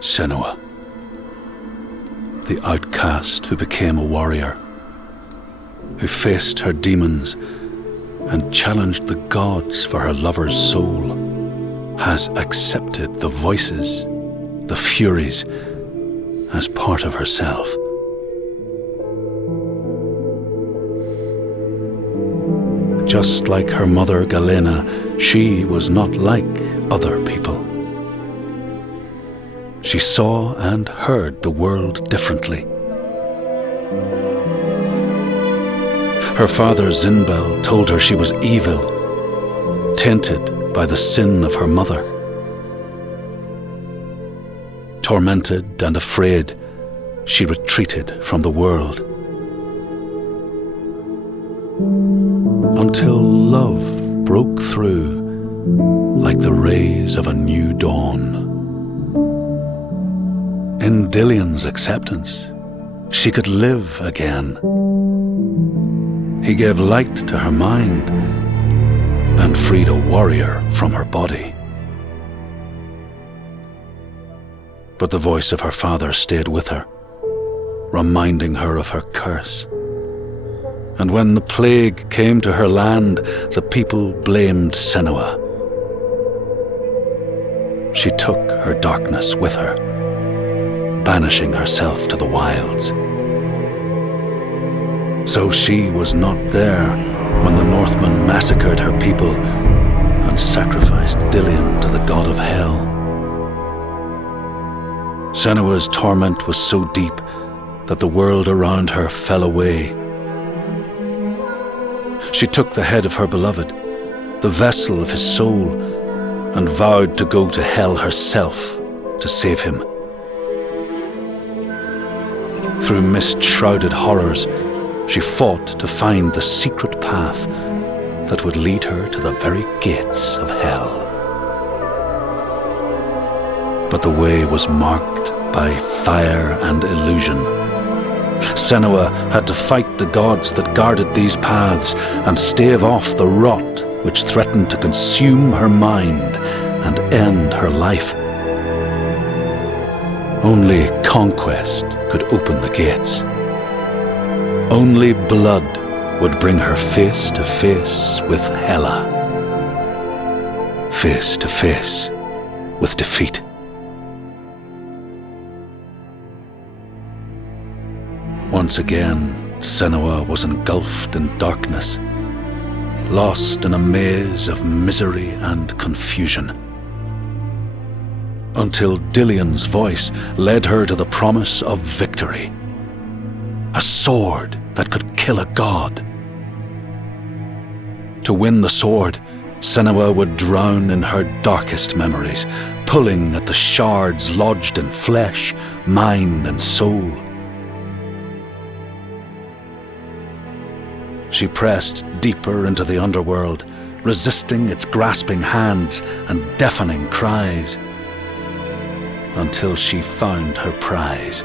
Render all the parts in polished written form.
Senua, the outcast who became a warrior, who faced her demons and challenged the gods for her lover's soul, has accepted the voices, the furies, as part of herself. Just like her mother Galena, she was not like other people. She saw and heard the world differently. Her father Zinbel told her she was evil, tainted by the sin of her mother. Tormented and afraid, she retreated from the world. Until love broke through like the rays of a new dawn. In Dillion's acceptance, she could live again. He gave light to her mind and freed a warrior from her body. But the voice of her father stayed with her, reminding her of her curse. And when the plague came to her land, the people blamed Senua. She took her darkness with her, banishing herself to the wilds. So she was not there when the Northman massacred her people and sacrificed Dillion to the god of hell. Senua's torment was so deep that the world around her fell away. She took the head of her beloved, the vessel of his soul, and vowed to go to hell herself to save him. Through mist-shrouded horrors, she fought to find the secret path that would lead her to the very gates of hell. But the way was marked by fire and illusion. Senua had to fight the gods that guarded these paths and stave off the rot which threatened to consume her mind and end her life. Only conquest could open the gates. Only blood would bring her face to face with Hela, face to face with defeat. Once again, Senua was engulfed in darkness, lost in a maze of misery and confusion, until Dillion's voice led her to the promise of victory. A sword that could kill a god. To win the sword, Senua would drown in her darkest memories, pulling at the shards lodged in flesh, mind, and soul. She pressed deeper into the underworld, resisting its grasping hands and deafening cries, until she found her prize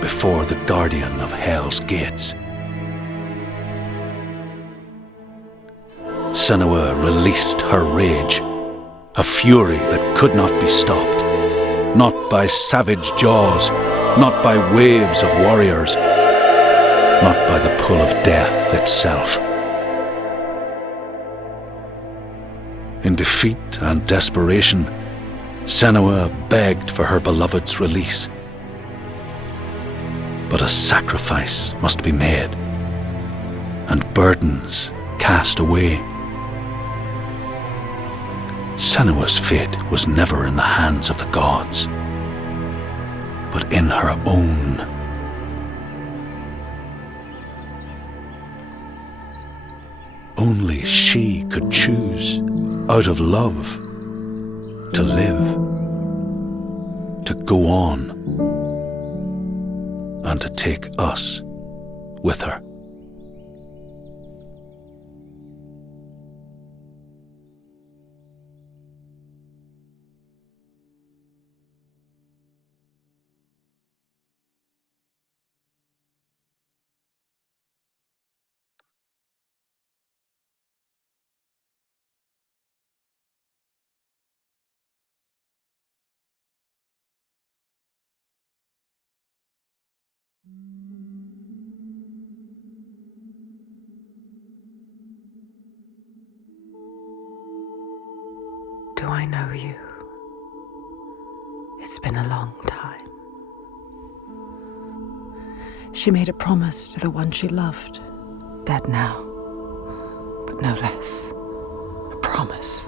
before the guardian of Hell's gates. Senua released her rage, a fury that could not be stopped, not by savage jaws, not by waves of warriors, not by the pull of death itself. In defeat and desperation, Senua begged for her beloved's release. But a sacrifice must be made, and burdens cast away. Senua's fate was never in the hands of the gods, but in her own. Only she could choose, out of love, to live, to go on, and to take us with her. do I know you? It's been a long time. She made a promise to the one she loved, dead now, but no less. A promise.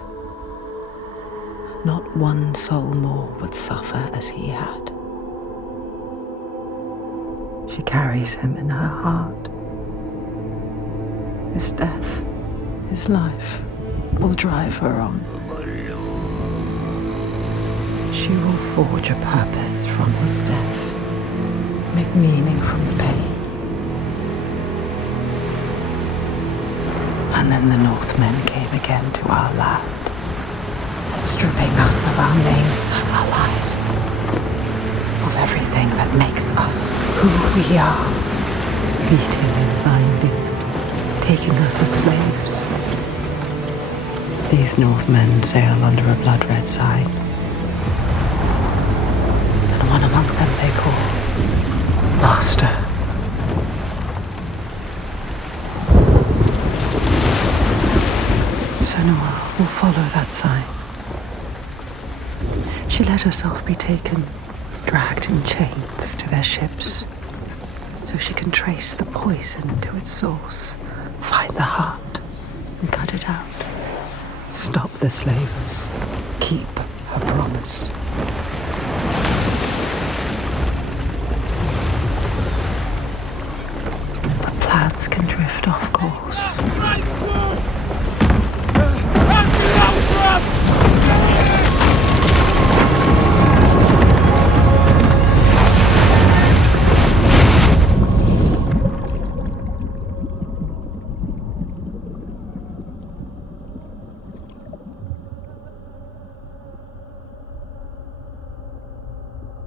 Not one soul more would suffer as he had. She carries him in her heart. His death, his life, will drive her on. She will forge a purpose from his death, make meaning from the pain. And then the Northmen came again to our land, stripping us of our names, our lives, of everything that makes us who we are, beating and binding, taking us as slaves. These Northmen sail under a blood-red sign, and one among them they call Master. Senua will follow that sign. She let herself be taken, dragged in chains to their ships, so she can trace the poison to its source, find the heart, and cut it out. Stop the slavers, keep her promise. But plans can drift off course.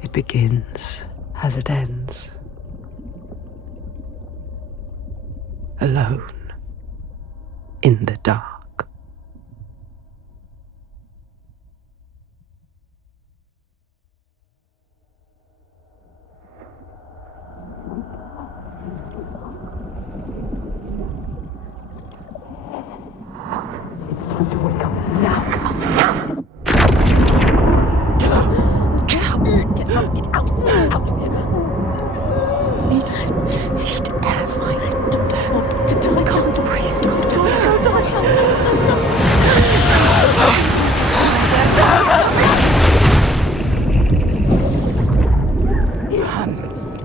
It begins as it ends. Alone in the dark. It's time to wake up now. Get out of here. Need air, find. Don't want to die. Can't breathe. Don't die.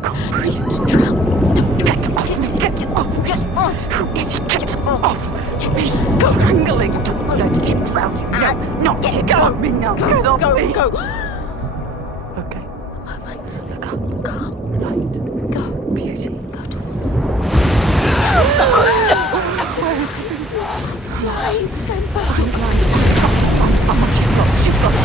Can't breathe. Drown. Get off. Get off. Who is he? Get off. Go wrangling. Don't let him drown you now. Not go. Me now. Get off me. Go. Okay. A moment. Look up. Calm. Light. Go. Beauty. Go towards him. Where is he? Lost him. Find blind. Someone. She's lost. She's lost.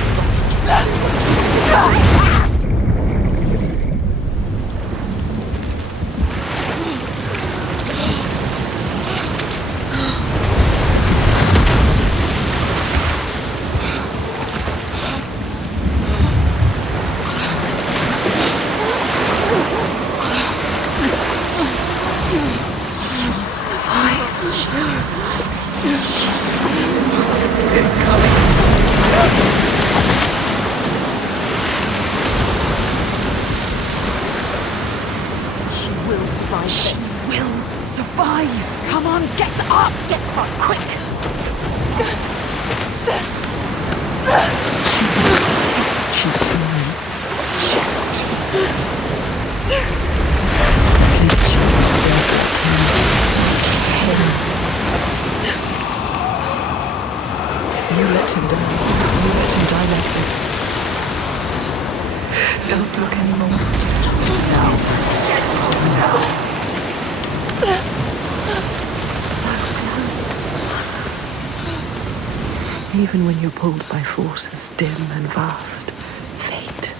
Even when you're pulled by forces dim and vast, fate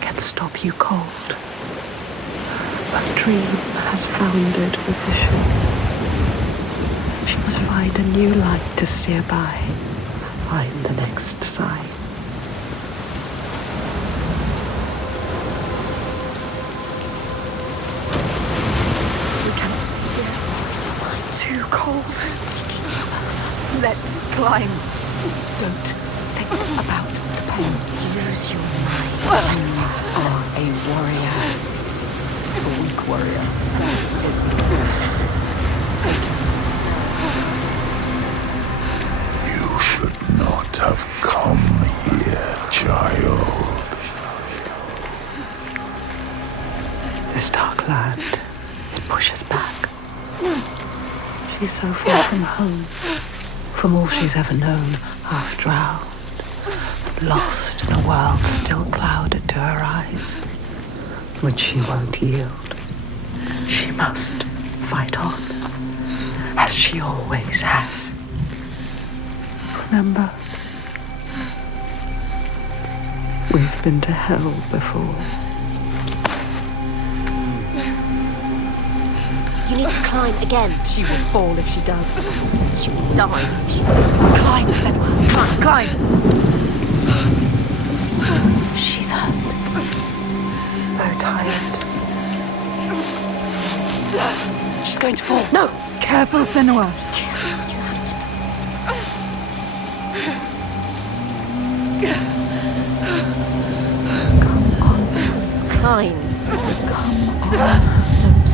can stop you cold. A dream has foundered within. She must find a new light to steer by, find the next sign. We cannot stay here. Too cold. Let's climb. Don't Think about the pain. Use your mind. You are a warrior. A weak warrior. You should not have come here, child. This dark land, it pushes back. She's so far from home, from all she's ever known, half drowned, lost in a world still clouded to her eyes. When she won't yield, she must fight on, as she always has. Remember, we've been to hell before. You need to climb again. She will fall if she does. She will die. Climb, Senua. Climb. She's hurt. So tired. She's going to fall. No! Careful, Senua. Climb. Don't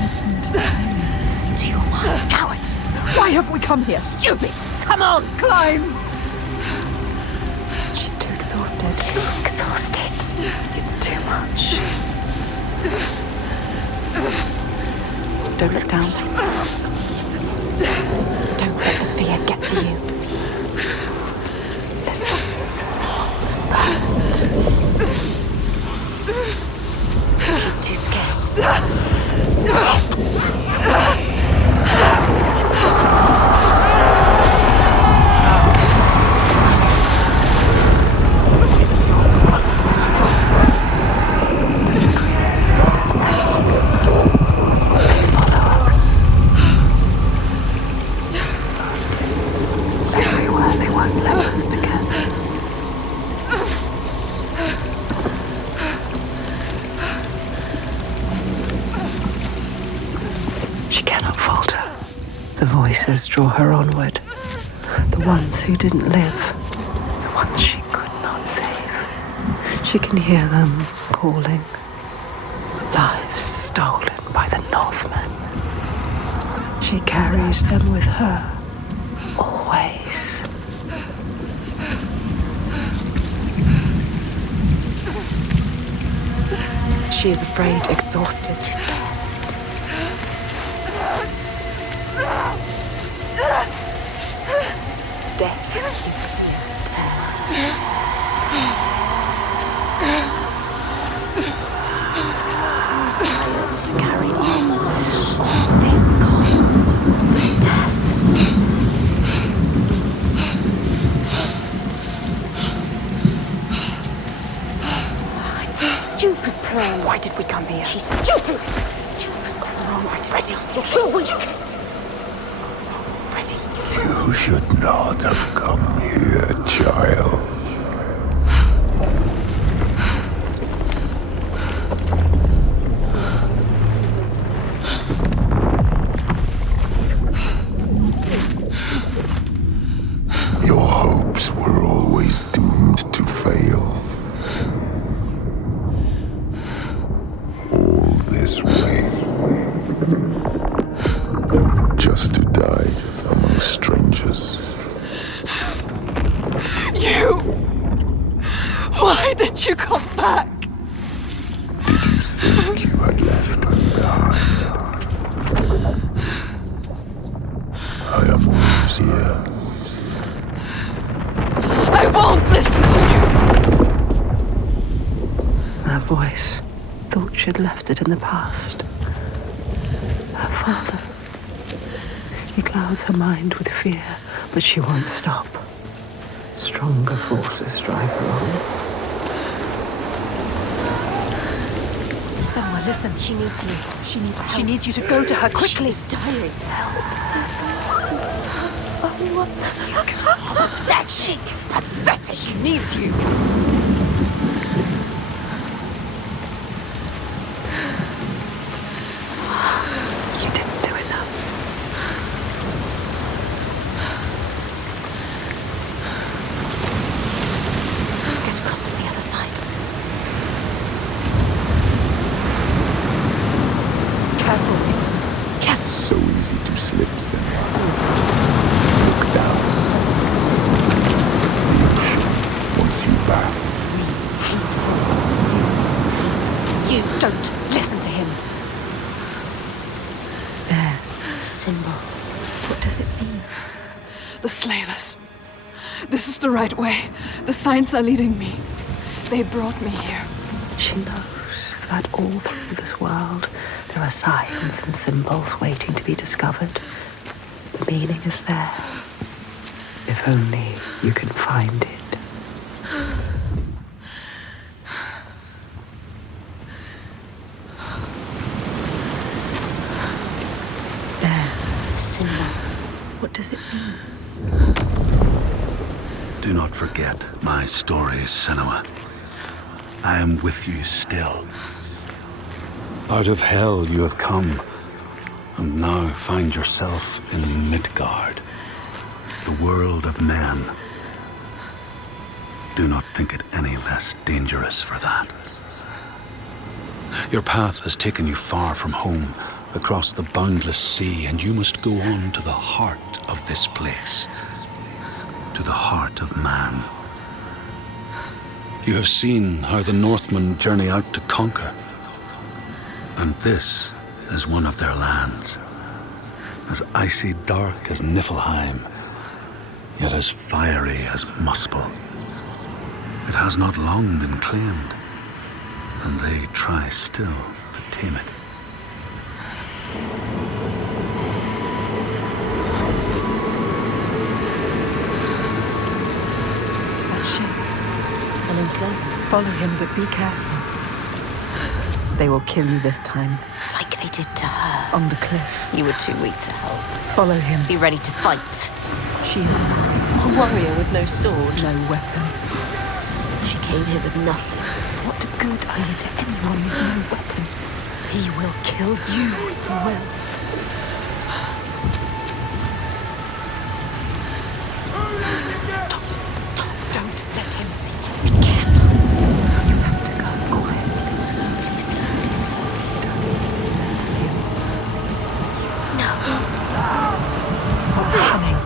listen to the pain. Listen to your mind. Coward! Why have we come here? Stupid! Come on, climb! She's too exhausted. Too exhausted. It's too much. Don't look down. Don't let the fear get to you. Listen. What's that? She's too scared. The screams of they follow us. Everywhere they won't let us begin. She cannot falter. The voices draw her onward. The ones who didn't live. The ones she could not save. She can hear them calling. Lives stolen by the Northman. She carries them with her. Always. She is afraid, exhausted. Too scared. Death is Tired to carry on. All this cold, this death. Stupid plan. Why did we come here? She's stupid. Ready. You're too weak. Ready. You should not have come here, child. Your hopes were always doomed to fail. All this way. Just to die among strangers. You! Why did you come back? Did you think you had left me behind? I am always here. I won't listen to Her voice thought she'd left it in the past. Her father. He clouds her mind with fear, but she won't stop. Stronger forces drive her on. you. Senua, listen. She needs you. She needs you to go to her quickly. She's dying. That she is pathetic. She needs you. You didn't do enough. slavers. This is the right way. The signs are leading me. They brought me here. She knows that all through this world there are signs and symbols waiting to be discovered. The meaning is there. If only you can find it. There, Senua. What does it mean? Do not forget my stories, Senua. I am with you still. Out of hell you have come, and now find yourself in Midgard, the world of men. Do not think it any less dangerous for that. Your path has taken you far from home, across the boundless sea, and you must go on to the heart of this place, to the heart of man. You have seen how the Northmen journey out to conquer, and this is one of their lands, as icy dark as Niflheim, yet as fiery as Muspel. It has not long been claimed, and they try still to tame it. Follow him, but be careful. They will kill you this time. Like they did to her. On the cliff. You were too weak to help. Follow him. Be ready to fight. She is A warrior with no sword. no weapon. She came here with nothing. What good are you to anyone with no weapon? He will kill you. He will. Stop. Stop. Don't let him see you. Be careful. You have to go quietly. Slowly, slowly, slowly. Don't let him see you. No. What's happening?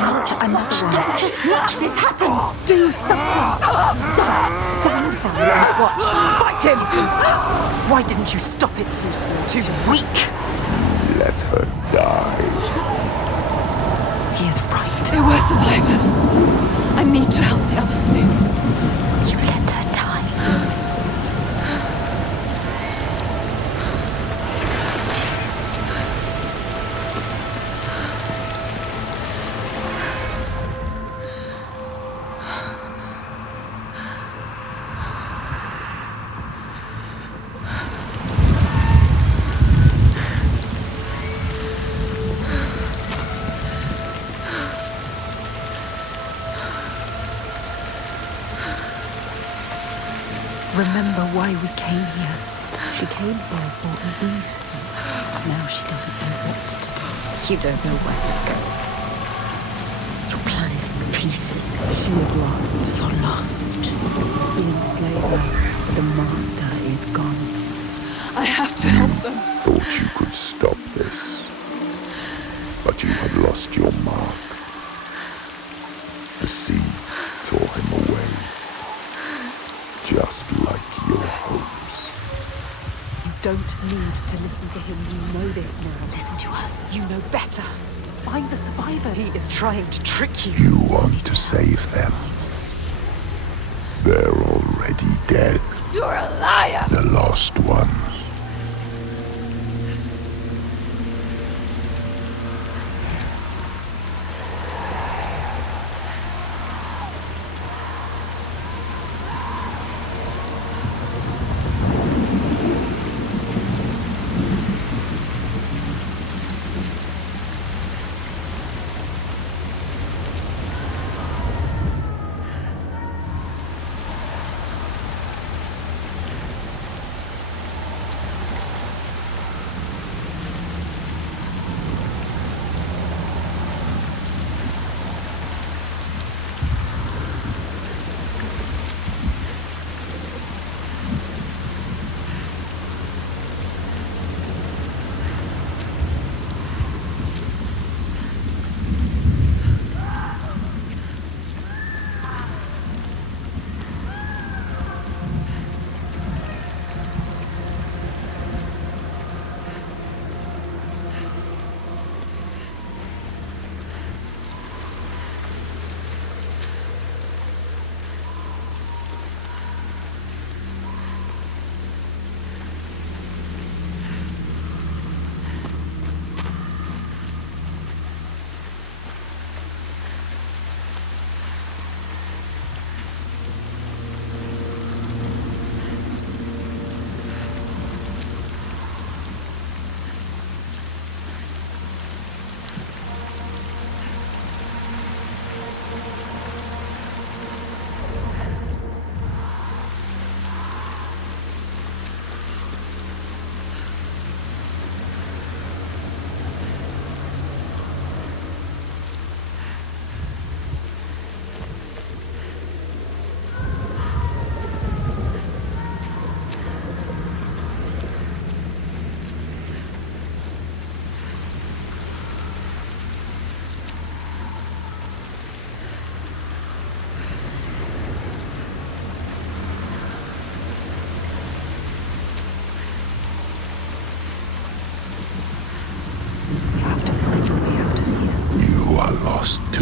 Don't just watch this happen. Do something. Stop. Stand by and watch. Fight him. Why didn't you stop it? Too slow. Too Weak. Let her die. He is right. They were survivors. I need to help the other slaves. You let her die. Remember why we came here. She came here for a reason. Now she doesn't know what to do. You don't know where to go. Your plan is in pieces. She is lost. You're lost. The enslaver, the master is gone. I have to help them. Thought you could stop this, but you had lost your mark. The sea tore him away, just like your hopes. You don't need to listen to him. You know this now. Listen to us. You know better. Find the survivor. He is trying to trick you. You want to save them. They're already dead. You're a liar. The lost one.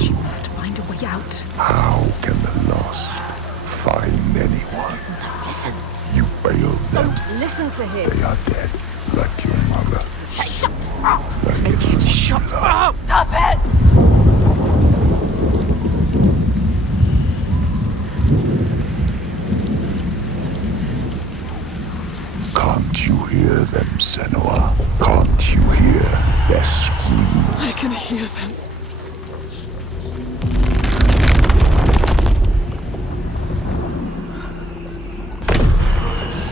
too. Must find a way out. How can the lost find anyone? Listen, Tom, listen. You failed them. Don't listen to him. They are dead, like your mother. Shut up! Like Make him shut up! Stop it! Can't you hear them, Senua? Can't you hear their screams? I can hear them.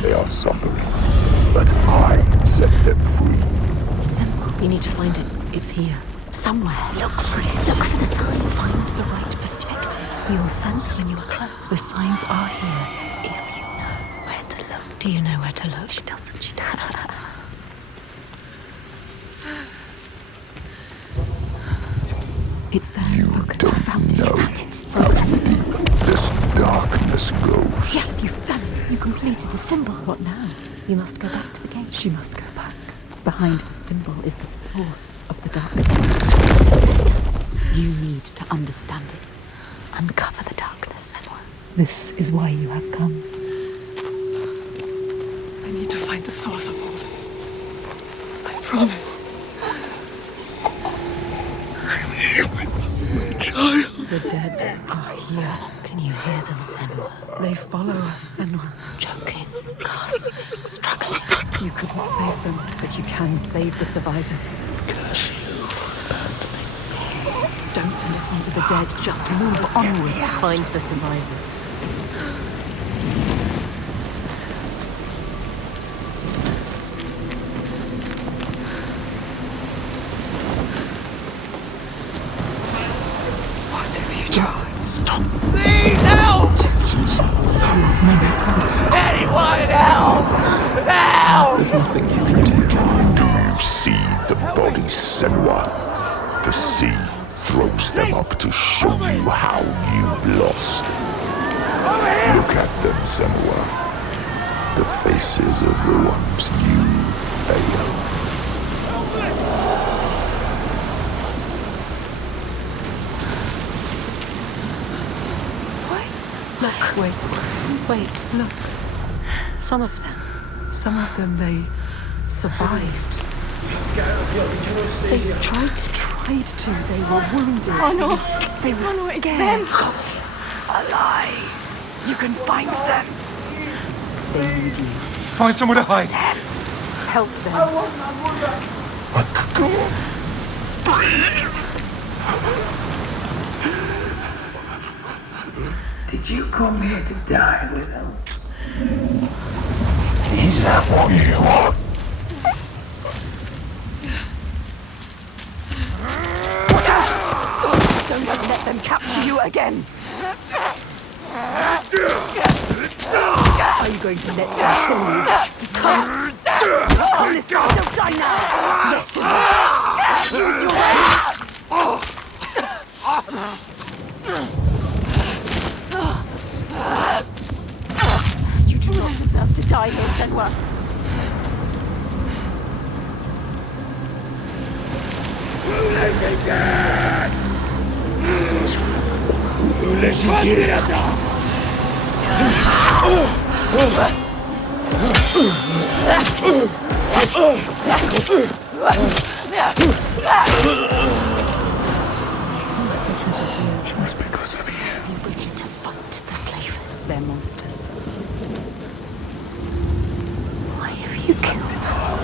They are suffering, but I set them free. Simple. We need to find it. It's here. Somewhere. Look for it. Look for the signs. Find the right perspective. You will sense when you are close. The signs are here. If you know where to look. Do you know where to look? She doesn't. She It's there. You Focus. don't I found it. know You found it. how Focus. deep this darkness goes. Yes, you've done it. You completed the symbol. What now? You must go back to the gate. She must go back. Behind the symbol is the source of the darkness. You need to understand it. Uncover the darkness, Senua. This is why you have come. I need to find the source of all this. I promised. My child. The dead are here. Can you hear them, Senua? They follow us, Senua. Choking, gasping, struggling. You couldn't save them, but you can save the survivors. Curse you and Don't listen to the dead, just move onwards. Find the survivors. What are you doing? Stop. Please help! So many times. Anyone help! Help! there's nothing you can do. Do you see the bodies, Senua? The sea throws them up to show you how you've lost. Look at them, Senua. The faces of the ones you failed. Look, wait, look. Some of them, they survived. They tried to. They were wounded. Oh no! They were Oh, no, scared. it's them. A lie. You can find them. They need you. Find somewhere to hide. Help them. Did you come here to die with them? Is that what you want? Watch out! Don't let them capture you again. Are you going to let them kill you? You can't. Listen, don't die now. Listen. Use your You do not deserve to die here, Senua. It's because of you. We waited to fight the slavers. They're monsters. Why have you killed us?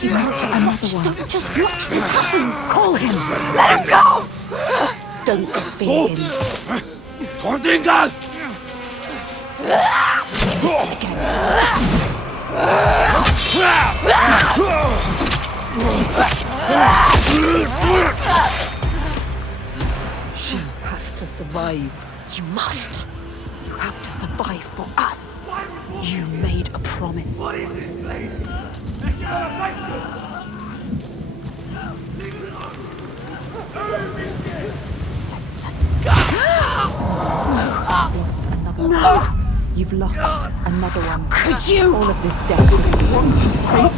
You want another one. Don't just watch this happen. Call him. Let him go. Don't defeat him. Confronting! She has to survive. You must. You have to survive for us. You made a promise. Listen. No. You've lost another one. Could you? All of this death is want to fight.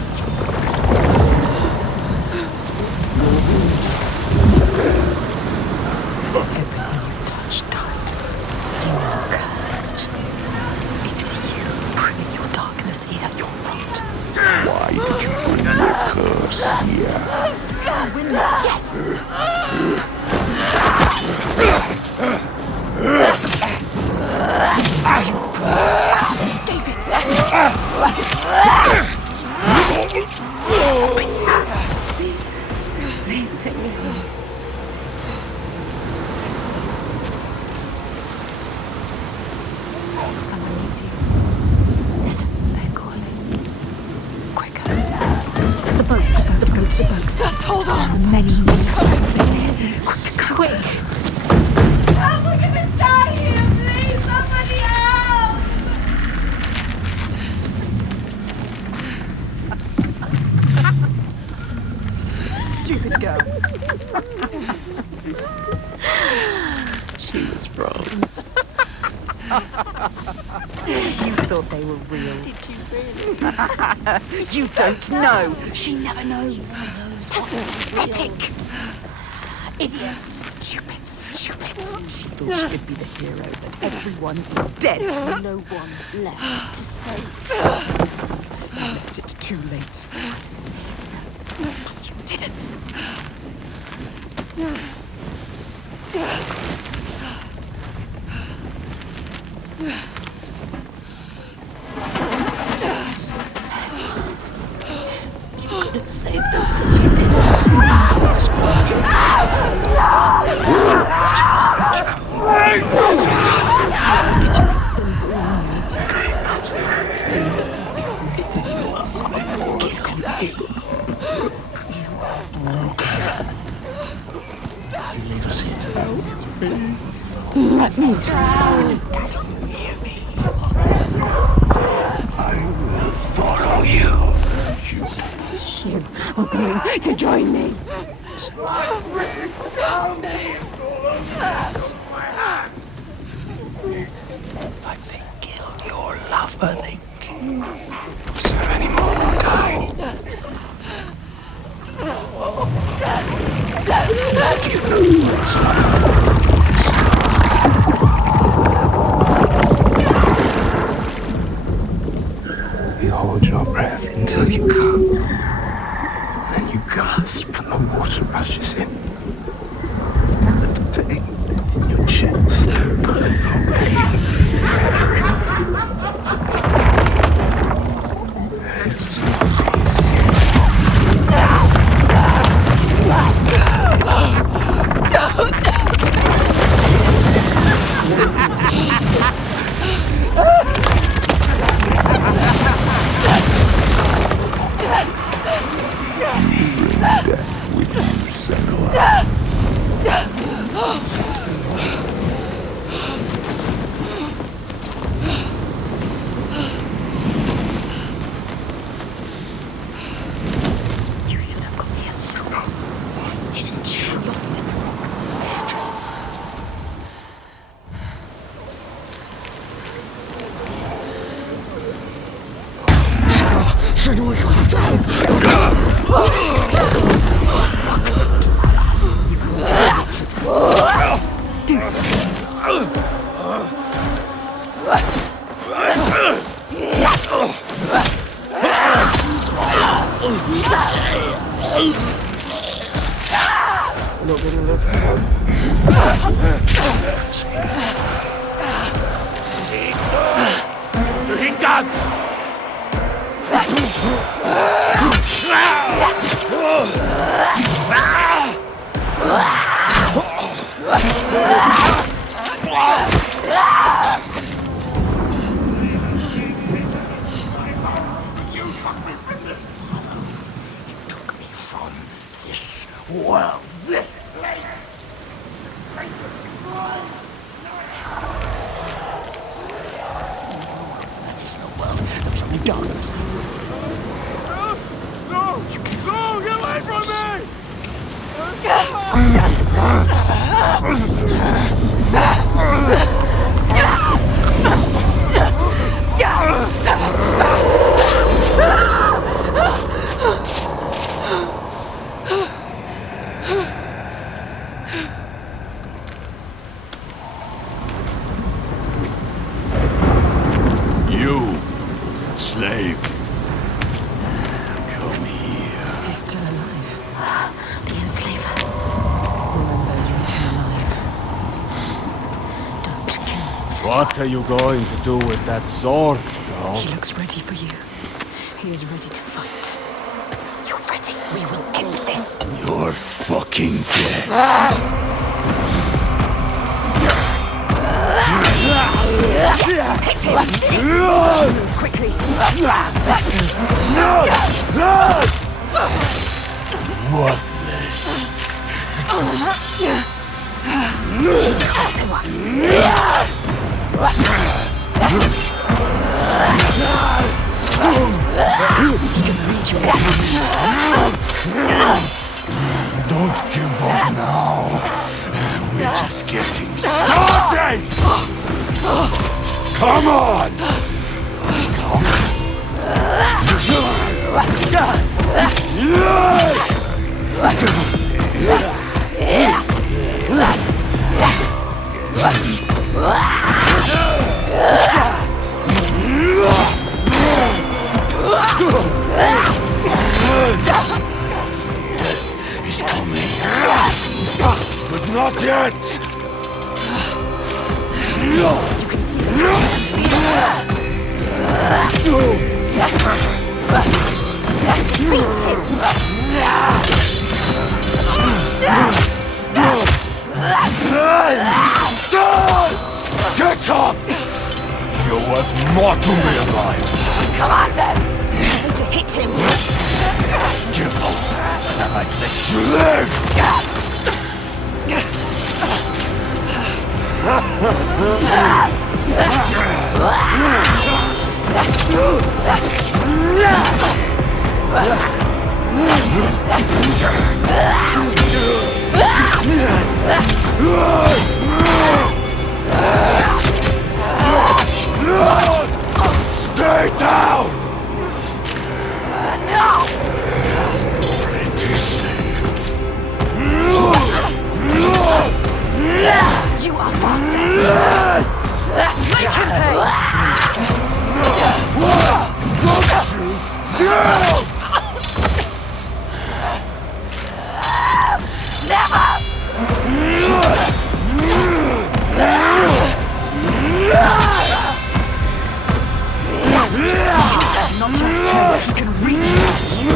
works. Just hold on. The many, many sides of it. Quick! We're gonna die here! Please, somebody else! Stupid girl. She was wrong. You thought they were real. Did you really? You don't know. She never knows. Pathetic. Idiot. Stupid. She thought she could be the hero, but everyone is dead. No one left to save. You left it too late. But you didn't. You could have saved us, but you didn't. You leave us here tonight. Let me drown. I will follow you. You are going to join me. Like they killed your lover, they don't serve any more kind. Do you know Iceland? You hold your breath until you come. And you gasp when the water rushes in. And the pain in your chest, the pain is very Death with you, Senoa. You should have got here sooner. Didn't you? Lost in the rocks. Fortress. Senua, you have to help. Do something. Well, this place. That is no world. There was only darkness. No! Get away from me! You, slave. Come here. He's still alive. The enslaver. Remember, you came alive. Don't kill him. What are you going to do with that sword, girl? He looks ready for you. He is ready to fight. You're ready. We will end this. You're fucking dead. Hit him! Move quickly! worthless. Don't give up now. We're just getting started! Come on! Death is coming. But not yet! You can see Beat him! Get up! You're worth more to me alive. Come on then! Time to hit him! Give up, and I might let you live! Stay down! Resisting. You are faster! Make him pay! Never! Not just him, he can reach you!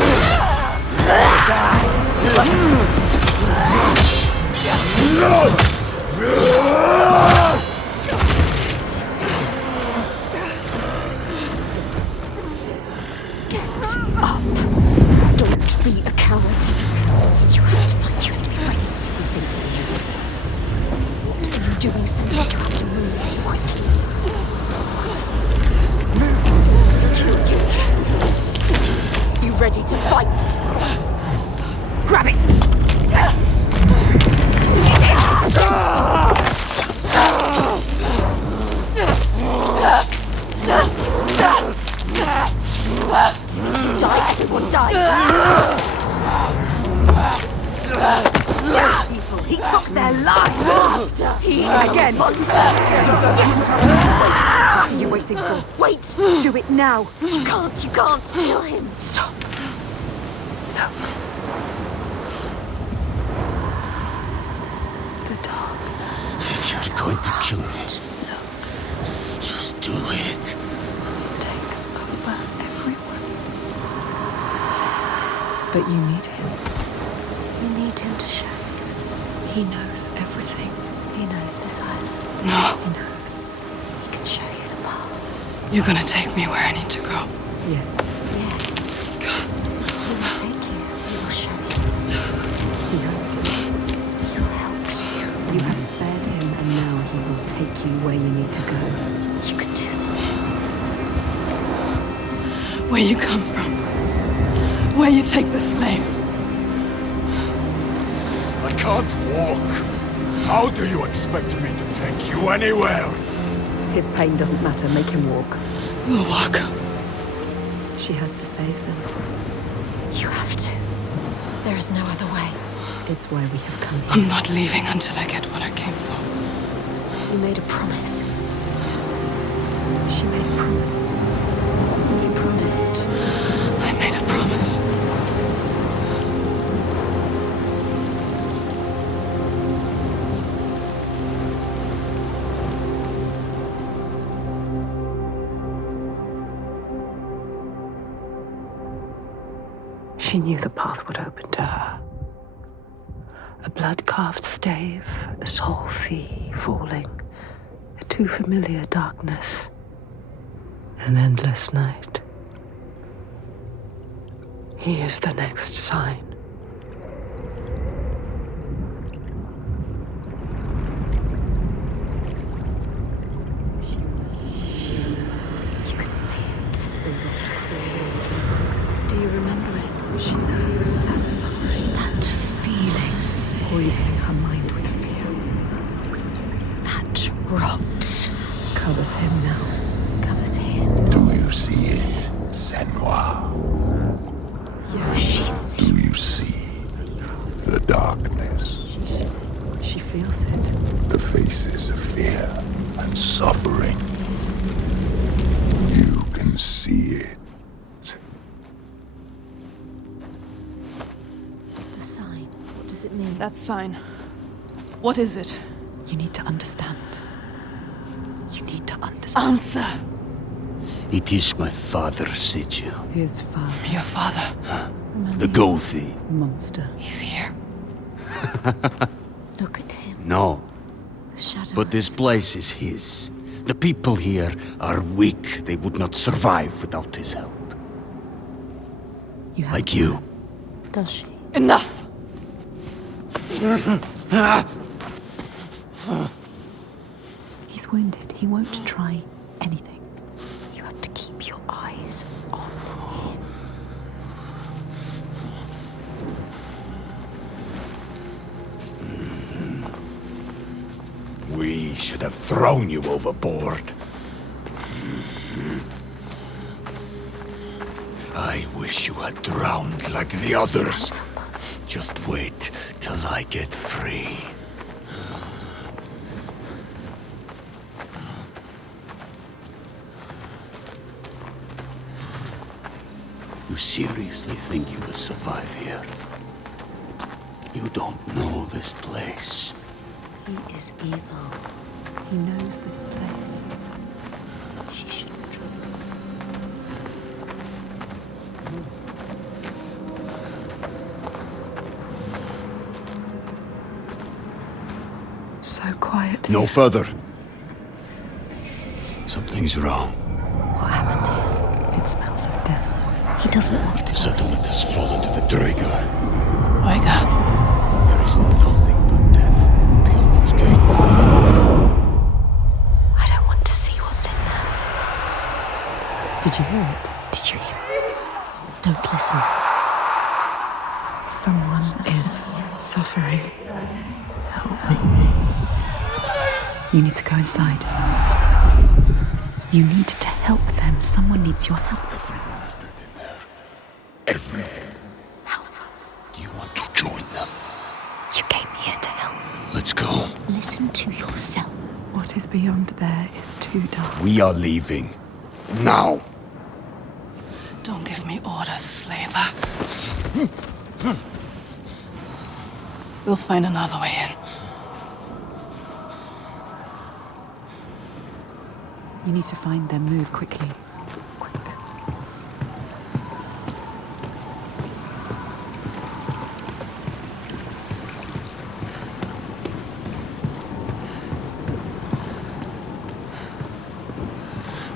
Get up! Don't be a coward! You have to fight, you have to be ready. He thinks you know. What are you doing, Senua? You have to move quickly. You ready to fight? Grab it! Die, everyone die! People, he took their lives! Master! He again! What are you waiting for? Wait! Do it now! You can't kill him! Stop! No. The dark. If you're going to kill me, just do it. Takes over everyone. But you need him. You need him to show you. He knows everything. He knows this island. No. He knows. He can show you the path. You're gonna take me where I need to go. Yes. Yes. He will take you. He will show you. He has to. He will help you. You have spared him, and now he will take you where you need to go. You can do this. Where you come from. Where you take the slaves. I can't walk. How do you expect me to take you anywhere? His pain doesn't matter. Make him walk. We'll walk. She has to save them. You have to. There is no other way. It's why we have come. I'm not leaving until I get what I came for. You made a promise. She made a promise. You promised. I made a promise. She knew the path would open to her. A blood-carved stave, a soul sea falling, a too familiar darkness, an endless night. He is the next sign. darkness. She feels it. The faces of fear and suffering. You can see it. The sign. What does it mean? That sign. What is it? You need to understand. You need to understand. Answer! It is my father's sigil. His father. Your father. The Gothi. Monster. He's here. Look at him. No, The shadow. but this place is his. The people here are weak. They would not survive without his help. You have Like you. Does she? Enough! He's wounded. He won't try anything. You have to keep your eyes on him. We should have thrown you overboard. I wish you had drowned like the others. Just wait till I get free. You seriously think you will survive here? You don't know this place. He is evil. He knows this place. She shouldn't trust him. So quiet. No further. Something's wrong. What happened here? It smells of death. He doesn't want The to. settlement has fallen to the Draegar. Oiga. There is nothing but death beyond those gates. I don't want to see what's in there. Did you hear it? Did you hear it? Don't listen. Someone is suffering. Help me. You need to go inside. You need to help them. Someone needs your help. Everyone is dead in there. Everyone. Help us. Do you want to join them? You came here to help. Let's go. Listen to yourself. What is beyond there is too dark. We are leaving. Now. Don't give me orders, slaver. We'll find another way in. You need to find them. Move quickly. Quick.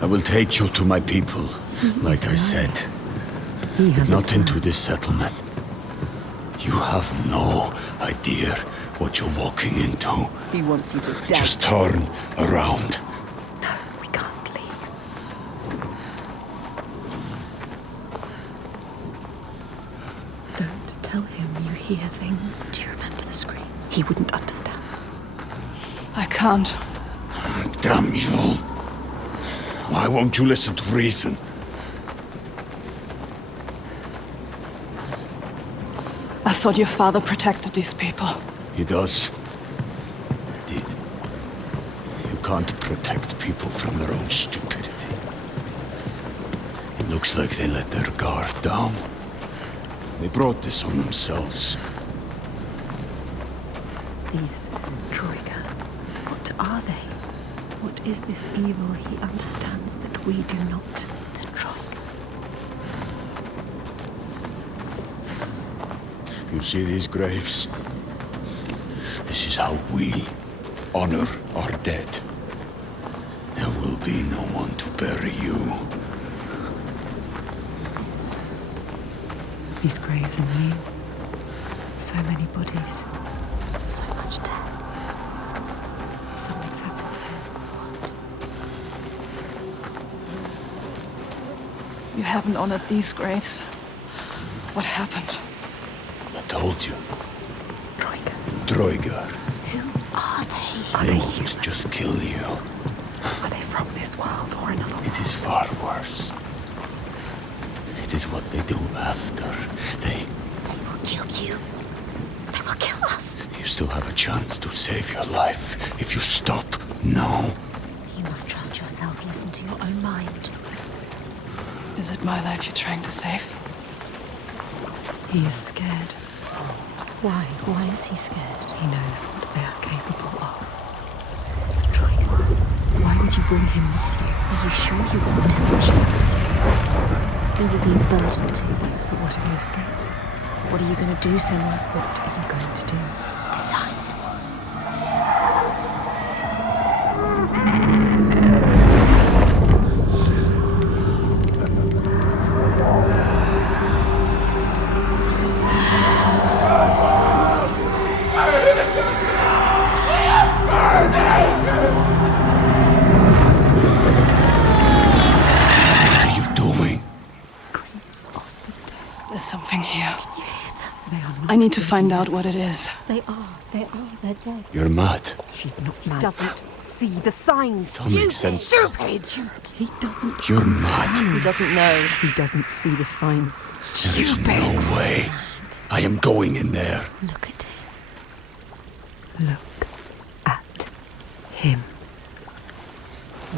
I will take you to my people, like I said. He has Not a plan. into this settlement. You have no idea what you're walking into. He wants you to die. Just turn around. No, we can't leave. Don't tell him you hear things. Do you remember the screams? He wouldn't understand. I can't. Damn you. Why won't you listen to reason? I thought your father protected these people. He does. Did. You can't protect people from their own stupidity. It looks like they let their guard down. They brought this on themselves. These Troika, what are they? What is this evil he understands that we do not? The Troika. You see these graves? This is how we honor our dead. There will be no one to bury you. These graves are new. So many bodies. So much death. Something's happened here. You haven't honored these graves. What happened? I told you. Troika. Droigar. Who are they? Are They they won't human? just kill you. Are they from this world or another world? It is far worse. It is what they do after. They They will kill you. They will kill us. still have a chance to save your life if you stop now. You must trust yourself. Listen to your own mind. Is it my life you're trying to save? He is scared. Why? Why is he scared? He knows what they are capable of. Troika, Why would you bring him with you? are you sure you want him a chance to live? He will be a burden to you. But what if he escapes? What are you going to do, Senua? What are you going to do? Decide. What are you doing? Screams of the dead. There's something here. They are not I need to dead find yet. out what it is. They're dead. You're mad. She's not mad. Doesn't see the signs. Don't make sense. Stupid! He doesn't. You're mad. He doesn't know. He doesn't see the signs. There's no way. I am going in there. Look at him. Look at him.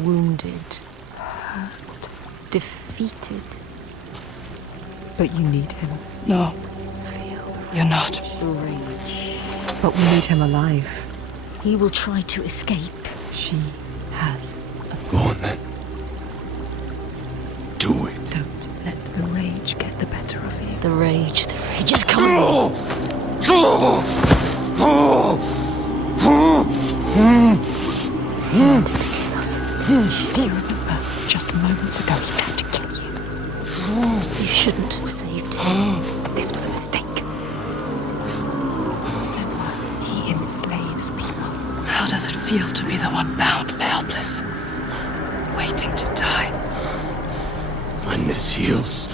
Wounded. Hurt. Defeated. But you need him. No, Feel the you're not. The rage. But we need him alive. He will try to escape. She has. Go on then. Do it. Don't let the rage get the better of you. The rage is coming. Do you remember just moments ago he tried to kill you? You shouldn't have saved him. This was a mistake. Senua, he enslaves people. How does it feel to be the one bound, helpless, waiting to die? When this heals,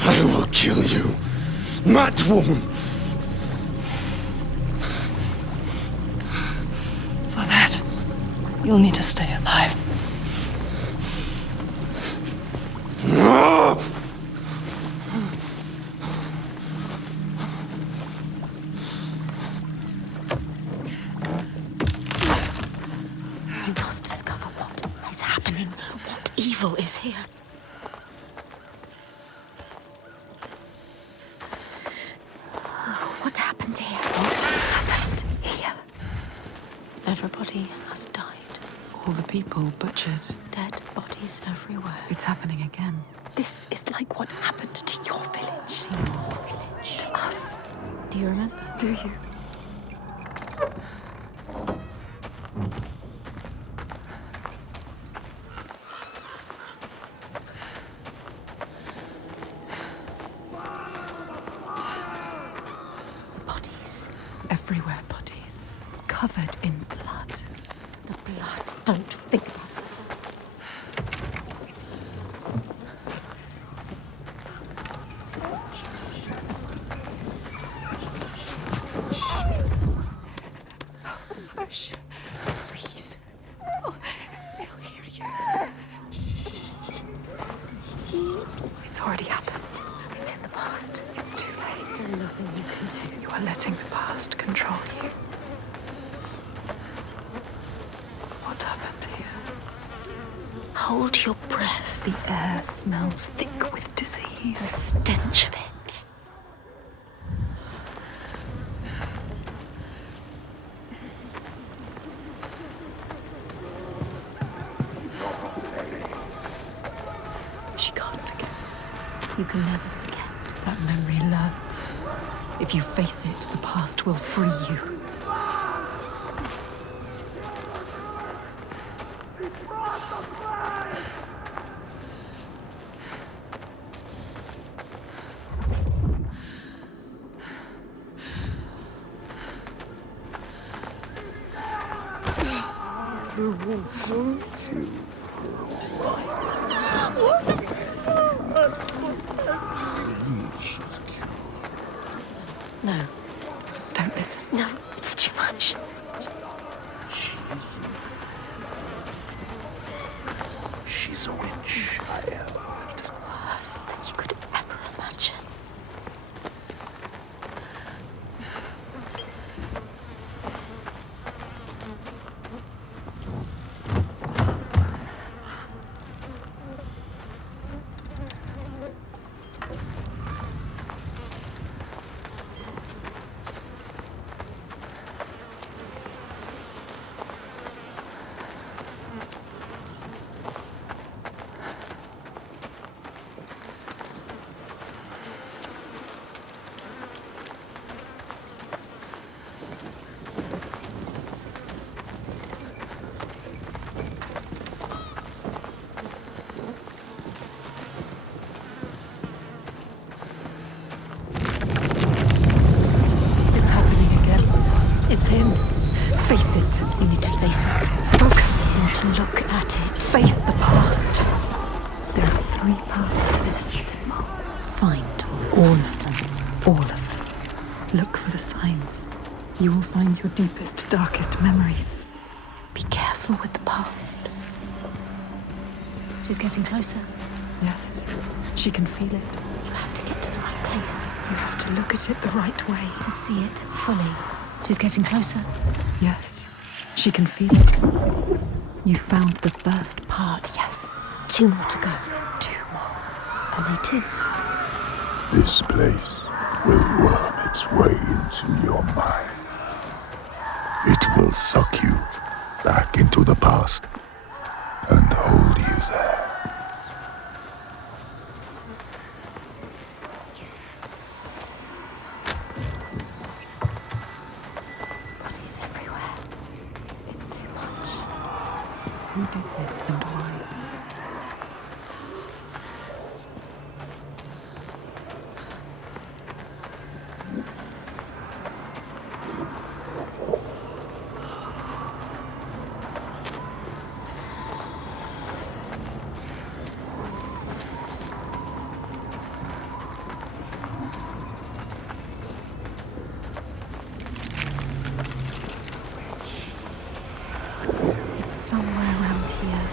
I will kill you, mad woman. For that, you'll need to stay alive. You must discover what is happening. What evil is here? What happened here? What happened here? Everybody has died. All the people butchered. Dead bodies everywhere. It's happening again. This is like what happened to your village. To your village. To us. Do you remember? Do you? Bodies. Everywhere bodies. Covered in blood. The blood. Don't think about it. Hush. Please. Oh, they'll hear you. It's already happened. It's in the past. It's too late. There's nothing you can do. You are letting the past control you. What happened here? Hold your breath. The air smells thick with The disease. stench of it. She can't forget. You can never forget. That memory learns. If you face it, the past will free you. No. Don't listen. No, it's too much. She's a witch, I have heard. It's worse than you could ever imagine. Face it. You need to face it. Focus. You need to look at it. Face the past. There are 3 parts to this symbol. Find all of them. All of them. Look for the signs. You will find your deepest, darkest memories. Be careful with the past. She's getting closer. Yes, she can feel it. You have to get to the right place. You have to look at it the right way. To see it fully. She's getting closer. Yes, she can feel it. You found the first part, yes. 2 more to go. 2 more. Only 2. This place will worm its way into your mind. It will suck you back into the past and hold you there. Bodies everywhere. It's too much. Who did this and why? It's somewhere around here.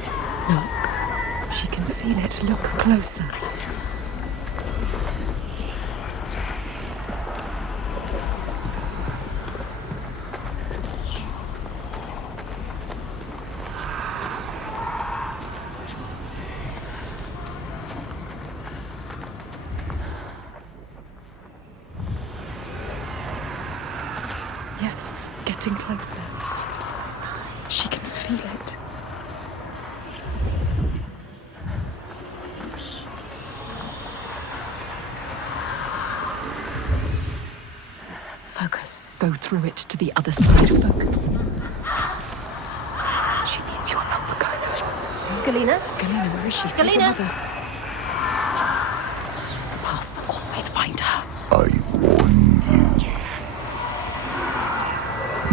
Look. She can feel it. Look closer. Close. Yes, getting closer. She can feel it. Focus. Go through it to the other side. Focus. She needs your help. Go. Galena? Galena, where is she? Save your Galena? mother. The past will always find her. I warn you.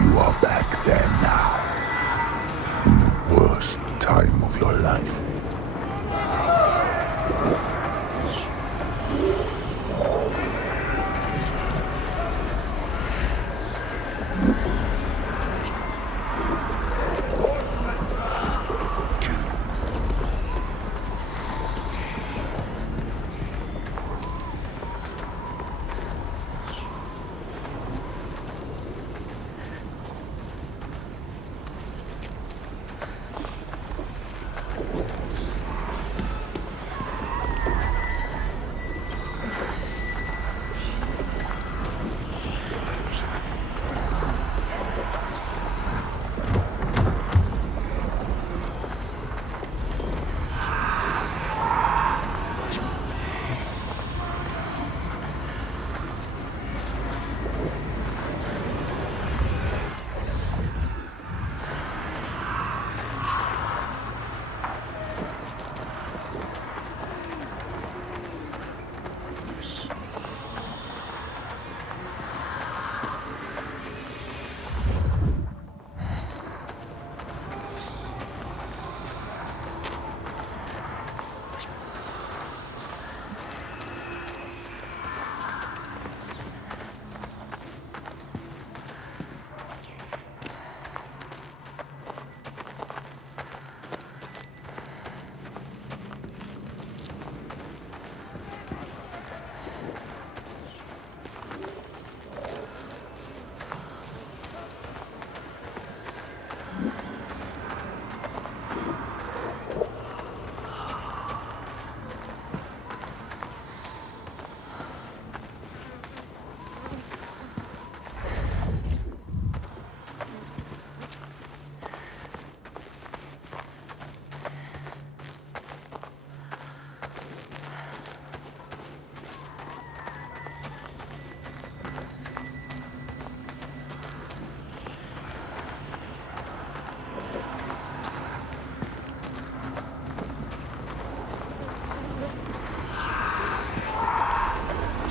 You are back there now. In the worst time of your life.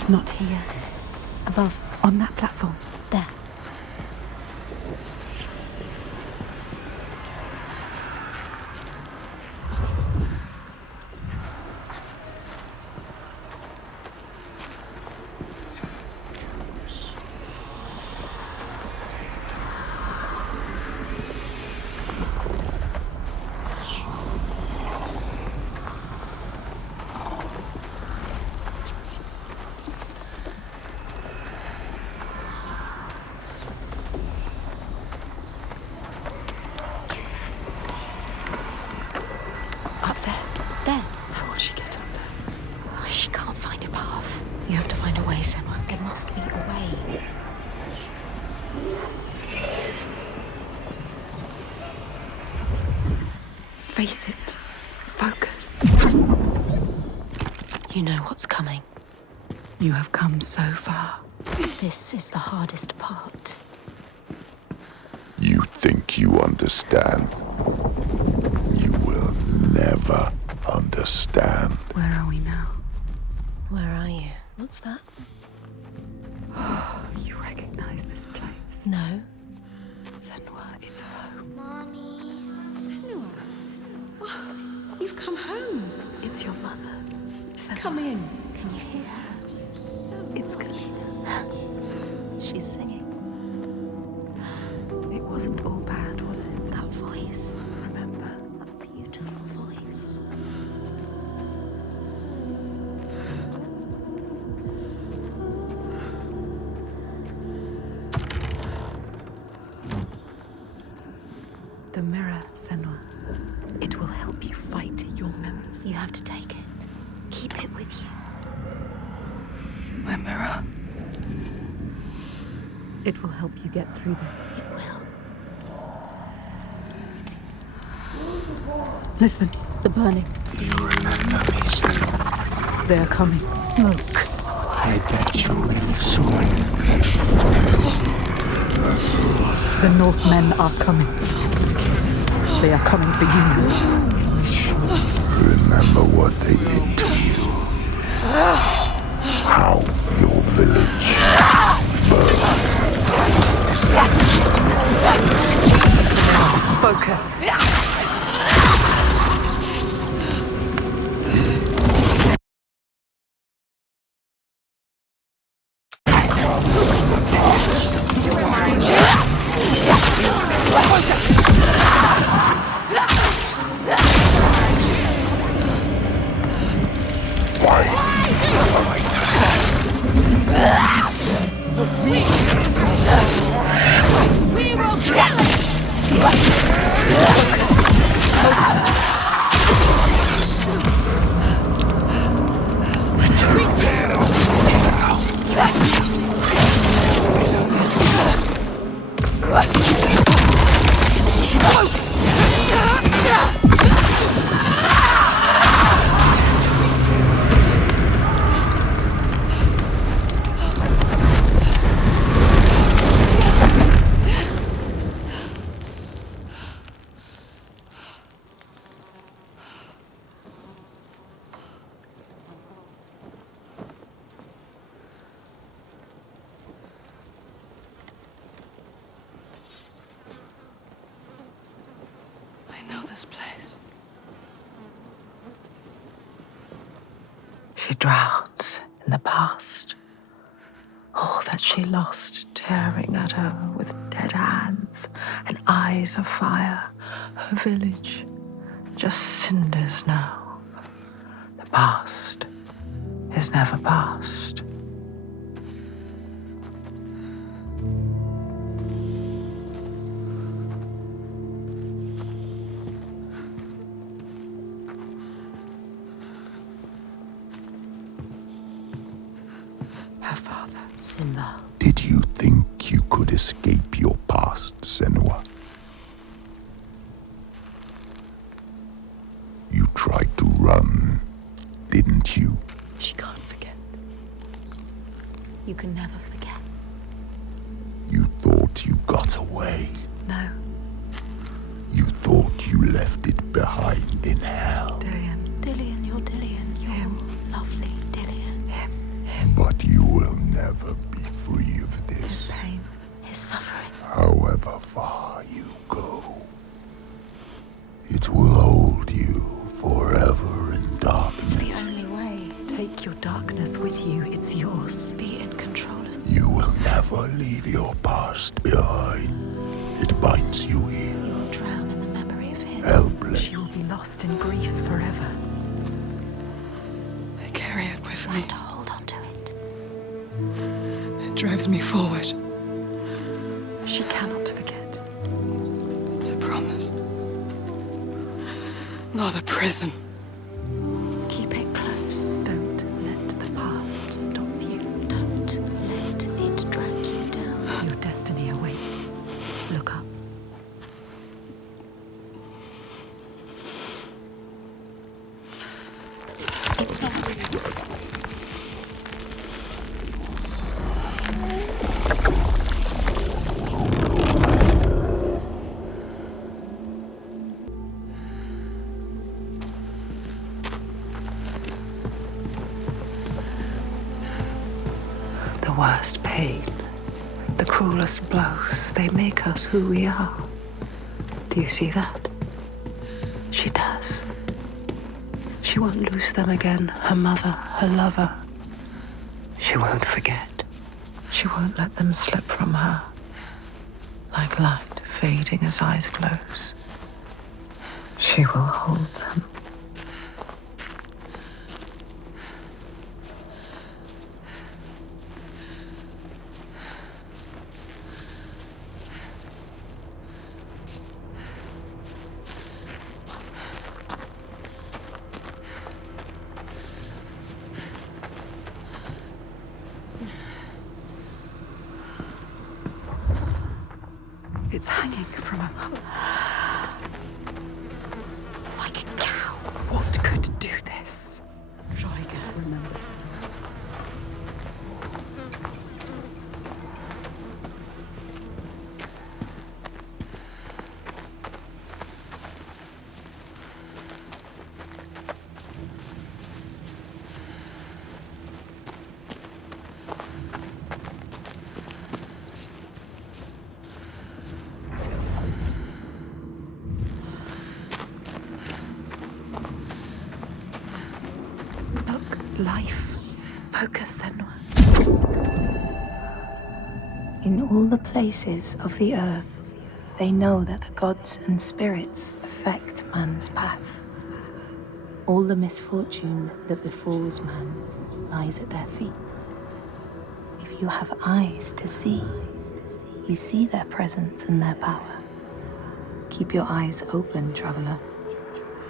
Not here. Above. On that platform. There. Face it. Focus. You know what's coming. You have come so far. This is the hardest part. You think you understand. You will never understand. Where are we now? Where are you? What's that? You recognize this place? No. Senua, it's home. Senua. You've come home. It's your mother. Senua. Come in. Can you hear her? It's Kalina. She's singing. It wasn't all bad, was it? That voice. Remember? That beautiful voice. The mirror, Senua. It will help you fight your memories. You have to take it. Keep it with you. My mirror. It will help you get through this. It will. Listen, The burning. You remember me, Senua. they are coming. Smoke. I bet you will soon. The Northmen are coming. They are coming for you now. Remember what they did to you. How your village burned. Focus. I know this place. She drowns in the past. All that she lost tearing at her with dead hands and eyes of fire. Her village, just cinders now. The past is never past. Her father. Simba. Did you think you could escape your past, Senua? You tried to run, didn't you? She can't forget. You can never forget. You thought you got away. No, You thought you left it behind in hell. Dillian. Dillian, you're Dillian. You're lovely Dillian. But you will never be free of His this. pain. His suffering. However far you go, it will hold you forever in darkness. It's the only way. Take your darkness with you. It's yours. Be in control of You will never leave your past behind. It binds you here. You'll drown in the memory of him. Helpless. She will be lost in grief forever. I carry it with You me. have to hold on to it. It drives me forward. She cannot forget. It's a promise. Not a prison. Keep it close. Don't let the past stop you. Don't let it drag you down. Your destiny awaits. Look up. The worst pain, the cruelest blows, they make us who we are. Do you see that? She does. She won't lose them again, her mother, her lover. She won't forget. She won't let them slip from her, like light fading as eyes close. She will hold them. It's hanging from a... Like a cow. What could do this? Riga remembers. Life. Focus, Senua. In all the places of the earth, they know that the gods and spirits affect man's path. All the misfortune that befalls man lies at their feet. If you have eyes to see, you see their presence and their power. Keep your eyes open, traveler,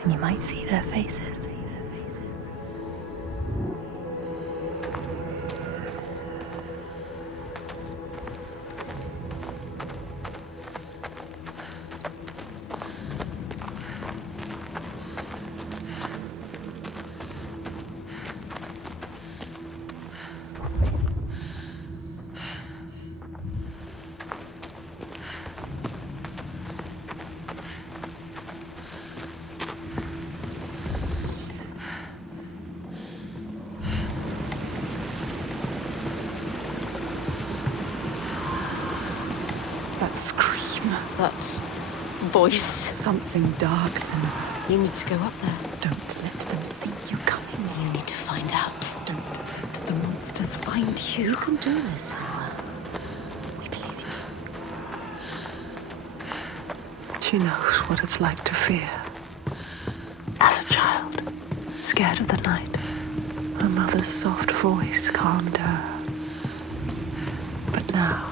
and you might see their faces. That scream. That voice. Something dark, Senua. You need to go up there. Don't let them see you coming. You need to find out. Don't let the monsters find you. You can do this, Senoa. We believe in you. She knows what it's like to fear. As a child, scared of the night, her mother's soft voice calmed her. But now,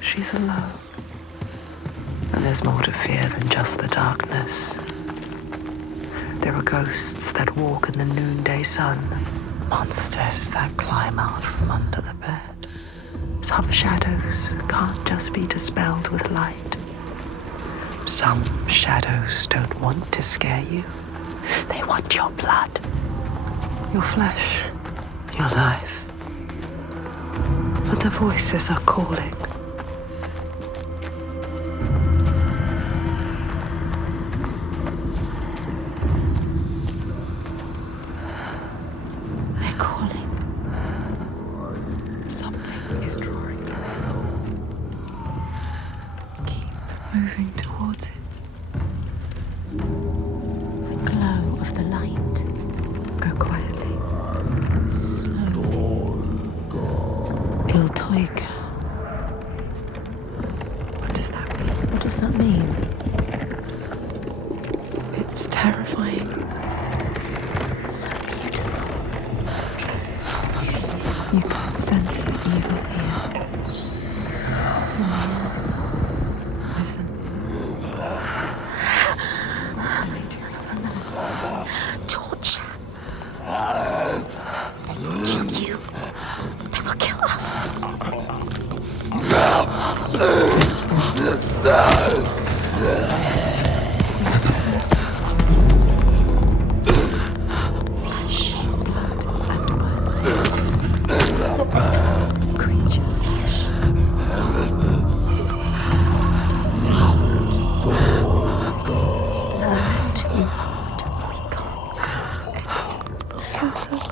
she's alone. And there's more to fear than just the darkness. There are ghosts that walk in the noonday sun, monsters that climb out from under the bed. Some shadows can't just be dispelled with light. Some shadows don't want to scare you. They want your blood, your flesh, your life. But the voices are calling. Moving towards it. The glow of the light. Go quietly. Slow. Il Toiga. What does that mean? What does that mean? It's terrifying. So beautiful. You can sense the evil here. Senua. Listen. What are they doing? Torture. Kill you. They will kill us. You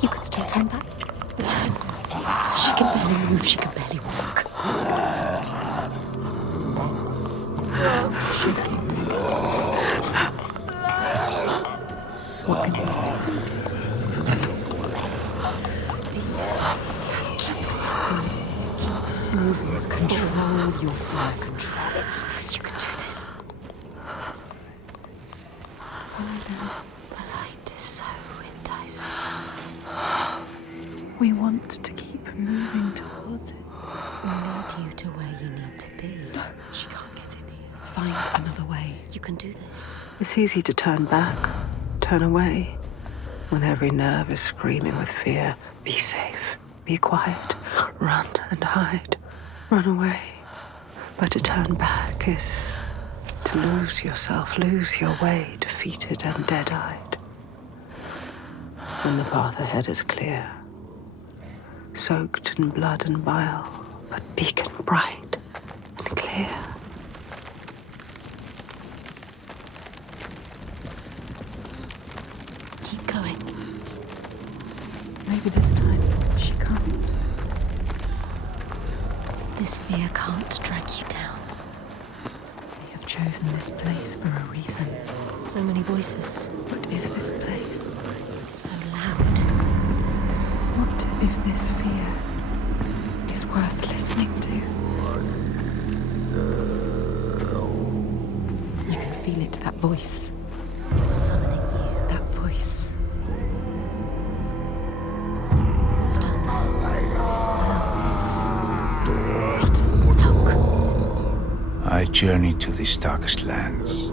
could still turn back. She can barely move, she can barely walk. Stop shaking. What can you see? Control your fire, control it. You can do this. The light is so enticing. We want to keep moving towards it. We'll lead you to where you need to be. She can't get in here. Find another way. You can do this. It's easy to turn back, turn away, when every nerve is screaming with fear. Be safe, be quiet, run and hide, run away. But to turn back is to lose yourself, lose your way, defeated and dead-eyed. When the path ahead is clear, soaked in blood and bile, but beacon bright and clear. Keep going. Maybe this time she can't. This fear can't drag you down. We have chosen this place for a reason. So many voices. What is this place? So loud. What if this fear is worth listening to? You can feel it, that voice. Summoning you. That voice. It's done. I journey to these darkest lands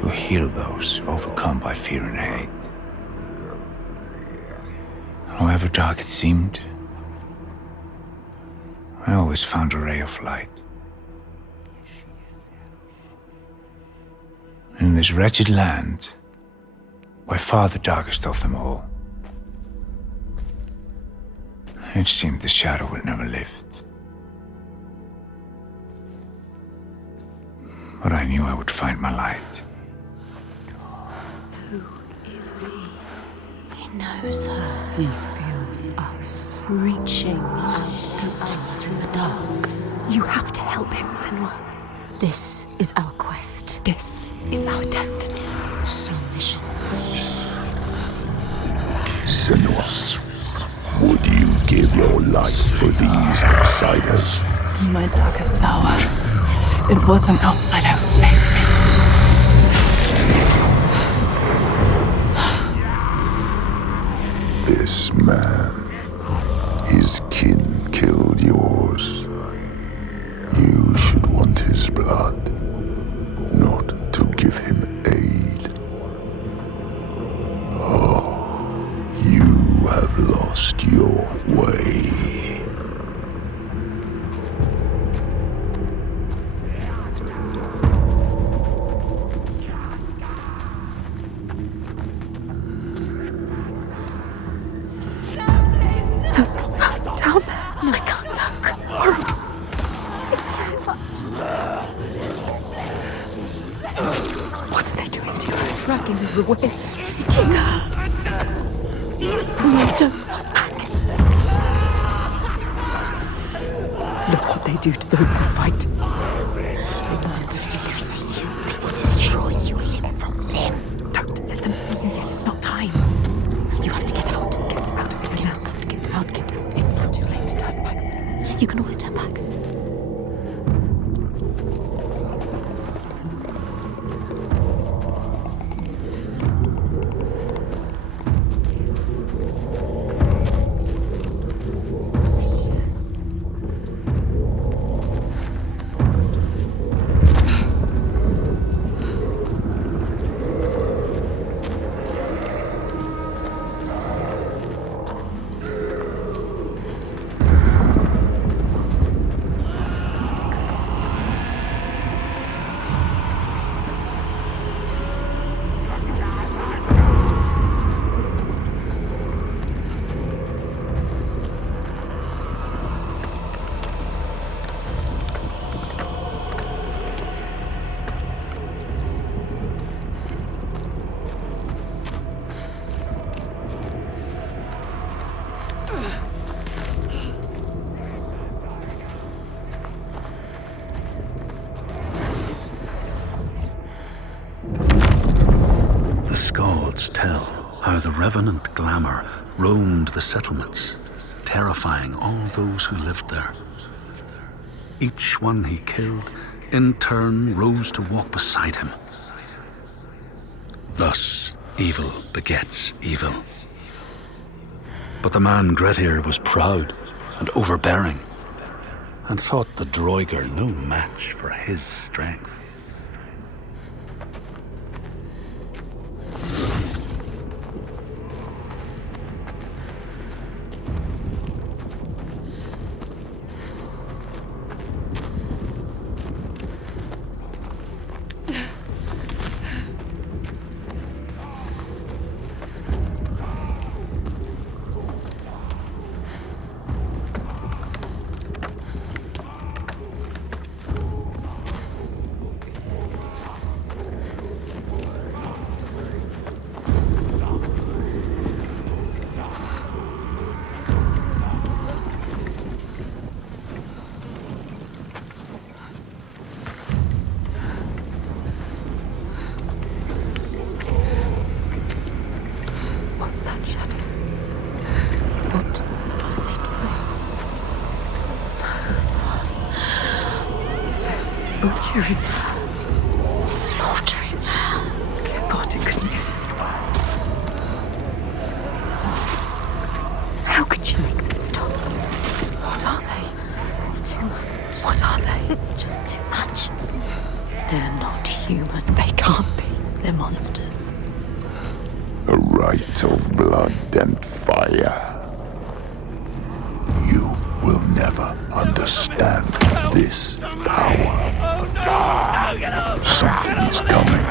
to heal those overcome by fear and hate. However dark it seemed, I always found a ray of light. In this wretched land, by far the darkest of them all, it seemed the shadow would never lift. But I knew I would find my light. Who is he? He knows her. He feels us. Reaching out to us in the dark. You have to help him, Senua. This is our quest. This is our destiny. Our mission. Senua, would you give your life for these outsiders? In my darkest hour, it was an outsider who saved me. This man, his kin killed yours. You should want his blood, not to give him aid. Oh, you have lost your way. Down there. I can't look. It's too much. What are they doing to her? Dragging her away. Taking her. No, don't look back. Look what they do to those who fight. They will always do you see you. They will destroy you limb from limb. Don't let them see you yet. It's not time. You have to get out. Get out of here now. Get out. Get out. It's not too late to turn back. You can always turn back. how the revenant glamour roamed the settlements, terrifying all those who lived there. Each one he killed, in turn, rose to walk beside him. Thus, evil begets evil. But the man Grettir was proud and overbearing, and thought the Droiger no match for his strength. Butchering her. Slaughtering her. You thought it couldn't get any worse. How could you make them stop? What are they? It's too much. What are they? It's just too much. They're not human. They can't be. They're monsters. A rite of blood and fire. You will never understand this power. Something is coming.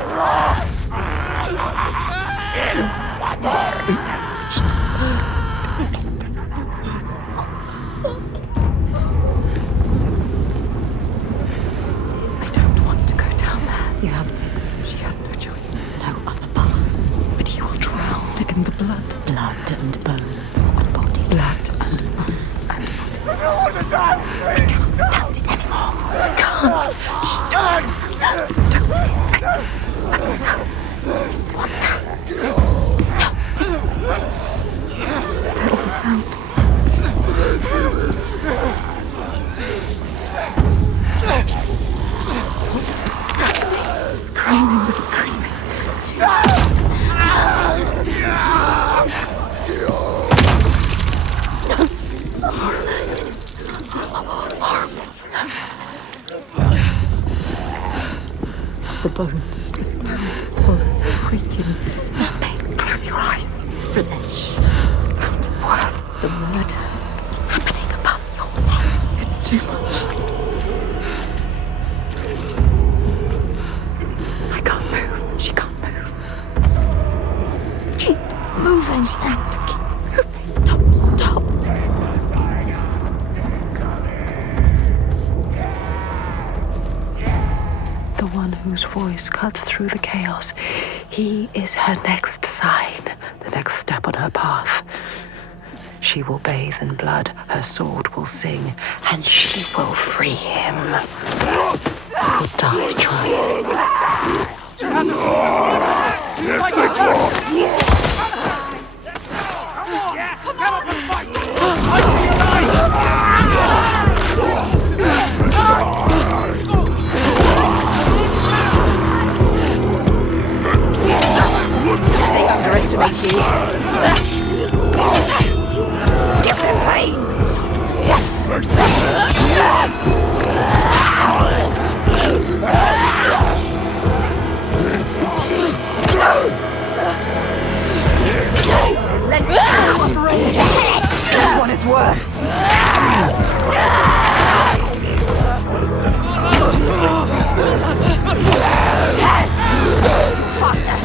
I don't want to go down there. You have to. She has no choice. There's no other path. But he will drown in the blood. Blood and bones and body. Blood and bones and body. I can't stand it anymore. I can't. Shh, don't. A sound. What's that? No, listen. They're all around. Screaming, the screaming. It's too the bones, the sound of bones creaking, snapping. Close your eyes. Flesh. The sound is worse. The murder happening above your head. It's too much. I can't move. She can't move. Keep moving. She has to keep moving. Don't stop. The one whose voice cuts through the chaos. He is her next sign, the next step on her path. She will bathe in blood, her sword will sing, and she will free him. He will die trying. She has us! She's fighting back! Come on! Get up and fight! They underestimate you. Give them pain. Yes. Let go. This one is worse. Faster.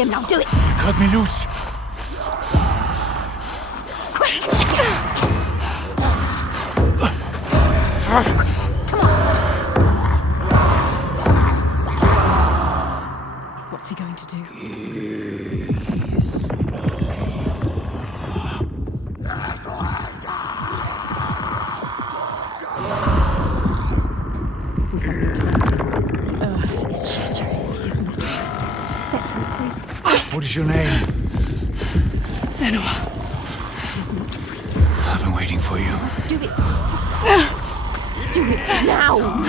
him now. Do it. Cut me loose. What's he going to do? We have to answer. The earth is shattering. He is not perfect. Set him free. What is your name? Senua. He is not free. I've been waiting for you. Do it. Do it now.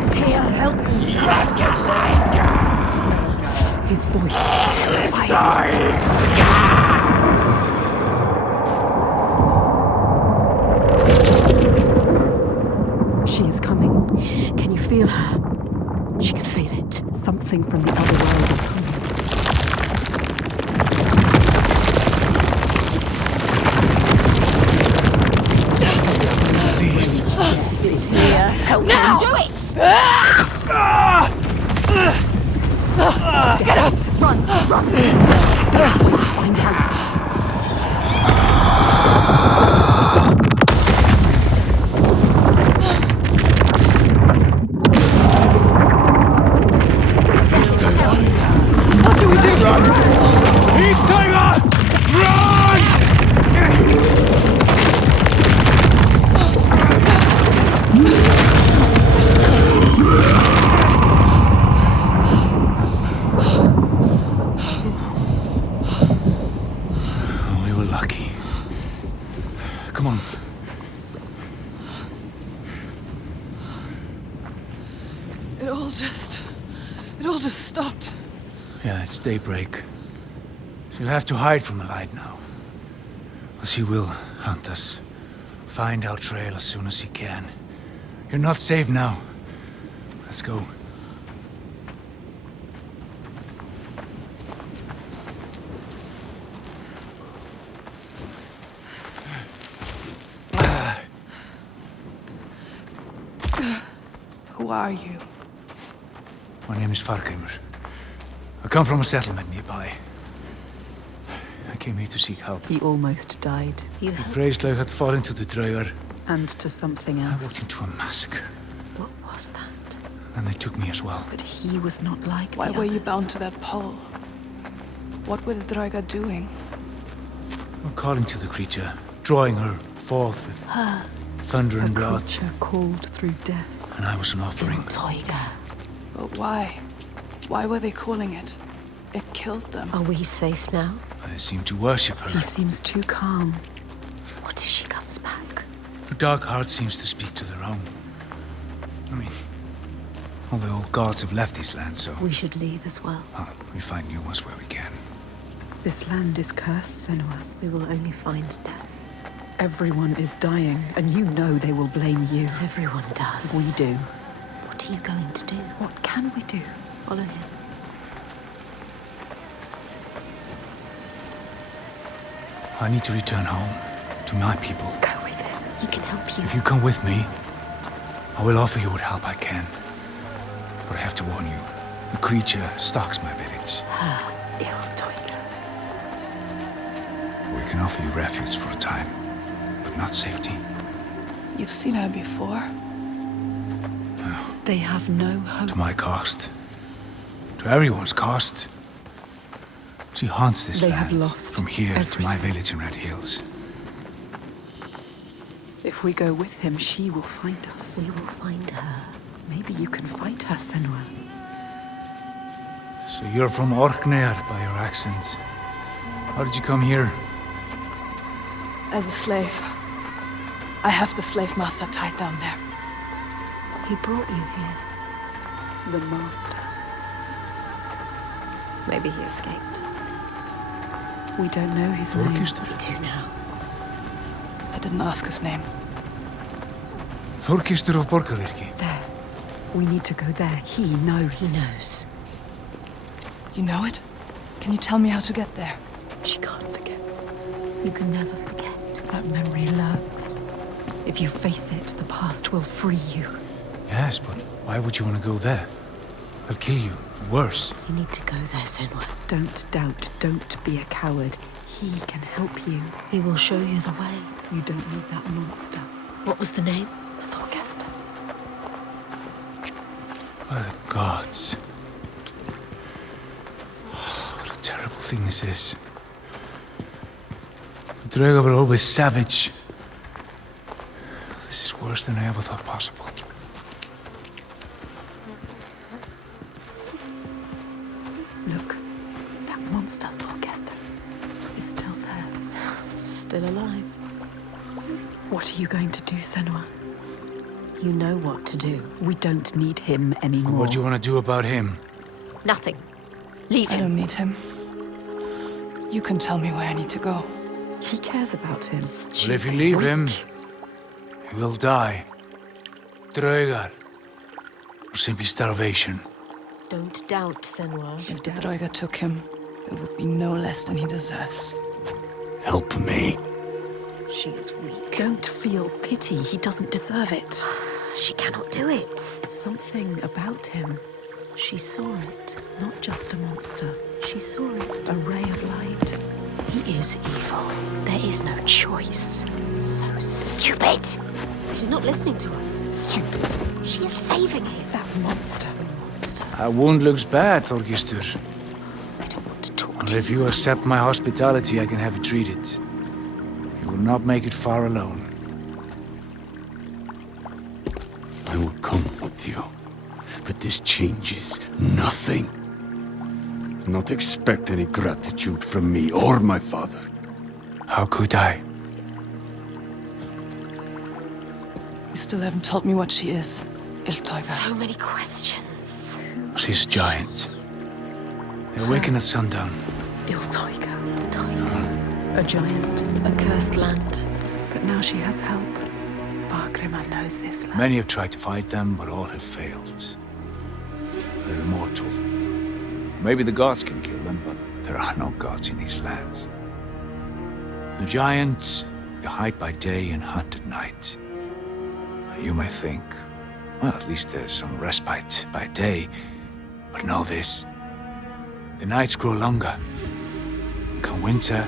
It's here. Help me. His voice terrifies. She is coming. Can you feel her? She can feel it. Something from the other world is coming. It's here. Help now. Do it. Get out! Run! Run! Don't wait to find out. What do we do? Run! Eat Tiger! Run! We were lucky. Come on. It all just stopped. Yeah, it's daybreak. She'll have to hide from the light now. But she will hunt us. Find our trail as soon as he can. You're not safe now. Let's go. Who are you? My name is Fargrimur. I come from a settlement nearby. I came here to seek help. He almost died. You The help. Freyslag had fallen to the Draugar. And to something I walked else. into a massacre. What was that? And they took me as well. But he was not like Why the were you others. bound to that pole? What were the Draugar doing? I'm calling to the creature, drawing her forth with Her. thunder A and blood. creature called through death. And I was an offering. Tiger. But why? Why were they calling it? It killed them. Are we safe now? I seem to worship He her. seems too calm. What if she comes back? Her dark heart seems to speak to their own. I mean, all the old gods have left these lands, so We should leave as well. we find new ones where we can. This land is cursed, Senua. We will only find death. Everyone is dying, and you know they will blame you. Everyone does. We do. What are you going to do? What can we do? Follow him. I need to return home, to my people. Go with him. He can help you. If you come with me, I will offer you what help I can. But I have to warn you, the creature stalks my village. We can offer you refuge for a time, but not safety. You've seen her before? They have no hope. To my cost. To everyone's cost. She haunts this They land have lost from here to my everything. village in Red Hills. If we go with him, she will find us. We will find her. Maybe you can fight her, Senua. So you're from Orkneyar by your accent. How did you come here? As a slave. I have the slave master tied down there. He brought you here. The master. Maybe he escaped. We don't know his name. Þorkistur? We do now. I didn't ask his name. Þorkistur of Borgarvirki. There. We need to go there. He knows. He knows. You know it? Can you tell me how to get there? She can't forget. You can never forget. That memory lurks. If you face it, the past will free you. Yes, but why would you want to go there? They'll kill you. Worse. You need to go there, Senua. Don't doubt. Don't be a coward. He can help you. He will show you the way. You don't need that monster. What was the name? Thorgester. By the gods. What a terrible thing this is. The Draugr were always savage. This is worse than I ever thought possible. Look, that monster Thorgester is still there. Still alive. What are you going to do, Senua? You know what to do. We don't need him anymore. What do you want to do about him? Nothing. Leave I him. don't need him. You can tell me where I need to go. He cares about him. Well, if you leave him, he will die. Draugr. Or simply starvation. Don't doubt, Senua. If the Draugr took him, it would be no less than he deserves. Help me. She is weak. Don't feel pity. He doesn't deserve it. She cannot do it. Something about him. She saw it. Not just a monster. She saw it. A ray of light. He is evil. There is no choice. So stupid. She's not listening to us. Stupid. She is saving him. That monster. That wound looks bad, Thorgester. I don't want to talk And to if you accept my hospitality, I can have it treated. You will not make it far alone. I will come with you. But this changes nothing. Do not expect any gratitude from me or my father. How could I? You still haven't told me what she is. Iltoiga. So many questions. She's a giant. They awaken at sundown. Iltoiga. The A giant. A cursed land. But now she has help. Fargrimr knows this land. Many have tried to fight them, but all have failed. They're immortal. Maybe the gods can kill them, but there are no gods in these lands. The giants, they hide by day and hunt at night. You may think, well, at least there's some respite by day. But know this, the nights grow longer. And come winter,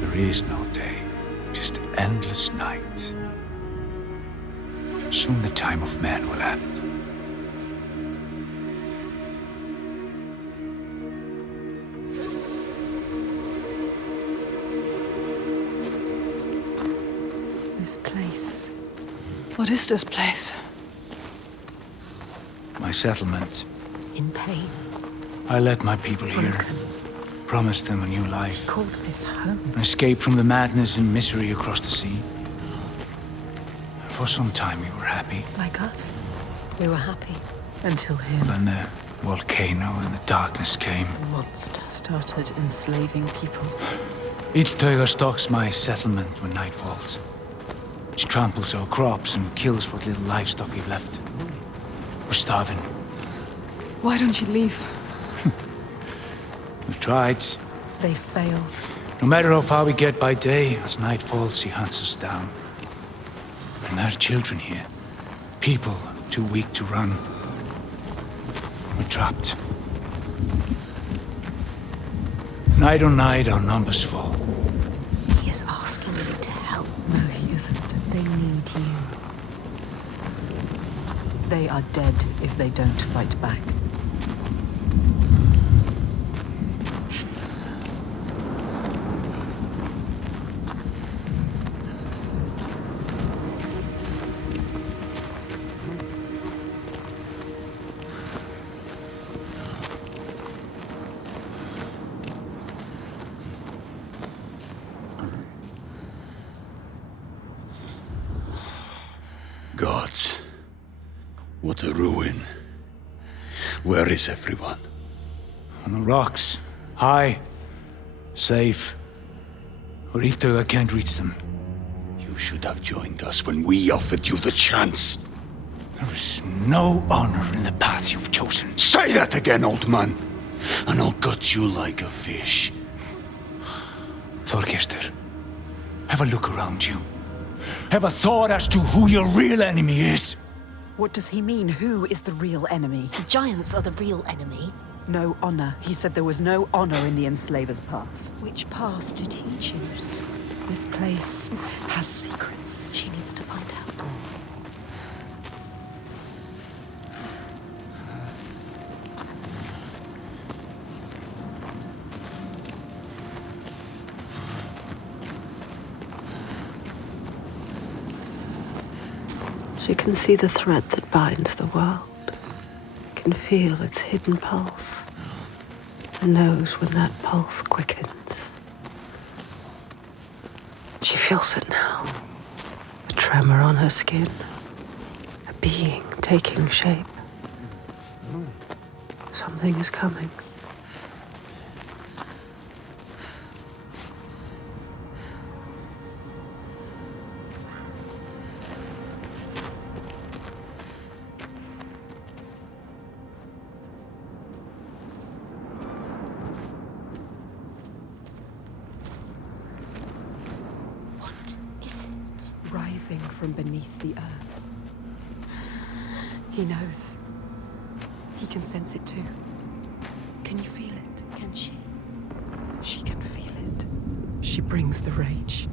there is no day, just endless night. Soon the time of man will end. This place. What is this place? My settlement. In pain. I led my people here, promised them a new life, Called this home. an escape from the madness and misery across the sea. For some time we were happy. Like us. We were happy. Until him. Then the volcano and the darkness came. The monster. Started enslaving people. Iltoiga stalks my settlement when night falls. She tramples our crops and kills what little livestock we've left. We're starving. Why don't you leave? We've tried. They failed. No matter how far we get by day, as night falls, she hunts us down. And there are children here. People too weak to run. We're trapped. Night on night, our numbers fall. He is asking you to help. No, he isn't. They need you. They are dead if they don't fight back. Gods. What a ruin. Where is everyone? On the rocks. High. Safe. Or Iltoiga can't reach them. You should have joined us when we offered you the chance. There is no honor in the path you've chosen. Say that again, old man, and I'll gut you like a fish. Thorgester, have a look around you. Have a thought as to who your real enemy is. What does he mean? Who is the real enemy? The giants are the real enemy. No honor. He said there was no honor in the enslaver's path. Which path did he choose? This place has secrets. She needs to find out. She can see the thread that binds the world, can feel its hidden pulse, and knows when that pulse quickens. She feels it now, a tremor on her skin, a being taking shape. Something is coming. Rising from beneath the earth. He knows. He can sense it too. Can you feel it? Can she? She can feel it. She brings the rage.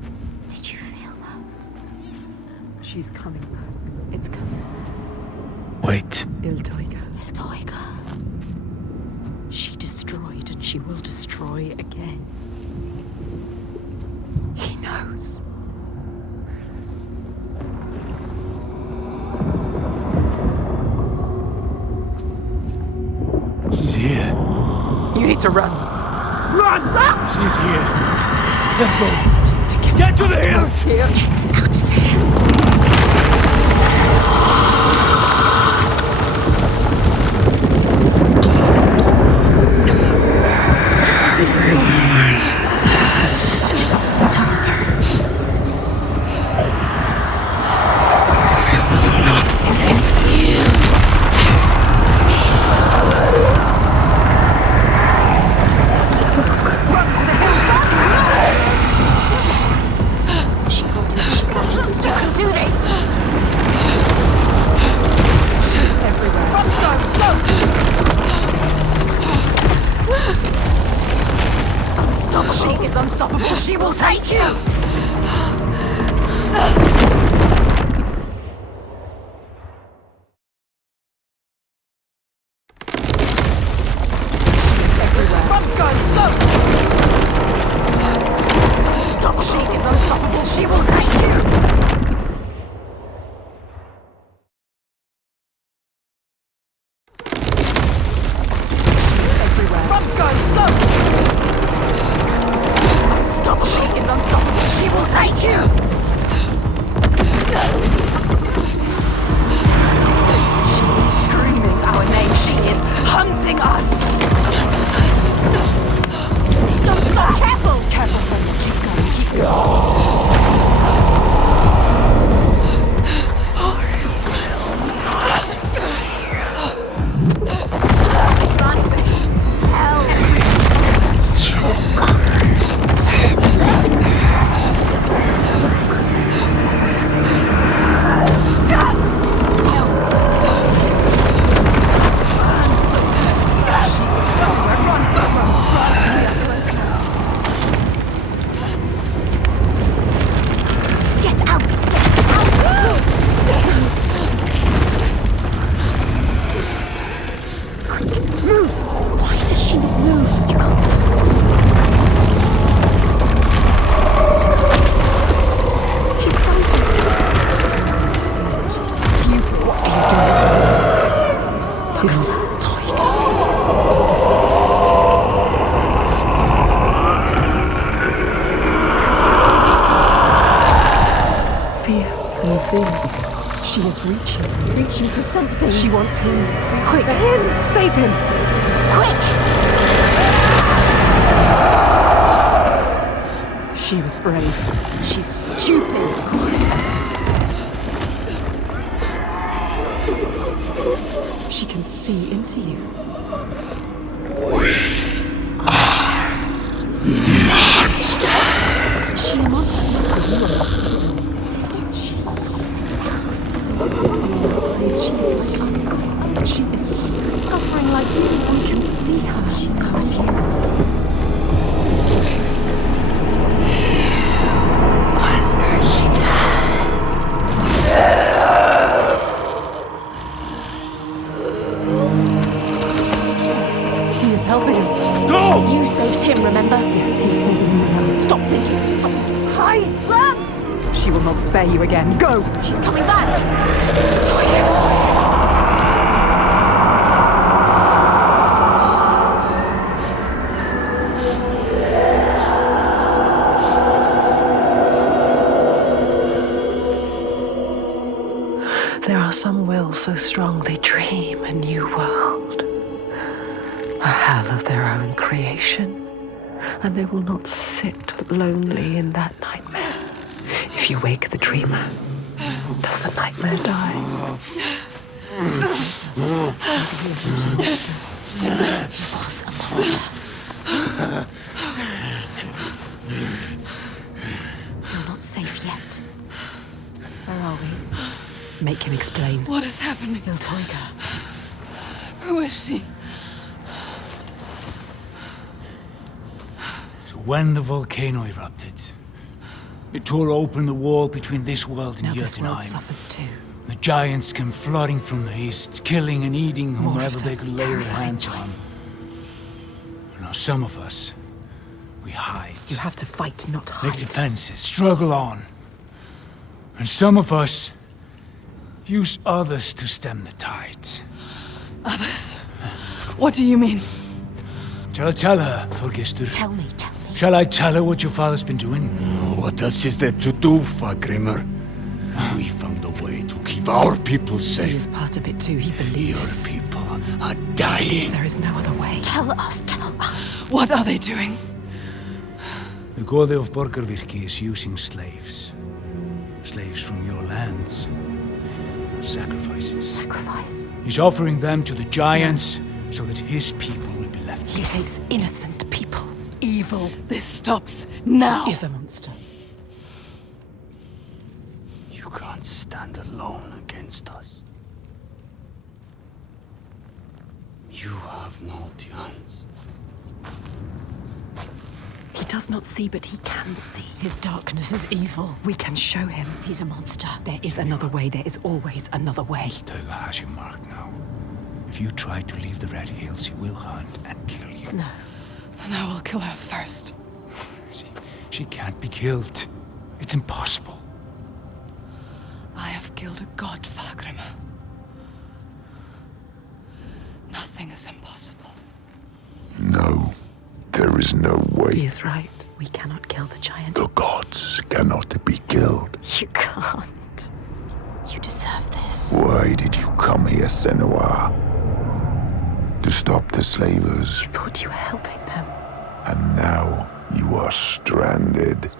Did you feel that? She's coming back. It's coming. Wait. Iltoiga. Iltoiga. She destroyed and she will destroy again. He knows. She's here. You need to run. Run! Run! She's here. Let's go. Get to the hills! Get out of here. She will take you! She's everywhere. Run, go! Stop! She is unstoppable. She will take you! She's everywhere. Run, go! Stop! She is unstoppable. She will take you! She is screaming our name. She is hunting us. Don't stop! Careful! Careful, Senua. Keep going. Keep going. She is reaching for something. She wants him. Quick! Him! Save him! Quick! She was brave. She's stupid. She can see into you. Monster! She a monster? Are you a monster, Senua? She's so Please, she him, remember? Yes, he'll see the mirror. Stop thinking. Stop thinking. Hide! Run! She will not spare you again. Go! She's coming back. There are some wills so strong they dream a new world, a hell of their own creation, and they will not sit lonely in that nightmare. If you wake the dreamer, does the nightmare die? Was a monster. You're not safe yet. Where are we? Make him explain. What is happening? Iltoiga. Who is she? So when the volcano erupted, it tore open the wall between this world Now and this world Jotunheim. suffers too. The giants came flooding from the east, killing and eating More whomever of they them, could lay their terrifying hands on. giants. Now some of us, we hide. You have to fight, not hide. Make defenses, struggle on. And some of us use others to stem the tides. Others? What do you mean? Shall I tell her, Thorgestur? Tell me. Shall I tell her what your father's been doing? What else is there to do, Fagrimur? We found a way to keep our people He safe. is part of it too. He believes. Your people are dying. There is no other way. Tell us. What are they doing? The Gode of Borgarvirki is using slaves. Slaves from your lands. Sacrifices. Sacrifice. He's offering them to the giants so that his people will be left. He takes innocent people. Evil. This stops now. He is a monster. You can't stand alone against us. You have no chance. He does not see, but he can see. His darkness is evil. We can show him. He's a monster. There is another way. There is always another way. Teuga has you marked now. If you try to leave the Red Hills, he will hunt and kill you. No. Then I will kill her first. She can't be killed. It's impossible. I have killed a god, Fagrimur. Nothing is impossible. No, there is no way. He is right. We cannot kill the giant. The gods cannot be killed. You can't. You deserve this. Why did you come here, Senua? To stop the slavers. You thought you were helping them. And now you are stranded.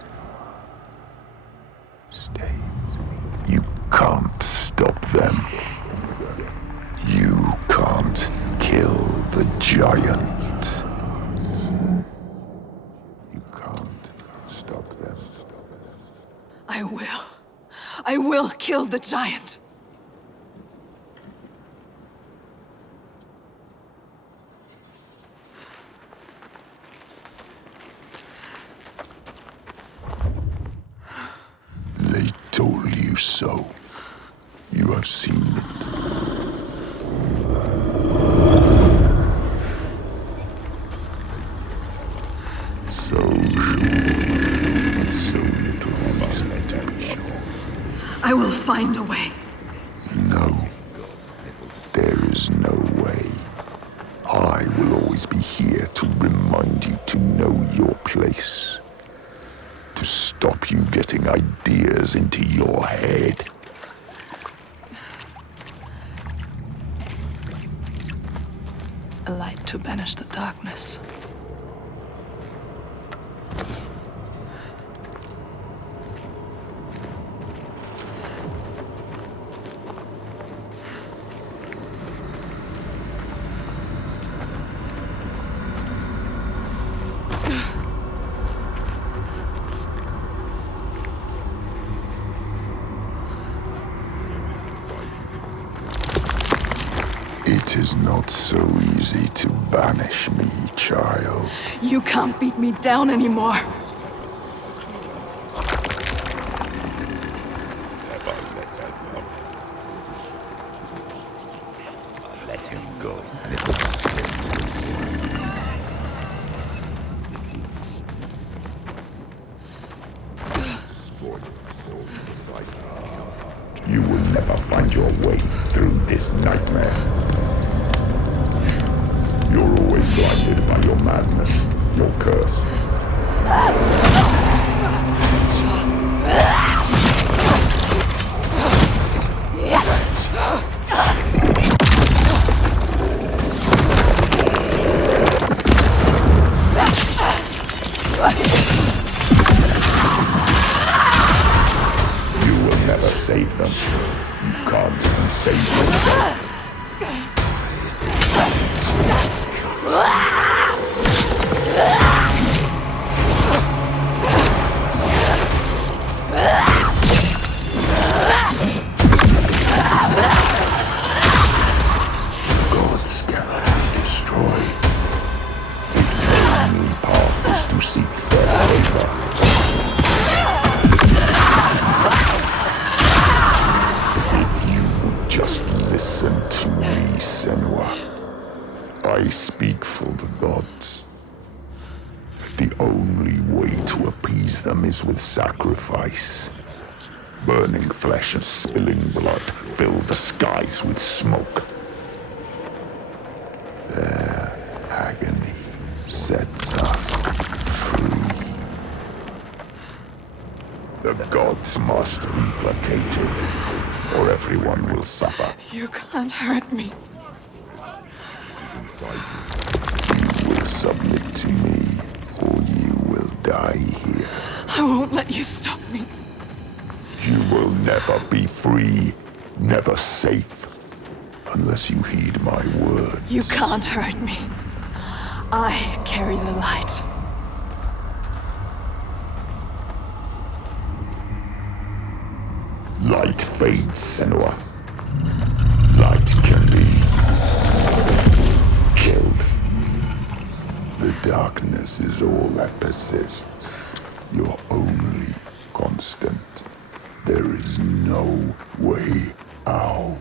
Stay. You can't stop them. You can't kill the giant. You can't stop them. I will. I will kill the giant. They told you so. You have seen it. So little attention. I will find a way. No. There is no way. I will always be here to remind you to know your place. To stop you getting ideas into your head. A light to banish the darkness. It is not so easy to banish me, child. You can't beat me down anymore. Let him go, never find your way through this nightmare. You're always blinded by your madness, your curse. You will never save them. You can't even save yourself. Gods cannot be destroyed. The only path is to seek their favor. If you would just listen to me, Senua. I speak for the gods. The only way to appease them is with sacrifice. Burning flesh and spilling blood fill the skies with smoke. Their agony sets us free. The gods must be placated, or everyone will suffer. You can't hurt me. You will submit to me, or you will die here. I won't let you stop me. You will never be free, never safe, unless you heed my words. You can't hurt me. I carry the light. Light fades, Senua. Light can be killed. The darkness is all that persists, your only constant. There is no way out.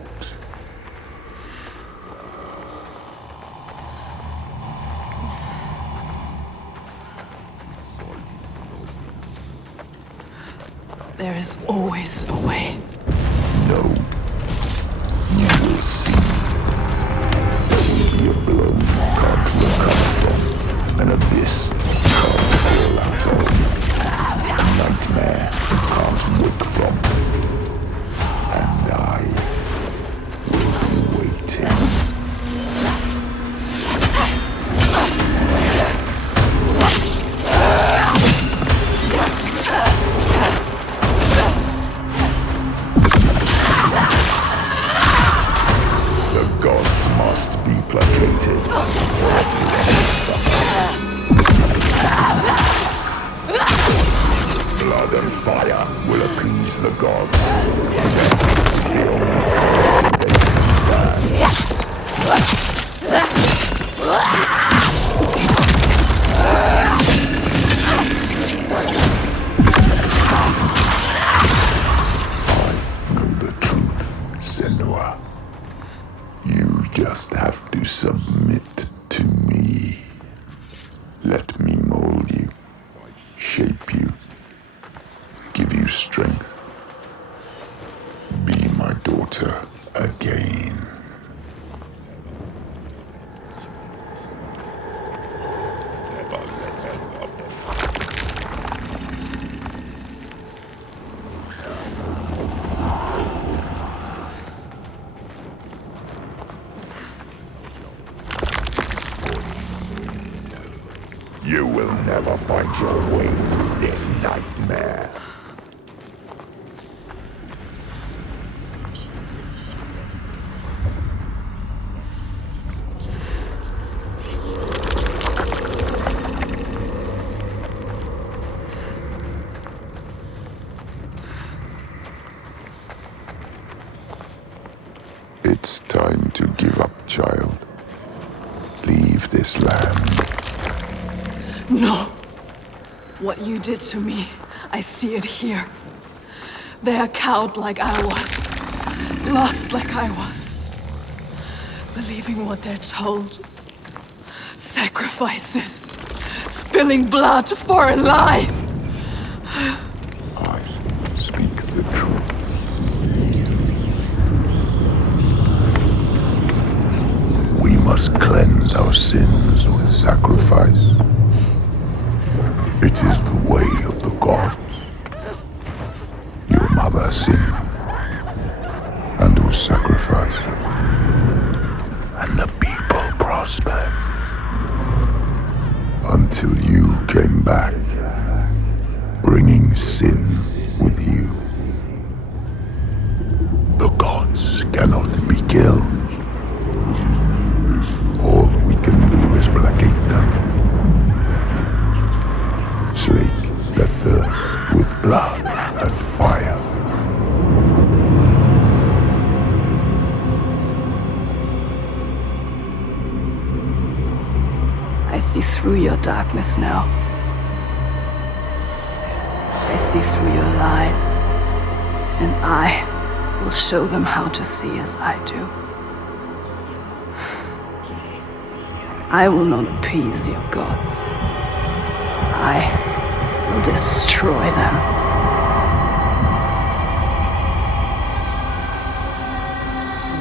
There is always a way. No. You will see. There will be a blow you can't recover from. An abyss you can't fall out of. A nightmare you can't wake from. And I will be waiting. The gods must be placated. Blood and fire will appease the gods. That is the only cause they can stand. I know the truth, Senua. You just have to submit to me. Let me mold you, shape you, give you strength. Be my daughter again. Never let her love them. You will never find your way through this nightmare. It's time to give up, child. Leave this land. No. What you did to me, I see it here. They are cowed like I was. Lost like I was. Believing what they're told. Sacrifices. Spilling blood for a lie. I speak the truth. must cleanse our sins with sacrifice. It is the way of the gods. Your mother sinned and was sacrificed, and the people prospered until you came back, bringing sin with you. The gods cannot be killed. All we can do is placate them. Slake their thirst with blood and fire. I see through your darkness now. I see through your lies. And I will show them how to see as I do. I will not appease your gods. I will destroy them.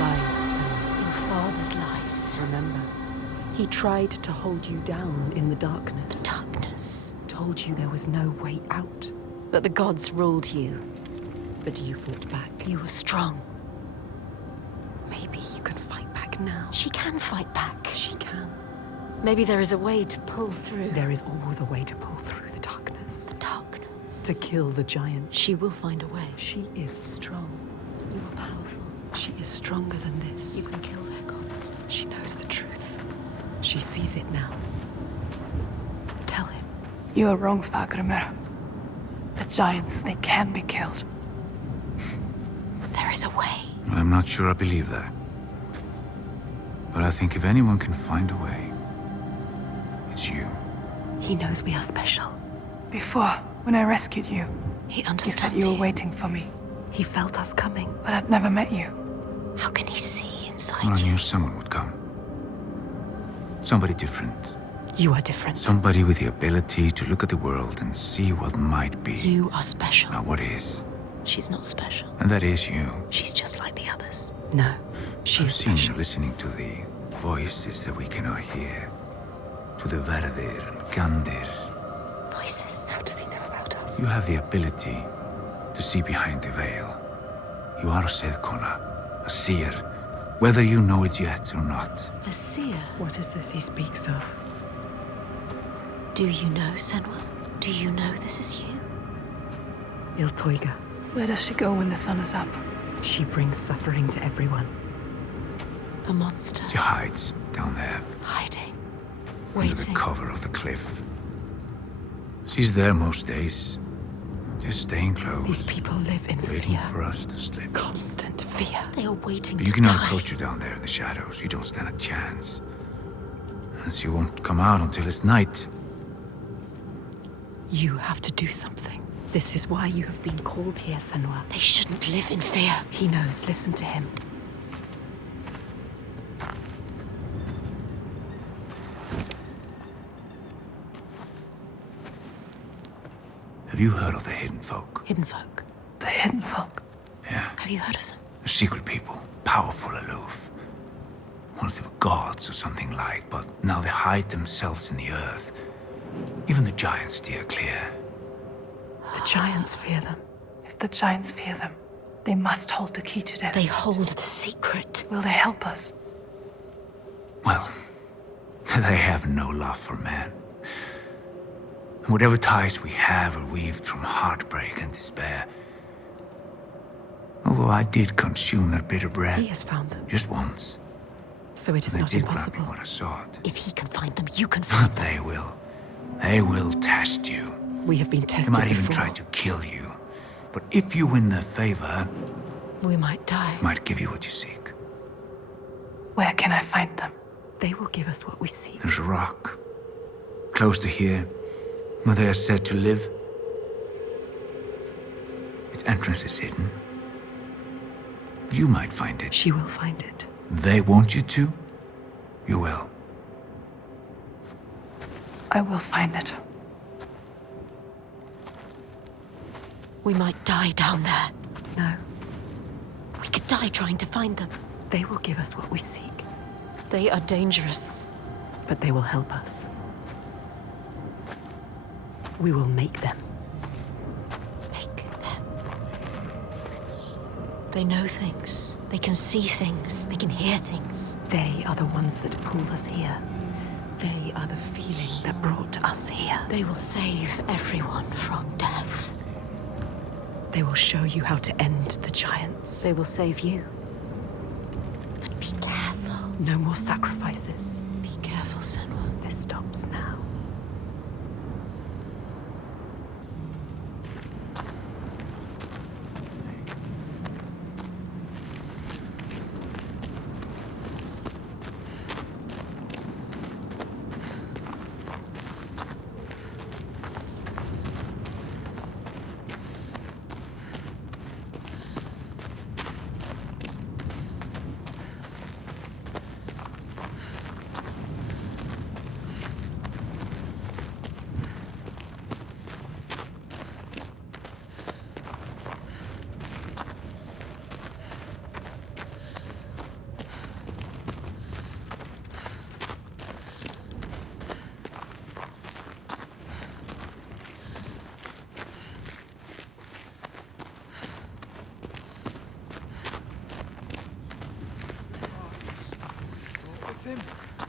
Lies, Senua. Your father's lies. Remember, he tried to hold you down in the darkness. Darkness. Told you there was no way out. That the gods ruled you. But you fought back. You were strong. Maybe you can fight back now. She can fight back. She can. Maybe there is a way to pull through. There is always a way to pull through the darkness. Darkness. To kill the giant. She will find a way. She is strong. You are powerful. She is stronger than this. You can kill their gods. She knows the truth. She sees it now. Tell him. You are wrong, Fagrimir. The giants, they can be killed. There is a way. Well, I'm not sure I believe that. But I think if anyone can find a way, it's you. He knows we are special. Before, when I rescued you, He he understands said you were waiting for me. He felt us coming. But I'd never met you. How can he see inside Well, I you? knew someone would come. Somebody different. You are different. Somebody with the ability to look at the world and see what might be. You are special. Not what is. She's not special. And that is you. She's just like the others. No, she I've is seen special. you listening to the voices that we cannot hear. To the Verdir and Gandir. Voices. How does he know about us? You have the ability to see behind the veil. You are a Sedkona, a seer, whether you know it yet or not. A seer. What is this he speaks of? Do you know, Senua? Do you know this is you? Iltoiga. Where does she go when the sun is up? She brings suffering to everyone. A monster. She hides down there, Hiding. under the Waiting. cover of the cliff. She's there most days, just staying close. These people live in waiting fear. for us to slip. Constant fear. They are waiting But you to cannot die. approach her down there in the shadows. You don't stand a chance. And she won't come out until it's night. You have to do something. This is why you have been called here, Senua. They shouldn't live in fear. He knows. Listen to him. Have you heard of the Hidden Folk? Hidden folk. The hidden folk. Yeah. Have you heard of them? They're secret people, powerful, aloof. Once they were gods or something like, but now they hide themselves in the earth. Even the giants steer clear. The giants fear them. If the giants fear them, they must hold the key to their They fate. hold the secret. Will they help us? Well, they have no love for man. And whatever ties we have are weaved from heartbreak and despair. Although I did consume their bitter bread. He has found them. Just once. So it is They not did grant me impossible. what I sought. If he can find them, you can find them. They will. They will test you. We have been They tested might even before. try to kill you. But if you win their favor, We might die. might give you what you seek. Where can I find them? They will give us what we seek. There's a rock, close to here, where they are said to live. Its entrance is hidden. You might find it. She will find it. They want you to, you will. I will find it. We might die down there. No, We could die trying to find them. they will give us what we seek. They are dangerous. But they will help us. We will make them. Make them. They know things. They can see things. They can hear things. They are the ones that pulled us here. They are the feeling that brought us here. They will save everyone from death. They will show you how to end the giants. They will save you. But be careful. No more sacrifices. Be careful, Senua. This stops now.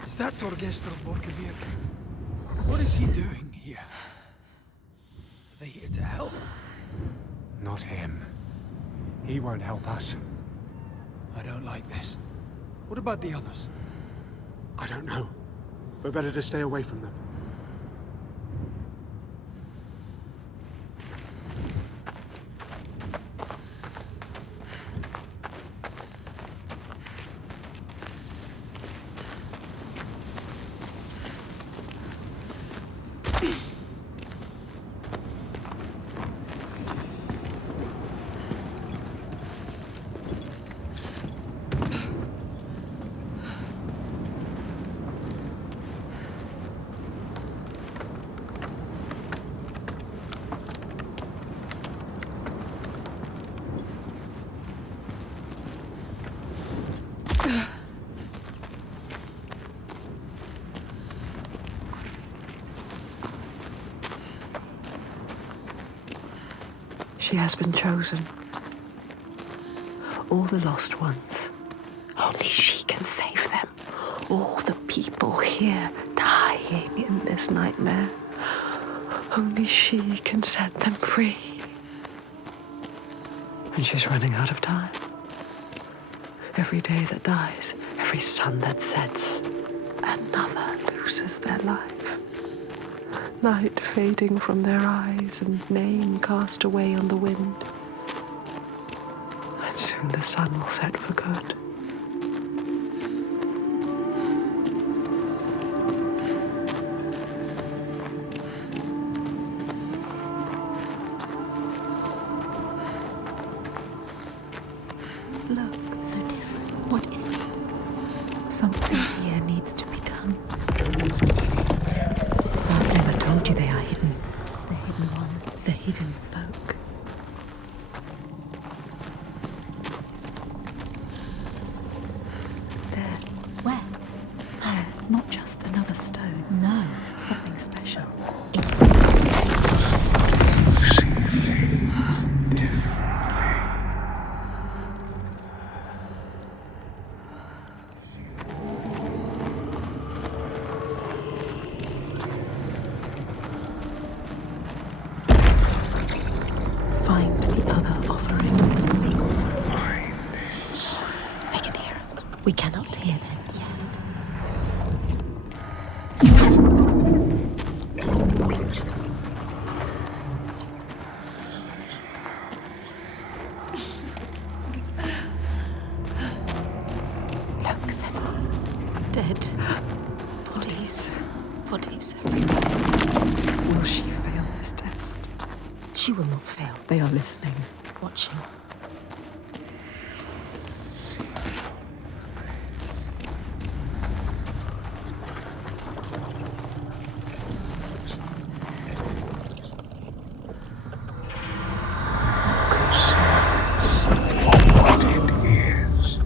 Is that Torgestor Borkavir? What is he doing here? Are they here to help? Not him. He won't help us. I don't like this. What about the others? I don't know. We're better to stay away from them. She has been chosen. All the lost ones. Only she can save them. All the people here dying in this nightmare. Only she can set them free. And she's running out of time. Every day that dies, every sun that sets, another loses their life. Light fading from their eyes and name cast away on the wind. And soon the sun will set for good. Look, so different. What is it? Something here needs to be done. What is it? I've never told you they are hidden. The hidden ones. The hidden folk. There. Where? There. Not just another stone. No. Something special. It is Find the other offering. They can hear us. We cannot hear them yet. Look, Senua. Dead. Bodies everywhere. Will she fail this test? She will not fail. They are listening. Watching. For what it is.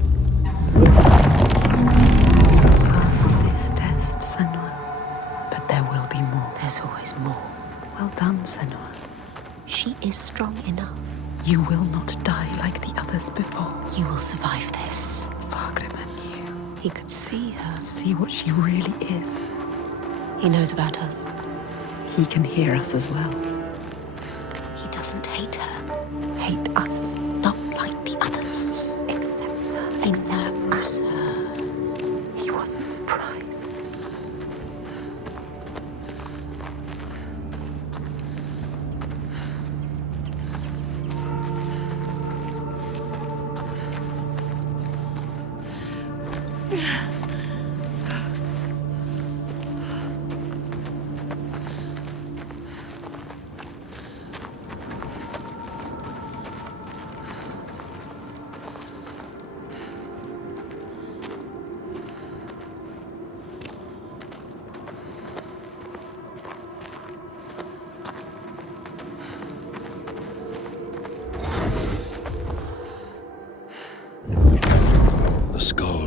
Well done, Senua. She is strong enough. You will not die like the others before. You will survive this. Fargrimmar knew. He could see her. See what she really is. He knows about us. He can hear us as well. He doesn't hate her. Hate us. Not like the others. He accepts her. Accepts us. He wasn't surprised.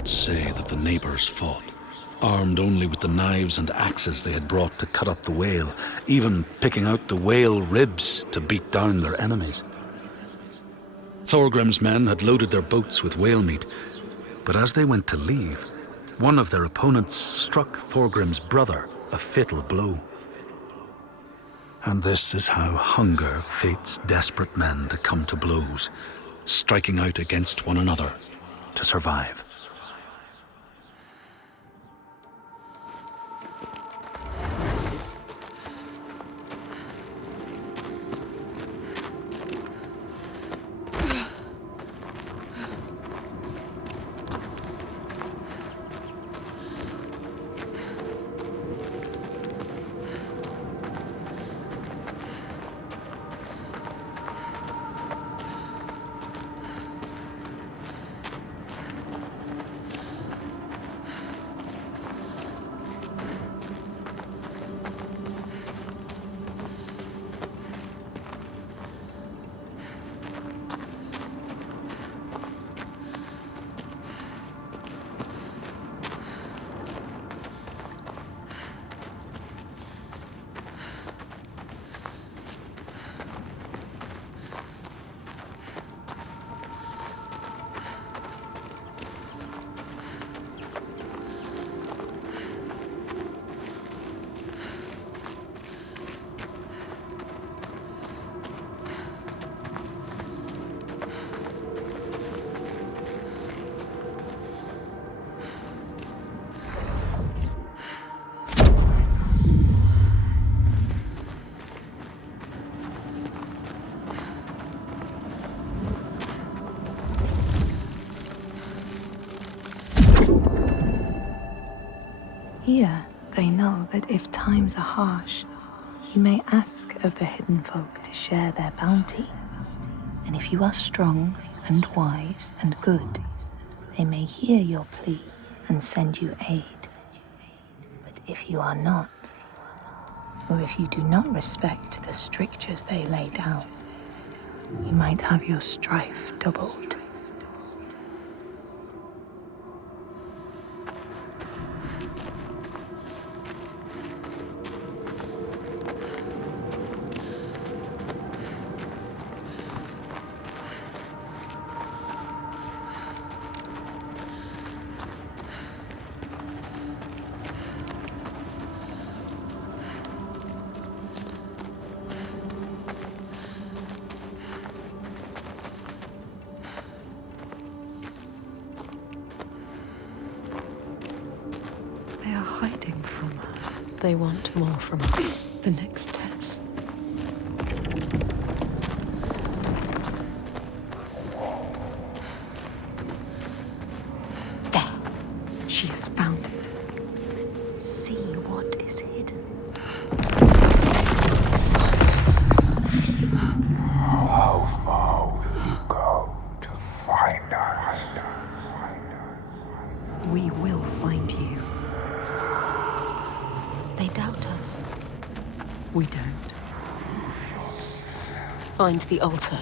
Say that the neighbors fought, armed only with the knives and axes they had brought to cut up the whale, even picking out the whale ribs to beat down their enemies. Thorgrim's men had loaded their boats with whale meat, but as they went to leave, one of their opponents struck Thorgrim's brother a fatal blow. And this is how hunger fates desperate men to come to blows, striking out against one another to survive. Here, they know that if times are harsh, you may ask of the hidden folk to share their bounty. And if you are strong and wise and good, they may hear your plea and send you aid. But if you are not, or if you do not respect the strictures they lay down, you might have your strife doubled. They are hiding from her. They want more from us. The next test. There. She has found it. See what is hidden. How far will you go to find us? We will find you. They doubt us. We don't. Find the altar.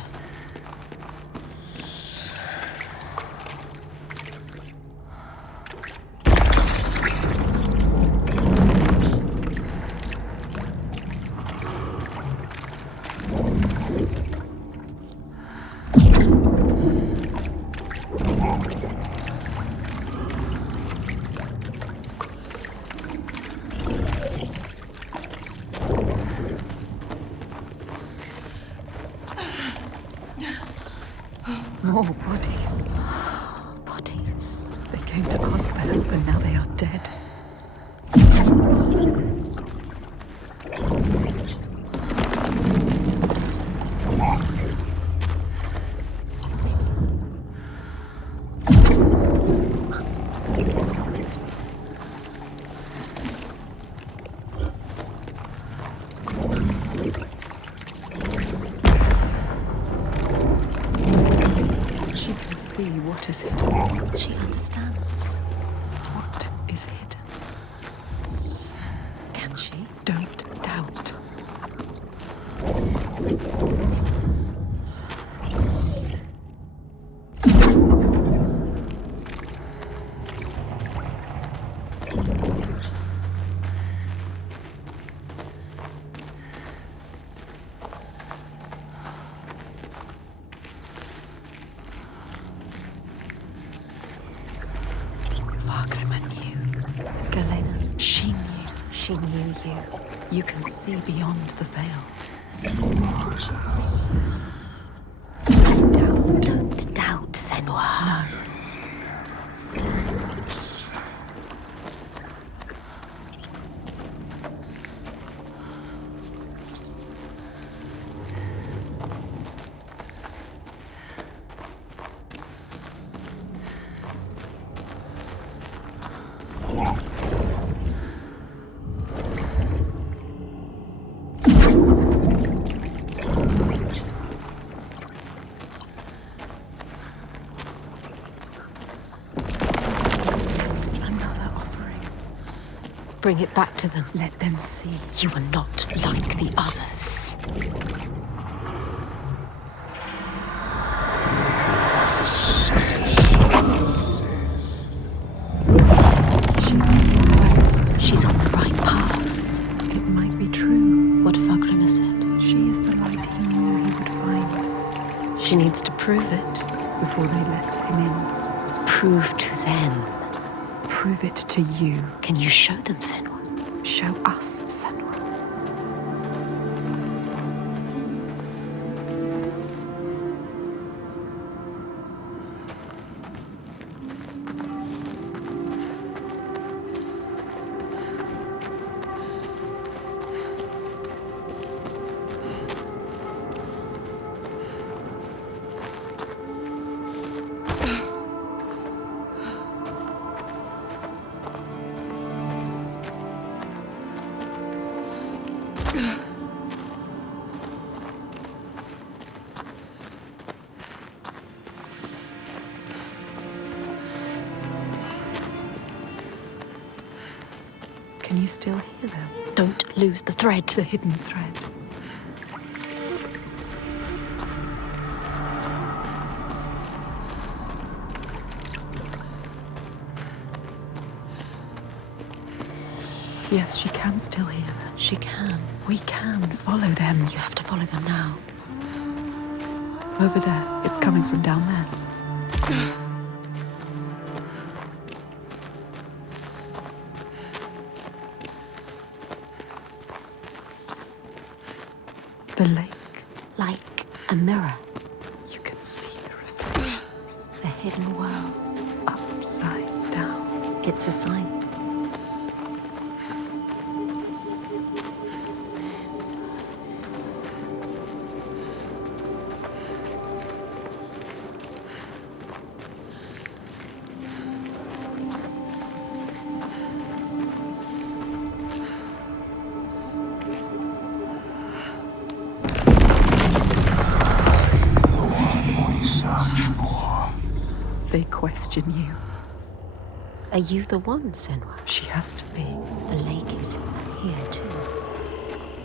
More bodies. Bodies. They came to ask for help and now they are dead. She can see what is hidden. She understands. What is hidden? Can she? Don't doubt. Vargrimmar knew. Galena. She knew. She knew you. You can see beyond the veil. Don't doubt, Senua. No. Another offering. Bring it back to them. Let them see. You are not like the others. She's getting closer. She's on the right path. It might be true. What Vargrimmar said. She is the light he knew he would find She needs to prove it. before they let him in. Prove to them. Prove it to you. Can you show them, Senua? Show us, Senua. Can you still hear them? Don't lose the thread. The hidden thread. Yes, she can still hear them. She can. We can follow them. You have to follow them now. Over there. It's coming from down there. The lake. Like a mirror. You can see the reflections. The hidden world. Upside down. It's a sign. They question you. Are you the one, Senua? She has to be. The lake is here too.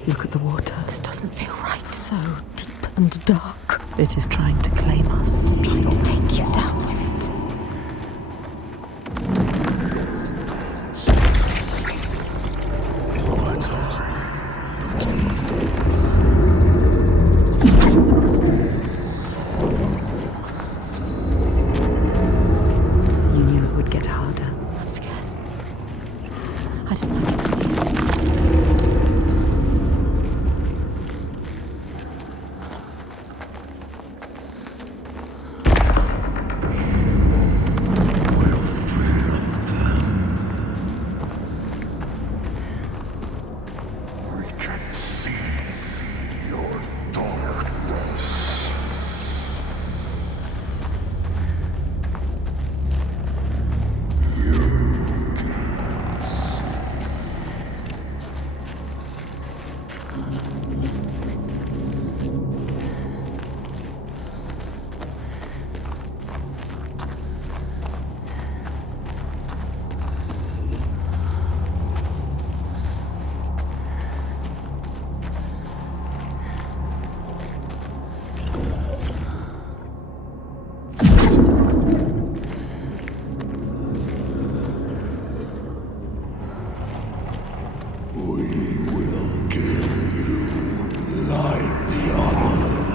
Look at the water. This doesn't feel right. So deep. And dark. It is trying to claim us. Trying to take you down with it. You knew it would get harder. I'm scared. I don't like it. We are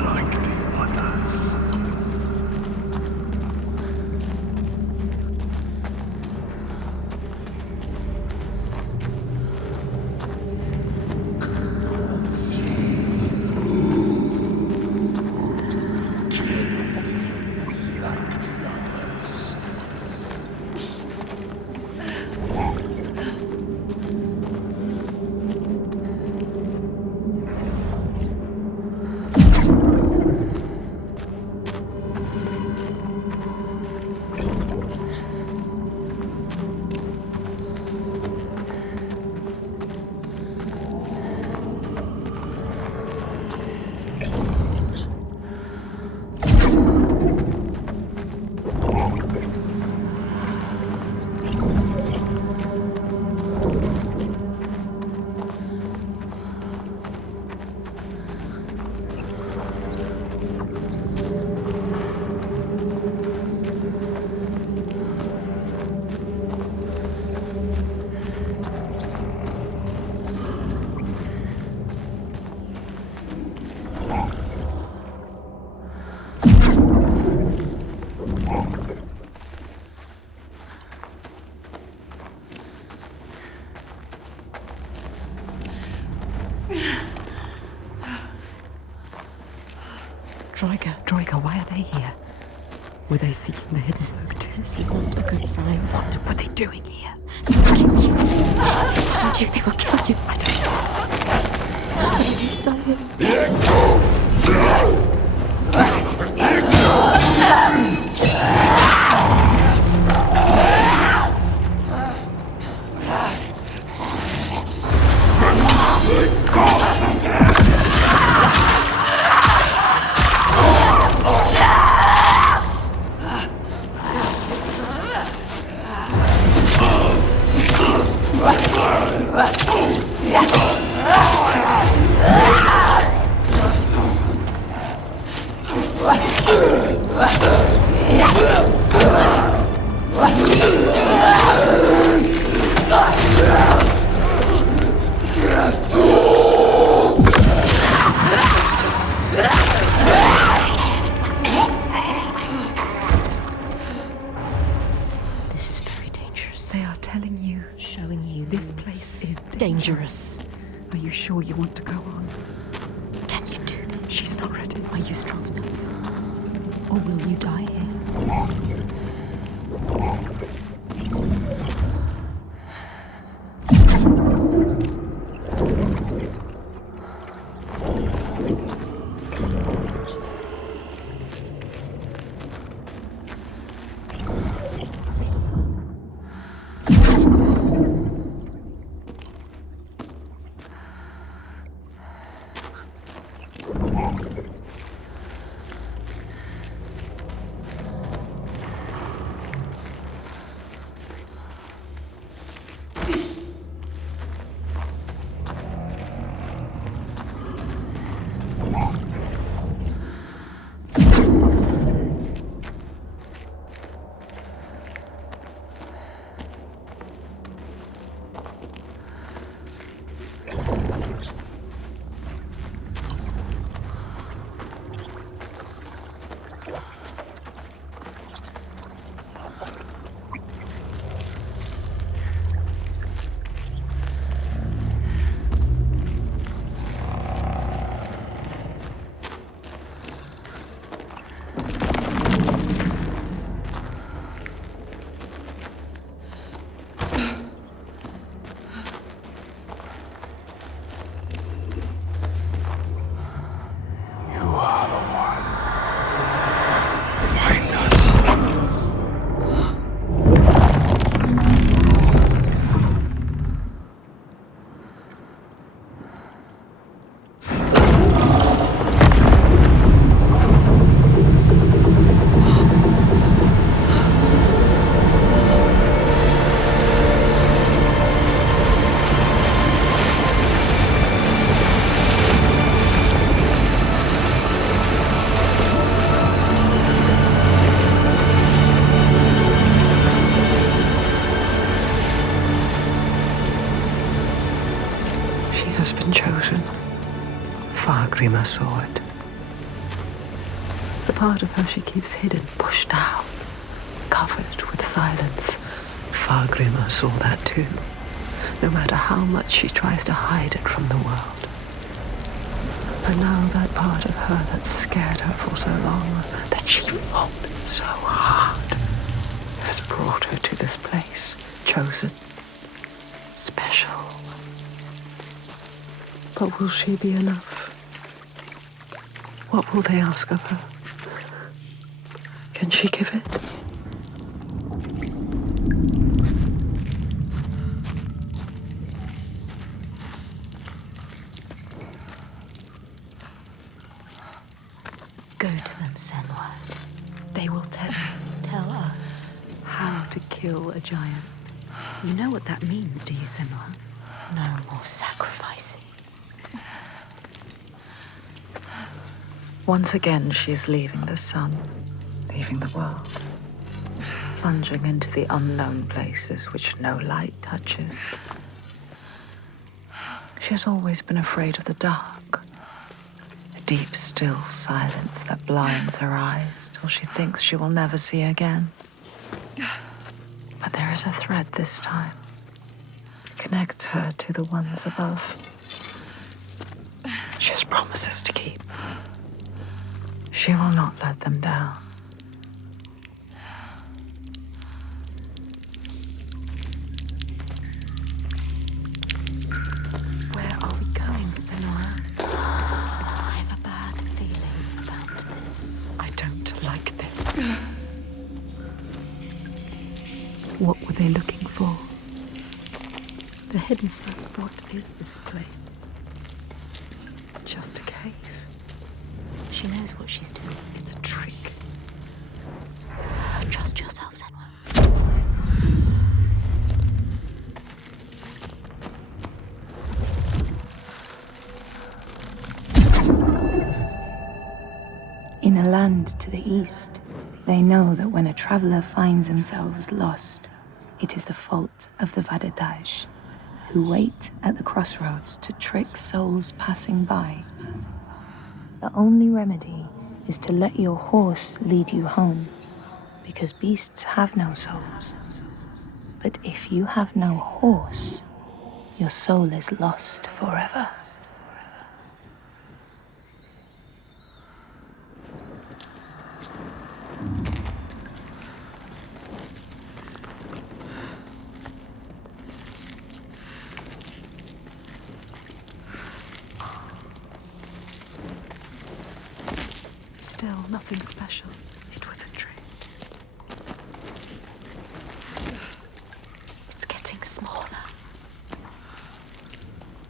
like the others. Droiga, why are they here? Were they seeking the hidden folk too? This is not a good sign. What were they doing here? They will kill you. They will kill you. I don't know. He's dangerous. Are you sure you want to go on? Can you do this? She's not ready. Are you strong enough? Or will you die here? sword. The part of her she keeps hidden, pushed out, covered with silence. Fargrimr saw that too, no matter how much she tries to hide it from the world. But now that part of her that scared her for so long, that she fought so hard, has brought her to this place, chosen, special. But will she be enough? What will they ask of her? Can she give it? Go to them, Senua. They will tell us How to kill a giant. You know what that means, do you, Senua? no more sacrificing. Once again, she is leaving the sun, leaving the world, plunging into the unknown places which no light touches. She has always been afraid of the dark, a deep, still silence that blinds her eyes till she thinks she will never see again. But there is a thread this time, connects her to the ones above. She has promises to keep. She will not let them down. Where are we going, Senua? I have a bad feeling about this. I don't like this. What were they looking for? The hidden folk. What is this place? Just a cave. She knows what she's doing. It's a trick. Trust yourself, Senua. In a land to the east, they know that when a traveler finds themselves lost, it is the fault of the Vadadaj, who wait at the crossroads to trick souls passing by. The only remedy is to let your horse lead you home, because beasts have no souls. But if you have no horse, your soul is lost forever. Still, nothing special. It was a trick. It's getting smaller.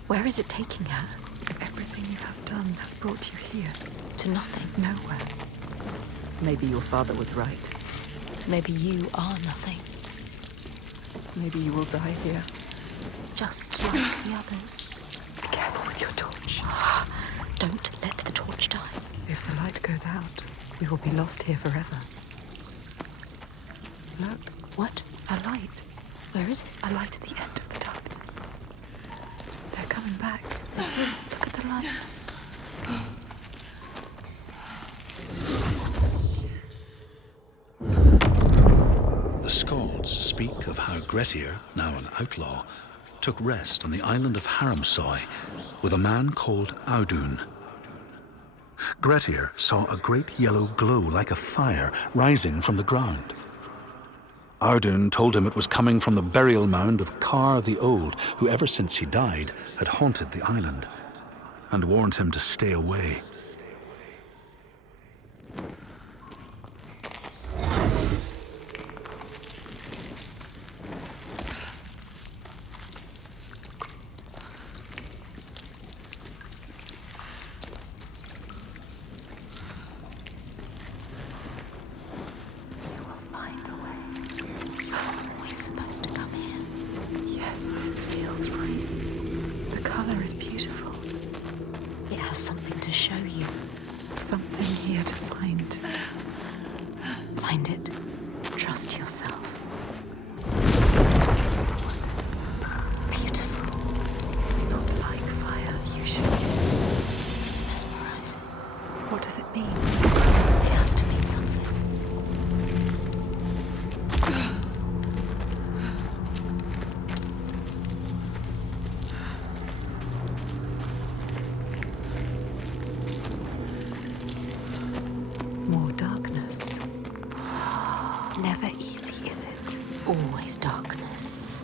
Where is it taking her? Everything you have done has brought you here. To nothing. Nowhere. Maybe your father was right. Maybe you are nothing. Maybe you will die here. Just like the others. Be careful with your torch. Don't let the torch die. If the light goes out, we will be lost here forever. Look. What? A light. Where is it? A light at the end of the darkness. They're coming back. Look at the light. The Skalds speak of how Grettir, now an outlaw, took rest on the island of Haramsoy with a man called Audun. Grettir saw a great yellow glow like a fire rising from the ground. Audun told him it was coming from the burial mound of Kar the Old, who ever since he died had haunted the island, and warned him to stay away. Yes, this feels right. The color is beautiful. It has something to show you. Something here to find. Find it. Trust yourself. Beautiful. It's not like fire usually. It's mesmerizing. What does it mean? It has to mean something. More darkness. Never easy, is it? Always darkness.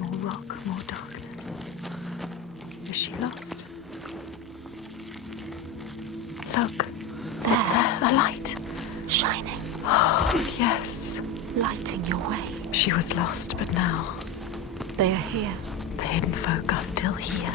More rock, more darkness. Is she lost? Look, What's there? A light. Shining. Oh, yes. Lighting your way. She was lost, but now They are here. the hidden folk are still here.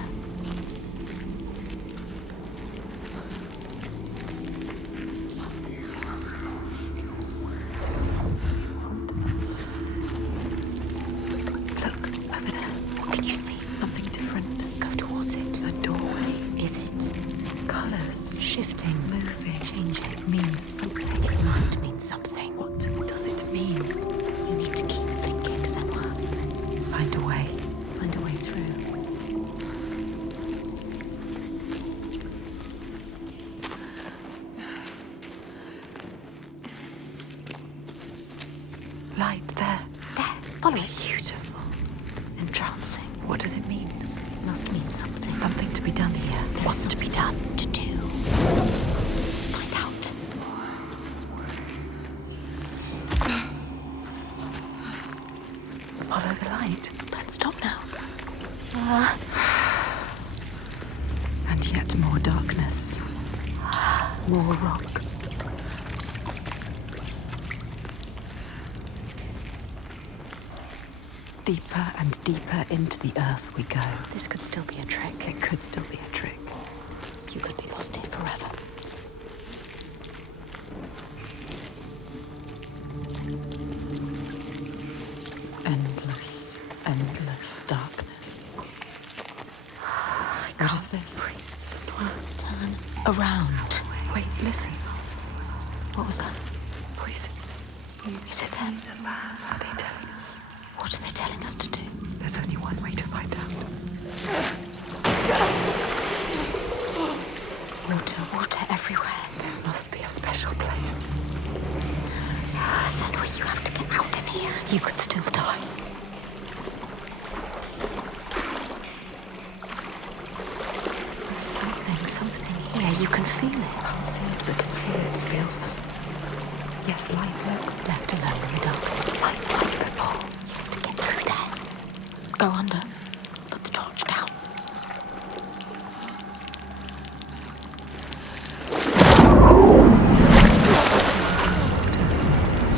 Look, over there. What can you see? Something different. Go towards it. A doorway. Is it? Colours. Shifting. Moving. Changing. Means something. It must mean something. What does it mean? You need to keep thinking, Senua. Find a way. Find a way through. Light there. There. Follow it. Beautiful. Entrancing. What does it mean? Must mean something. Something to be done here. What's to be done? To do. Find out. Follow the light. Don't stop now. And yet more darkness. More rock. Deeper and deeper into the earth we go. This could still be a trick. It could still be a trick. You could be lost here forever. Endless, endless darkness. What is this? Senua, turn around. Wait, listen. What was that? Voices. Is it them? Are they telling us? What are they telling us to do? There's only one way to find out. Water, water everywhere. This must be a special place. Senua, you have to get out of here. You could still die. There's something here. You can feel it. Can't see it, but can feel it. Feels. Yes, light. Look. Left alone in the darkness. Lights like before. To get through there. Go under. Put the torch down.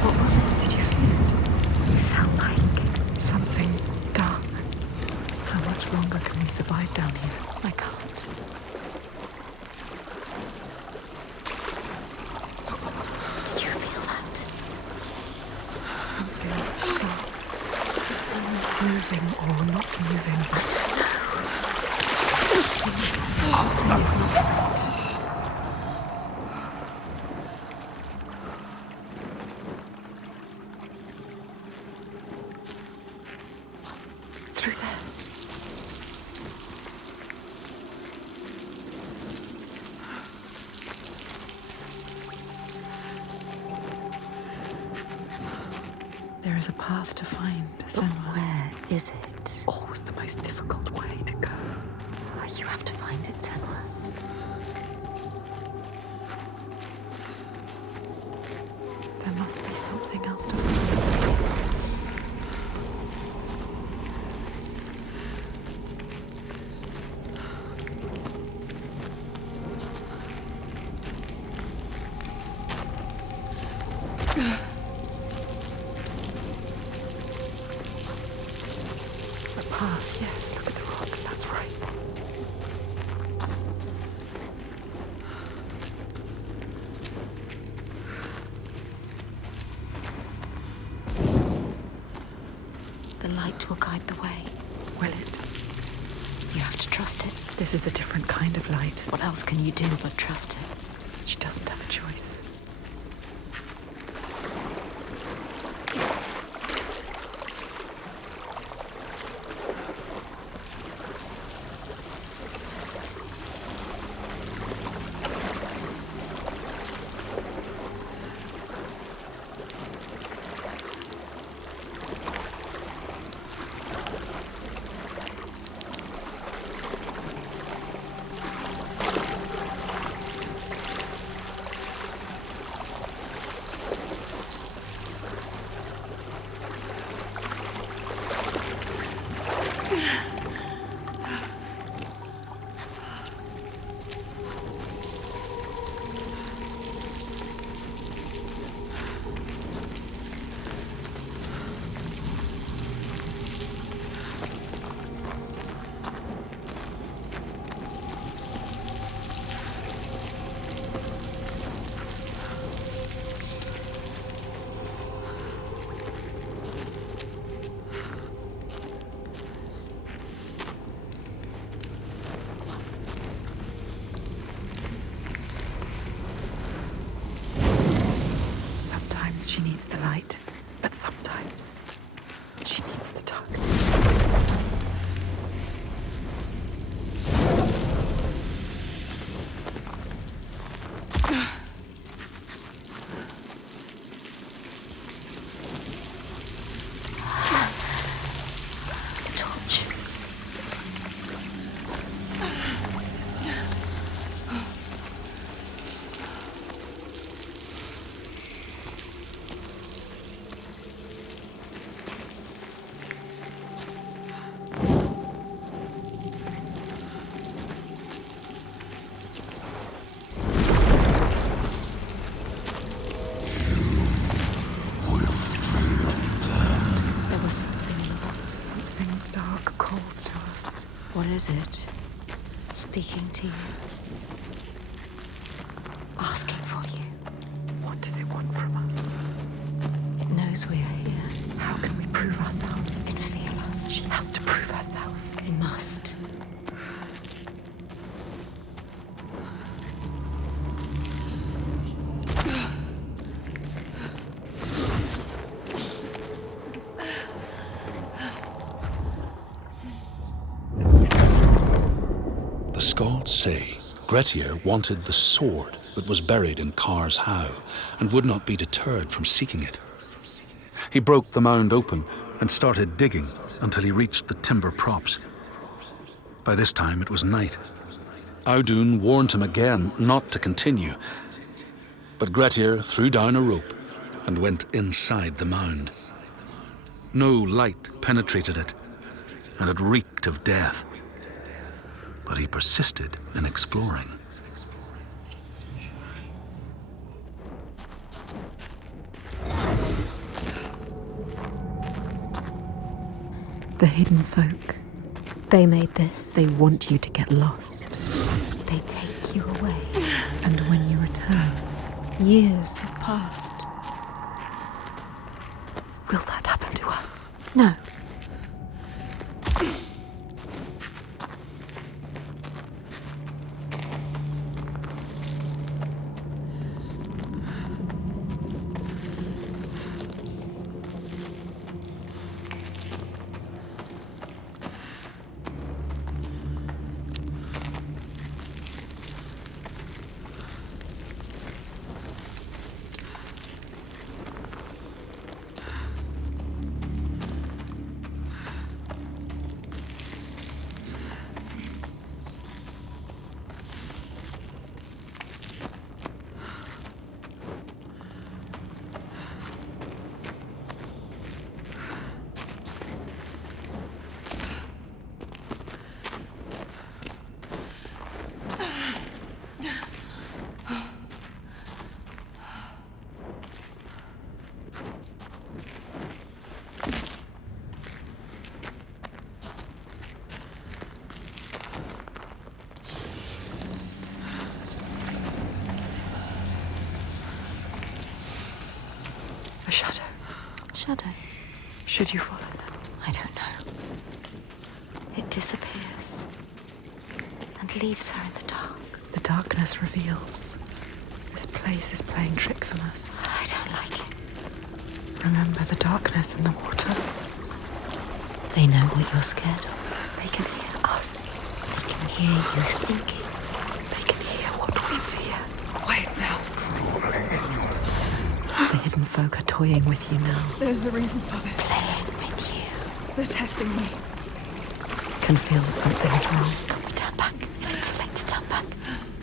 What was it? Did you feel it? It felt like Something dark. How much longer can we survive down here? I can't. Did you feel that? Something dark. Moving or not moving, but something is not right. Through there. There is a path to find, Senua. Where is it? Always the most difficult way to go. You have to find it, Senua. There must be something else to find. A path, yes, look at the rocks, that's right. The light will guide the way. Will it? You have to trust it. This is a different kind of light. What else can you do but trust it? She doesn't have a choice. Sometimes she needs the light, but sometimes she needs the darkness. What is it? Speaking to you. Asking for you. What does it want from us? It knows we are here. How can we prove ourselves? It can feel us. She has to prove herself. It must. Scalds say Grettir wanted the sword that was buried in Car's How and would not be deterred from seeking it. He broke the mound open and started digging until he reached the timber props. By this time it was night. Audun warned him again not to continue, but Grettir threw down a rope and went inside the mound. No light penetrated it, and it reeked of death. But he persisted in exploring. The hidden folk. They made this. They want you to get lost. They take you away. And when you return, years have passed. Will that happen to us? No. A shadow. Shadow? Should you follow them? I don't know. It disappears and leaves her in the dark. The darkness reveals. This place is playing tricks on us. I don't like it. Remember the darkness and the water. They know what you're scared of. They can hear us. They can hear you thinking. They can hear what we fear. Quiet now. The hidden folk are toying with you now. There's a reason for this. Playing with you. They're testing me. Can feel that something is wrong. Turn back. Is it too late to turn back?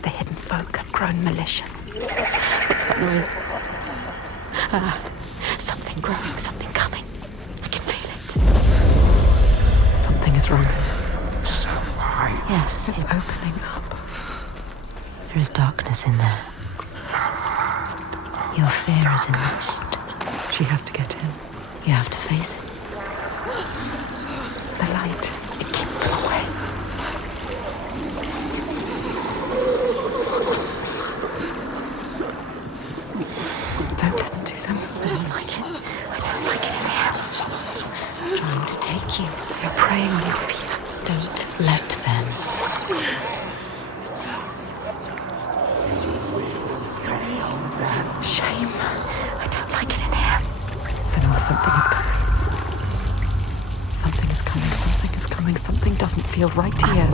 The hidden folk have grown malicious. What's that noise? Something growing, something coming. I can feel it. Something is wrong. Yes, It's opening up. There is darkness in there. Your fear is in there. She has to get in. You have to face it. The light, it keeps them away. Don't listen to them. I don't like it. I don't like it in here. Trying to take you. You're preying on your fear. Don't let them. Shame. I don't don't like it in here. Senua, something is coming. Something is coming, something is coming. Something doesn't feel right here.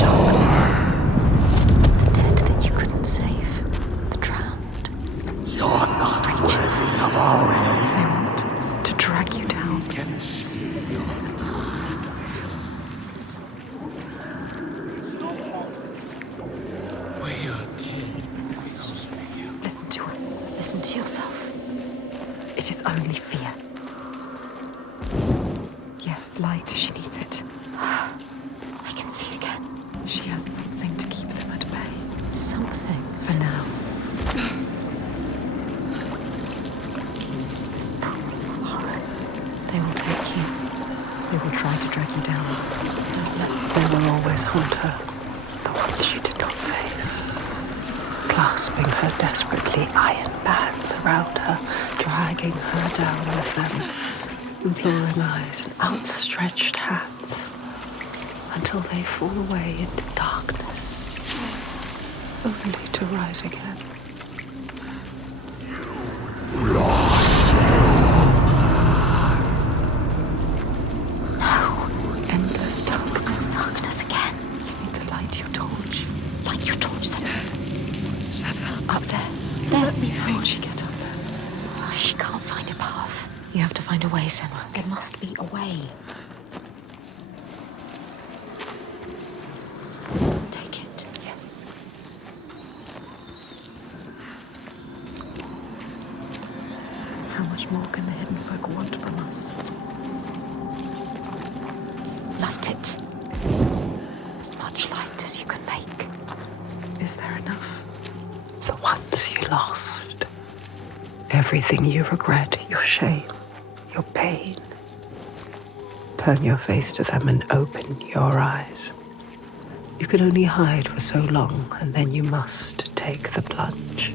Darkness. The dead that you couldn't save. The drowned. You're not worthy of our aid. They want to drag you down. Can see you. We are dead because of you. Listen to us. Listen to yourself. It is only fear. Yes, light. She needs it. I can see again. She has something to keep them at bay. Something. For now. This poor horror. They will take you. They will try to drag you down. They will always haunt her. The ones she did not save. Clasping her desperately, iron bands around her, dragging her down with them, imploring eyes and outstretched hands, until they fall away into darkness, only to rise again. No. Endless darkness. Darkness again. You need to light your torch. Light your torch, Senua. Shut up. Up there. Let me How would she get up there? Oh, she can't find a path. You have to find a way, Senua. There must be a way. Take it. Yes. How much more can the hidden folk want from us? Light it. As much light as you can make. Is there enough? The ones you lost. Everything you regret, your shame, your pain. Turn your face to them and open your eyes. You can only hide for so long, and then you must take the plunge.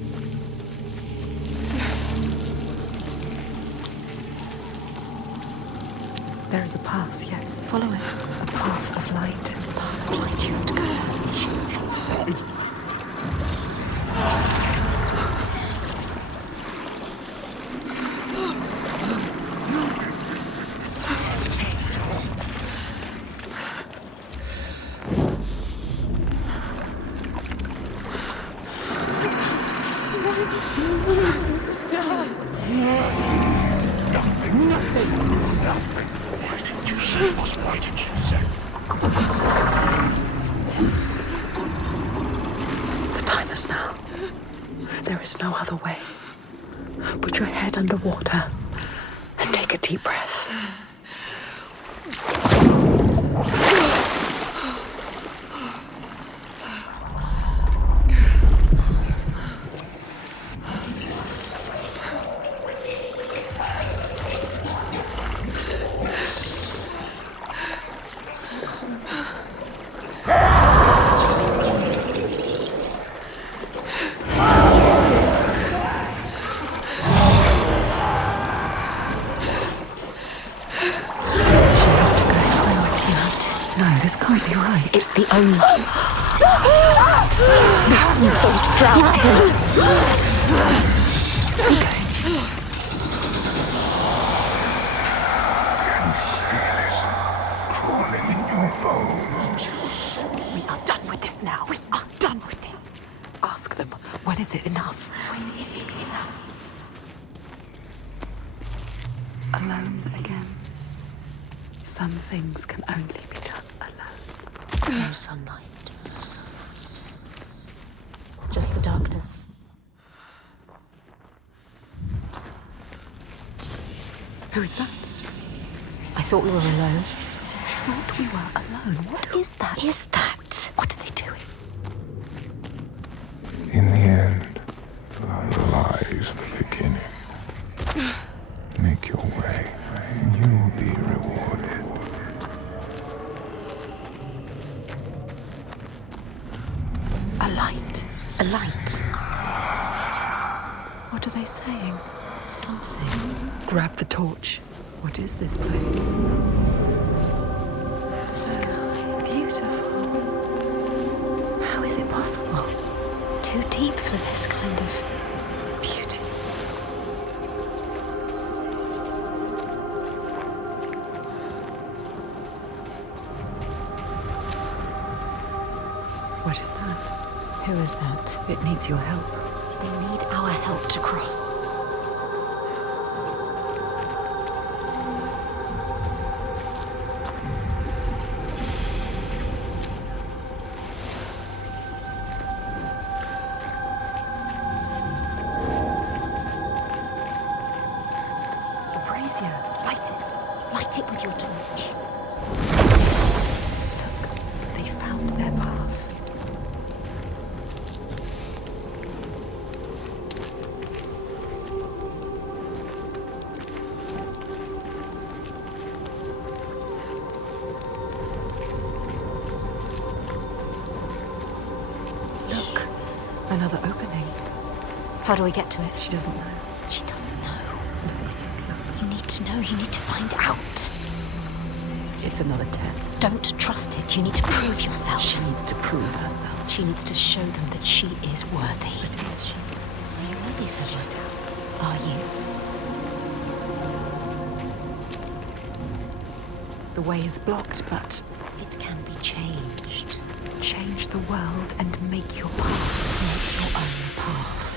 There is a path, yes. Follow it. A path of light. A path of light you have to go. Nothing. Why didn't you save us? Why didn't you save? The time is now. There is no other way. Put your head underwater and take a deep breath. It's the only. Don't drown him. It's okay. Can feel it crawling in your bones. We are done with this now. We are done with this. Ask them, when is it enough? When is it enough? Alone again. Some things can only be done alone. No sunlight. Just the darkness. Who is that? I thought we were alone. Thought we were alone. What is that? Is that? What are they doing? In the end lies the beginning. Make your way, and you'll be rewarded. A light. A light. What are they saying? Something. Grab the torch. What is this place? Sky. Beautiful. How is it possible? too deep for this kind of beauty. What is that? Who is that? It needs your help. We need our help to cross. The brazier. Light it. Light it with your torch. Look, they found their path. Look, another opening. How do we get to it? She doesn't know. She doesn't know. You need to know. You need to find out. It's another test. Don't trust it. You need to prove yourself. She needs to prove herself. She needs to show them that she is worthy. But is she? Are you ready, Senua? Are you? The way is blocked, but It can be changed. change the world and make your path. Make your own path.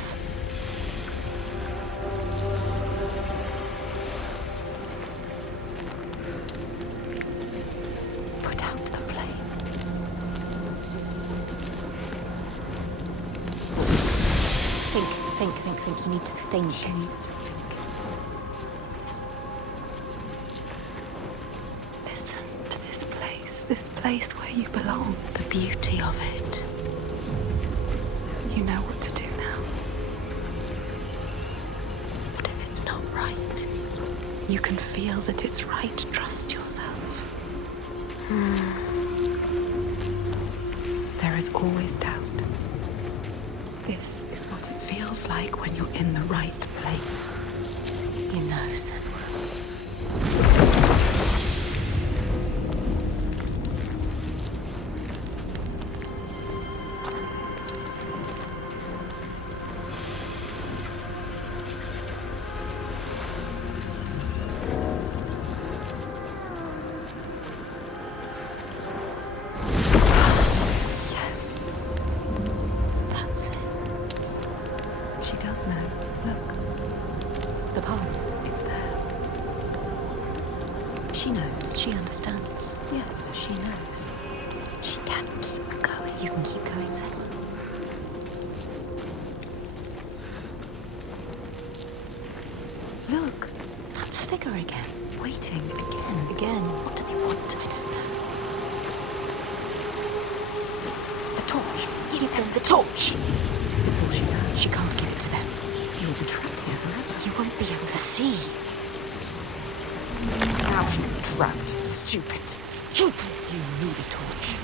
Put out the flame. Think. You need to think. She needs to think. Listen to this place where you belong. The beauty of it. You know what to do now. What if it's not right? You can feel that it's right. Trust yourself. There is always doubt. This is what it feels like when you're in the right place. You know, Senua. Yes, That's it. she does know. Look, The path. it's there. She knows. She understands. Yes, she knows. She can keep going. You can keep going, Senua. Look, That figure again. waiting again. Again. What do they want? I don't know. The torch. Give them the torch. It's all she has. She can't give it to them. You'll be trapped here forever. You won't be able to see. Now she's trapped. Stupid. Stupid. You need a torch.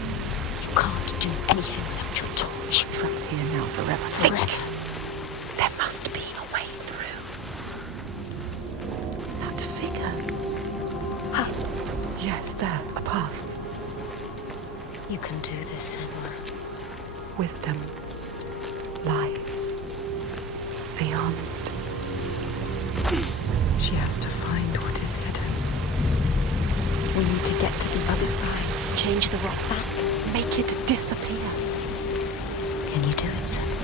You can't do anything without your torch. Trapped here now forever. Forever. There must be a way through. That figure. Ah, Yes, there. A path. you can do this, Senua. Wisdom lies beyond. She has to find what is hidden. We need to get to the other side. Change the rock back. Make it disappear. Can you do it, Senua?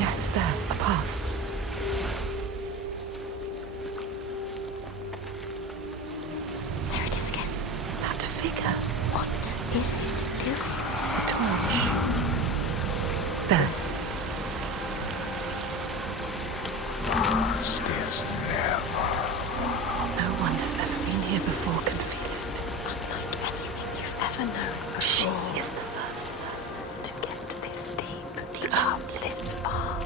Yes, there. A path. There it is again. That figure. What is it doing? The torch. There. No one has ever been here before can feel it. Unlike anything you've ever known She before. is the first person to get this deep, to come this far.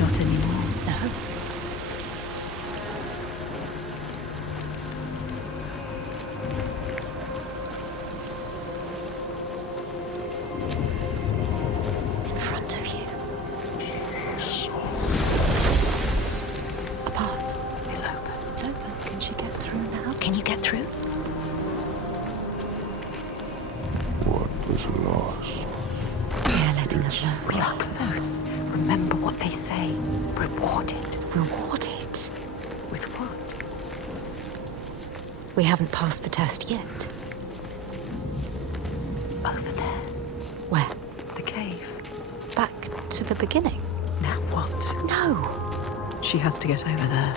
Not anymore. No. In front of you. A path. Is open. was lost. They're letting us know we are close. Remember what they say. Rewarded. Rewarded? With what? We haven't passed the test yet. Over there. Where? The cave. Back to the beginning. Now what? No. She has to get over there.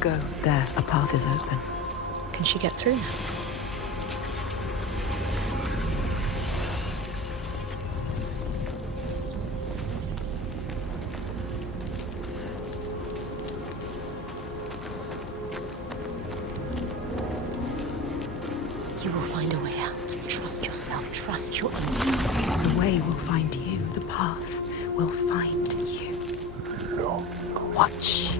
Go. There, a path is open. Can she get through? You will find a way out. Trust yourself. Trust your instincts. The way will find you. The path will find you. Look. Watch.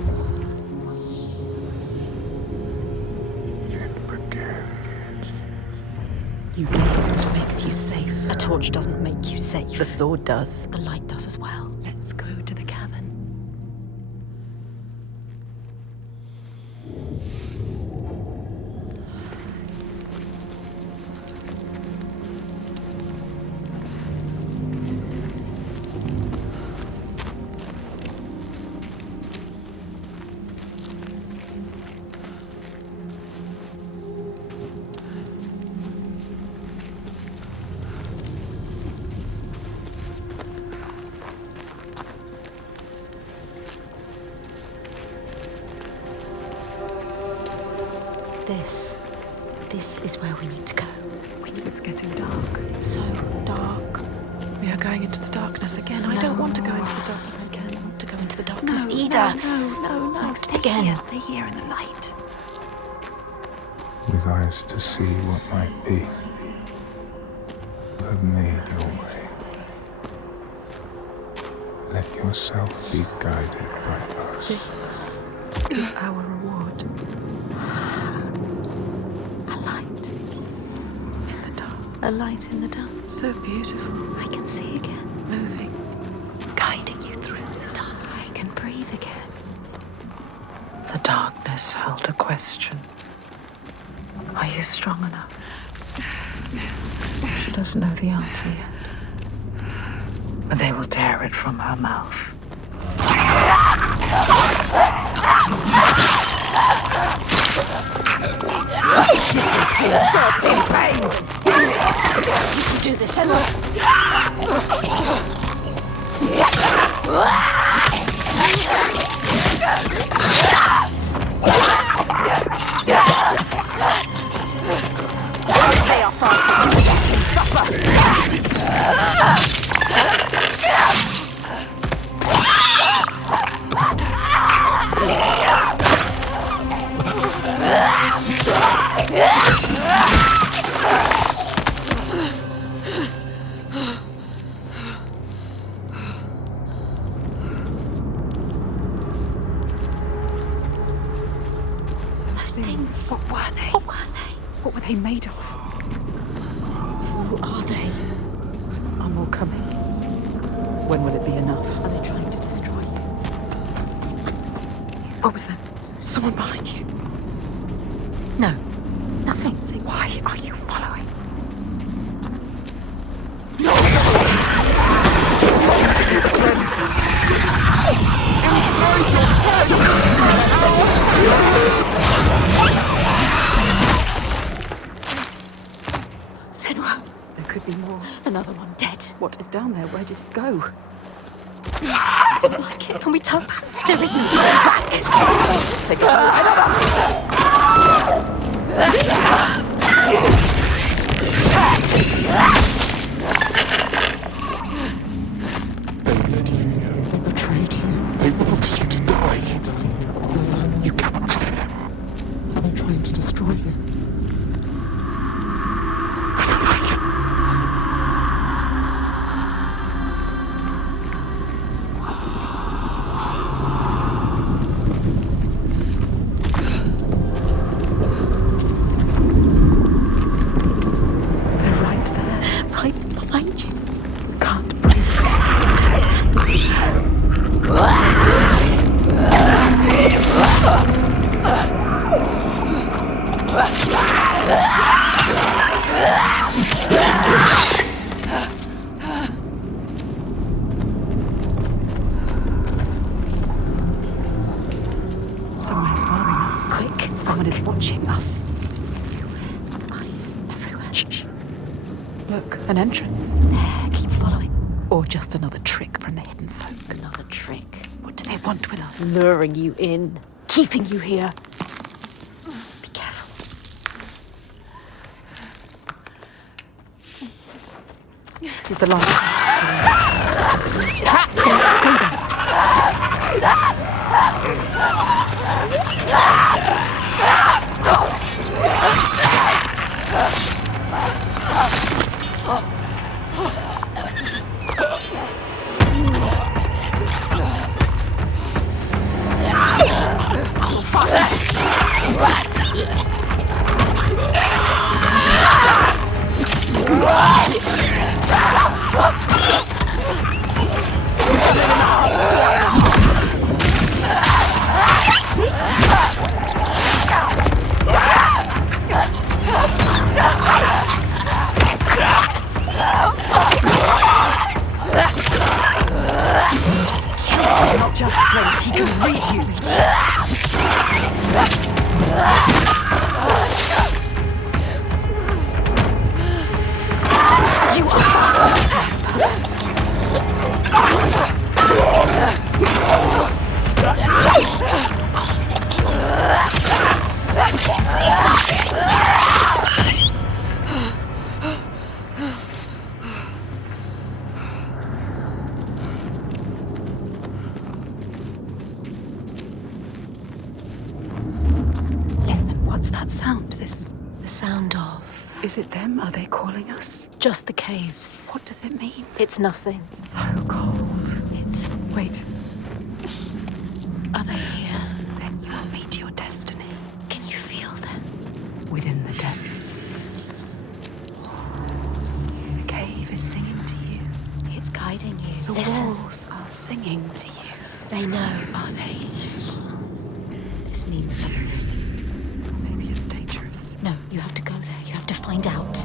You give what makes you safe. A torch doesn't make you safe. The sword does. The light does as well. Let's go to the cavern. This is where we need to go. It's getting dark. So dark. We are going into the darkness again. No. I don't want to go into the darkness again. I don't want to go into the darkness either. No. Stay here. Stay here in the light. With eyes to see what might be, you have made your way. Let yourself be guided by us. This is our reward. A light in the dark. So beautiful. I can see again. Moving. Guiding you through. I can breathe again. The darkness held a question. Are you strong enough? She doesn't know the answer yet. But they will tear it from her mouth. Pain. You can do this, Senua. They are fast and suffer. What were they? What were they? What were they made of? Who are they? Are more coming? When will it be enough? Are they trying to destroy you? What was that? Someone behind you? No. Nothing. Why are you following? No! Inside your Senua. There could be more. Another one dead. What is down there? Where did it go? I don't like it. Can we turn back? There is no turn back. Let's take us back. They led you here. They betrayed you. They wanted you to die. You cannot trust them. They're trying to destroy you. Someone is following us. Quick! Someone is watching us. Eyes everywhere. Shh. Look, an entrance. There, keep following. Or just another trick from the hidden folk. Another trick. What do they want with us? Luring you in. Keeping you here. Be careful. Did the lights? Go there. Not just strength, he can read you. You are fast. Listen, what's that sound? The sound of... Is it them? Are they calling us? just the caves. What does it mean? It's nothing. So cold. It's... Wait, Are they here? then you will meet your destiny Can you feel them? within the depths. The cave is singing to you. It's guiding you. The Listen. walls are singing to you. They know, are they? This means something. Maybe it's dangerous. No, you have to go there. You have to find out.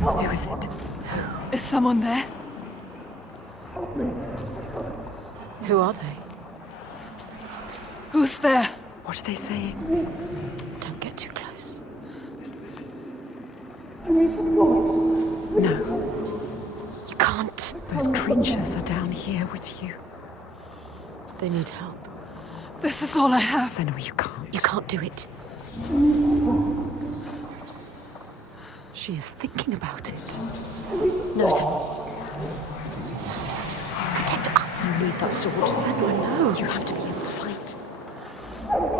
Who is it? Is someone there? Who are they? Who's there? What are they saying? Don't get too close. No, You can't. those creatures are down here with you. They need help. This is all I have. Senua, you can't. You can't do it. She is thinking about it. No, Senua. Protect us. You need that sword. Senua, no. You have to be able to fight.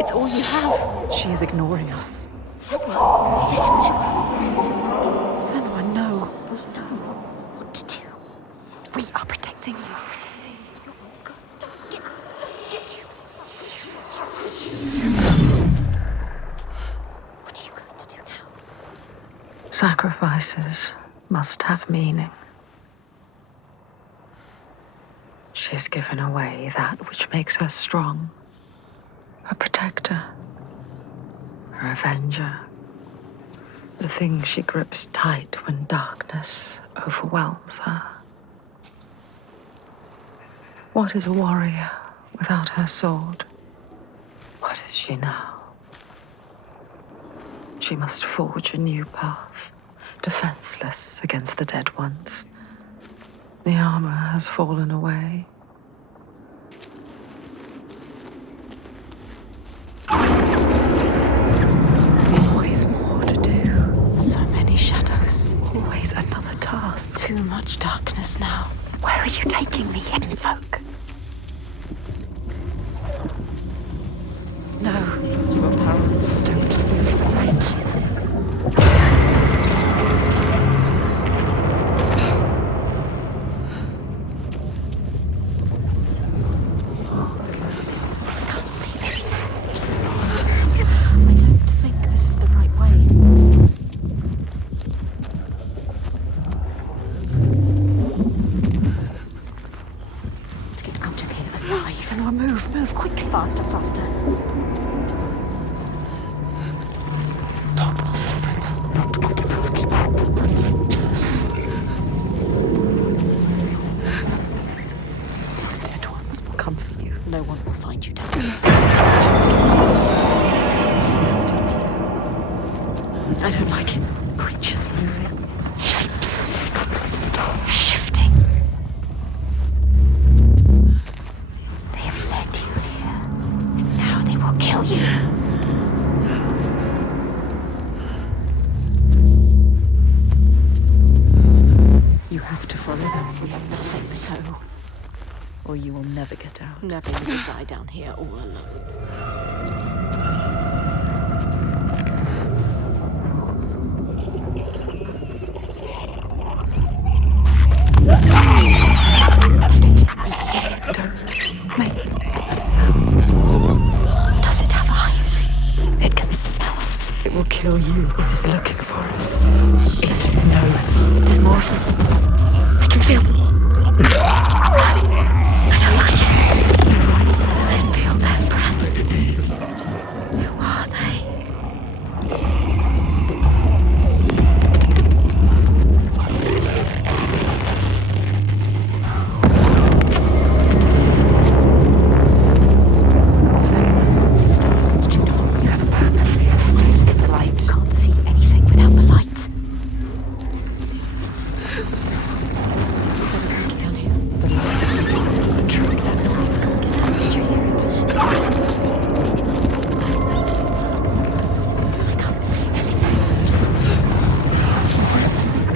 It's all you have. She is ignoring us. Senua, listen to us. Senua, no. We know what to do. We are protecting you. What are you going to do now? Sacrifices must have meaning. She has given away that which makes her strong. A protector. A avenger. The thing she grips tight when darkness overwhelms her. What is a warrior without her sword? What is she now? She must forge a new path, defenseless against the dead ones. The armor has fallen away. I don't like it. Creatures moving. Shapes. Shifting. They have led you here. And now they will kill you. You have to follow them. We have nothing, so... Or you will never get out. Never you will die down here all alone. Don't make a sound. Does it have eyes? It can smell us. It will kill you. It is looking for us. It knows. There's more of them. I can feel them. I don't like it. They're right there. I can feel their breath. Who are they? Senua, it's dark. It's too dark. You have a purpose. Stay in the light. Can't see anything without the light. Down here. The lights are beautiful. It's a trick. That noise. Did you hear it? I can't see anything.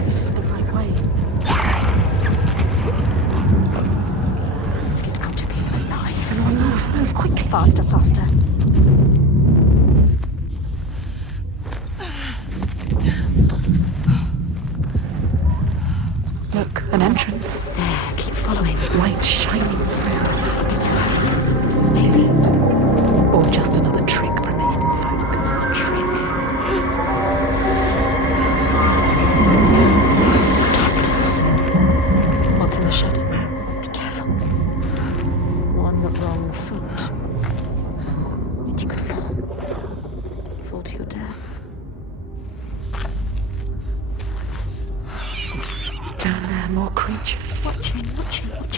This is the right way. To get out of here. Nice. Senua, move quickly. Faster, faster. Look, an entrance. There, keep following. Light shining through. Bit of hope. Is it? Or just another trick from the hidden folk? Trick. What's in the shadow? Be careful. One wrong foot. And you could fall. Fall to your death. Down there, more creatures. Watching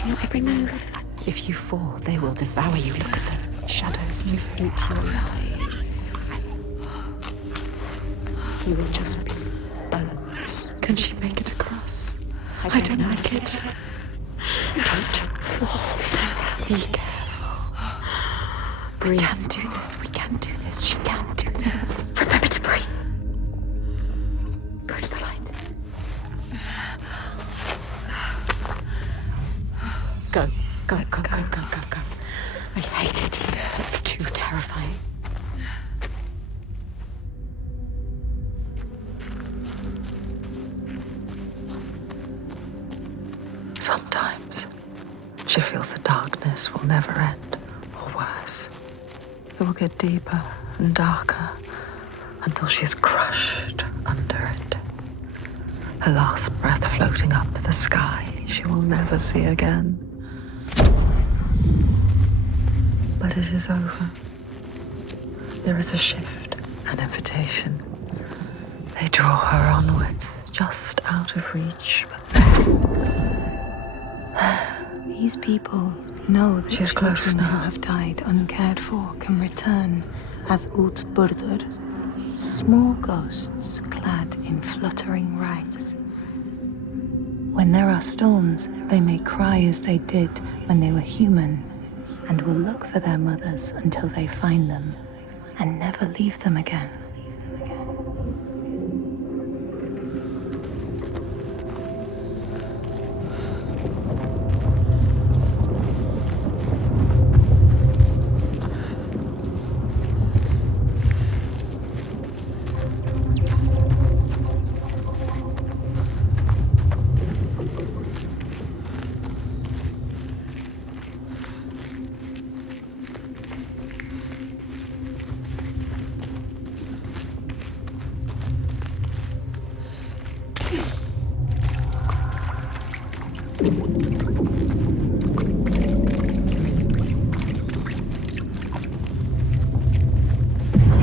your every move. If you fall, they will devour you. Look at them. Shadows moving. Eat you alive. You will just be bones. Can she make it across? I don't like it. Don't fall, Sarah. Be careful. We can do this. We can do this. She can do this. Remember to breathe. Go to the light. Go. Go, Let's go, go. go, go, go, go. I hate it here. It's too terrifying. Sometimes she feels the darkness will never end, or worse. It will get deeper and darker until she is crushed under it. Her last breath floating up to the sky she will never see again. But it is over. There is a shift, an invitation. They draw her onwards, just out of reach, but These people know that She's close children who now. have died uncared for can return as Ult Burdur, small ghosts clad in fluttering rags. When there are storms, they may cry as they did when they were human, and will look for their mothers until they find them, and never leave them again.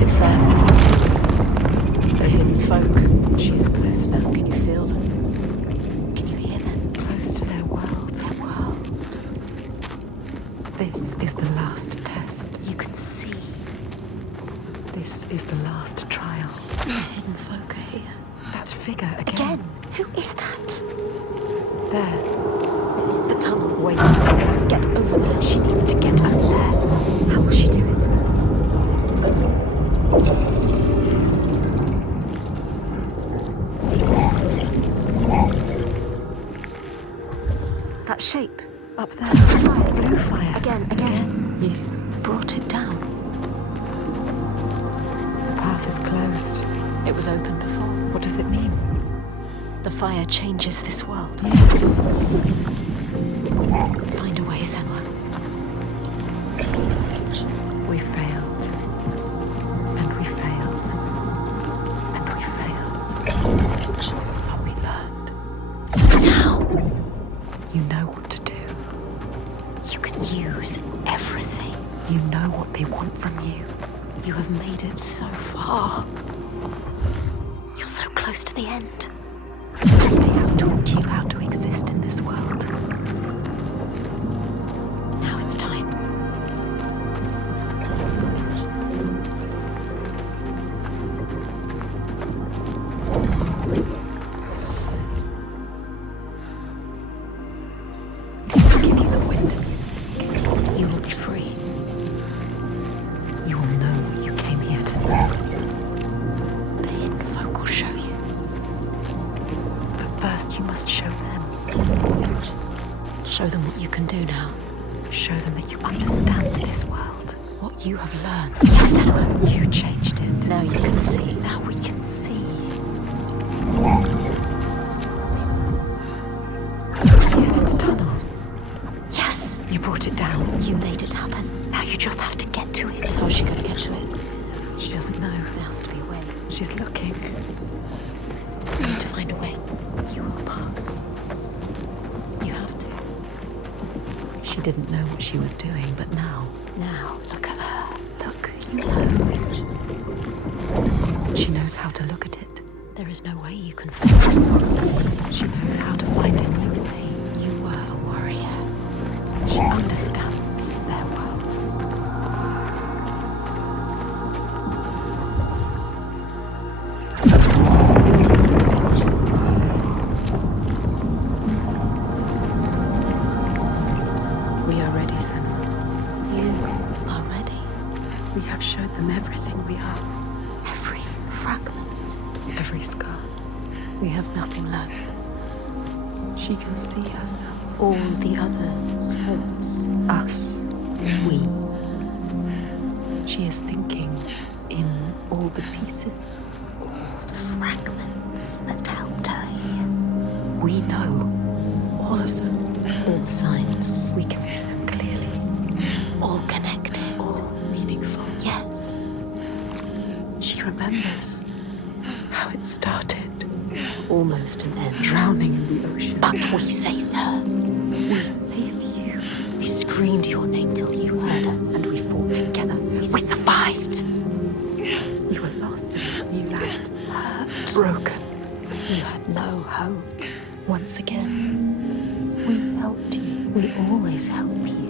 it's them. The hidden folk. She is close now. Can you feel them? Can you hear them? Close to their world. This is the last test. You can see This is the last trial. the hidden folk are figure again. Who is that? There. The tunnel. Waiting to go. Get over there. She needs to get over there. How will she do it? That shape. Up there. Fire. Blue fire. Again. You. Brought it down. The path is closed. It was open before. What does it mean? The fire changes this world. Yes. Find a way, Senua. We failed. And we failed. And we failed. But we learned. Now, You know what to do. you can use everything. You know what they want from you. You have made it so far. You're so close to the end. They have taught you how to exist in this world. Now it's time. I'll give you the wisdom you seek. You will be free. You will know what you came here to know. The hidden folk will show you. But first you must show them. Show them what you can do now. Show them that you understand this world. What you have learned. Yes, Senua. You changed it. Now you can see. Now we can see. Yes, the tunnel. Yes! You brought it down. You made it happen. Now you just have to get to it. How's she gonna get to it? She doesn't know. There has to be a way. She's looking. You need to find a way. You will pass. You have to. She didn't know what she was doing, but now, Now, look at her. look, you know. She knows how to look at it. There is no way you can fail. She knows how to find a new way. You were a warrior. She understands their world. We are ready, Senua. You are ready. We have showed them everything we are. Every fragment. Every scar. We have nothing left. She can see herself. All the other selves. Us. We. She is thinking in all the pieces. The fragments that helped her here. We know All of them. All signs. we can see them clearly. All connected. All Meaningful. yes. She remembers how it started. Almost an end. Drowning in the ocean. But we saved her. We saved you. We screamed your name till you heard us. And we fought together. We survived. You were lost in this new land. Hurt. Broken. You had no hope. Once again, we helped you. We always help you.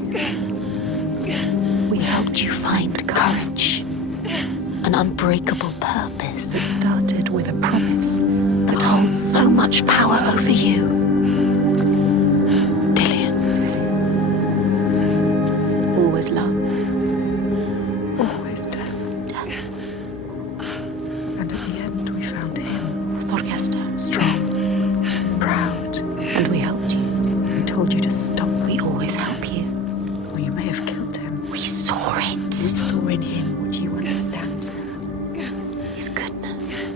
We helped you find courage. An unbreakable It purpose started with a promise. that holds so much power over you. Dillian. Always love. Always dead. And at the end, we found him. Thorgester. Strong. Proud. And we helped you. We told you to stop. We always help you. Or you may have killed him. We saw it. We saw in him what you understand. His goodness.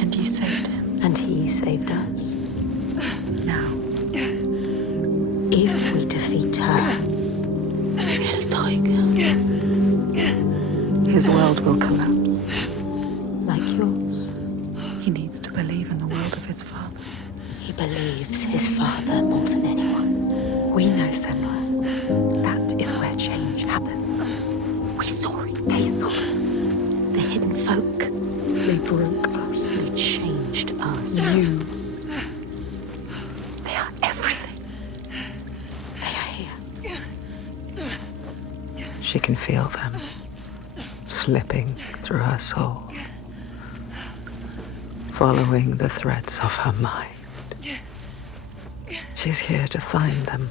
And you saved him. And he saved us. Now, If we defeat her, his world will collapse. like yours, He needs to believe in the world of his father. he believes his father more than anyone. We know, Senua. That is where change happens. We saw it. They saw it. The hidden folk. They broke us. They changed us. You. They are everything. They are here. She can feel them slipping through her soul. following the threads of her mind. She's here to find them.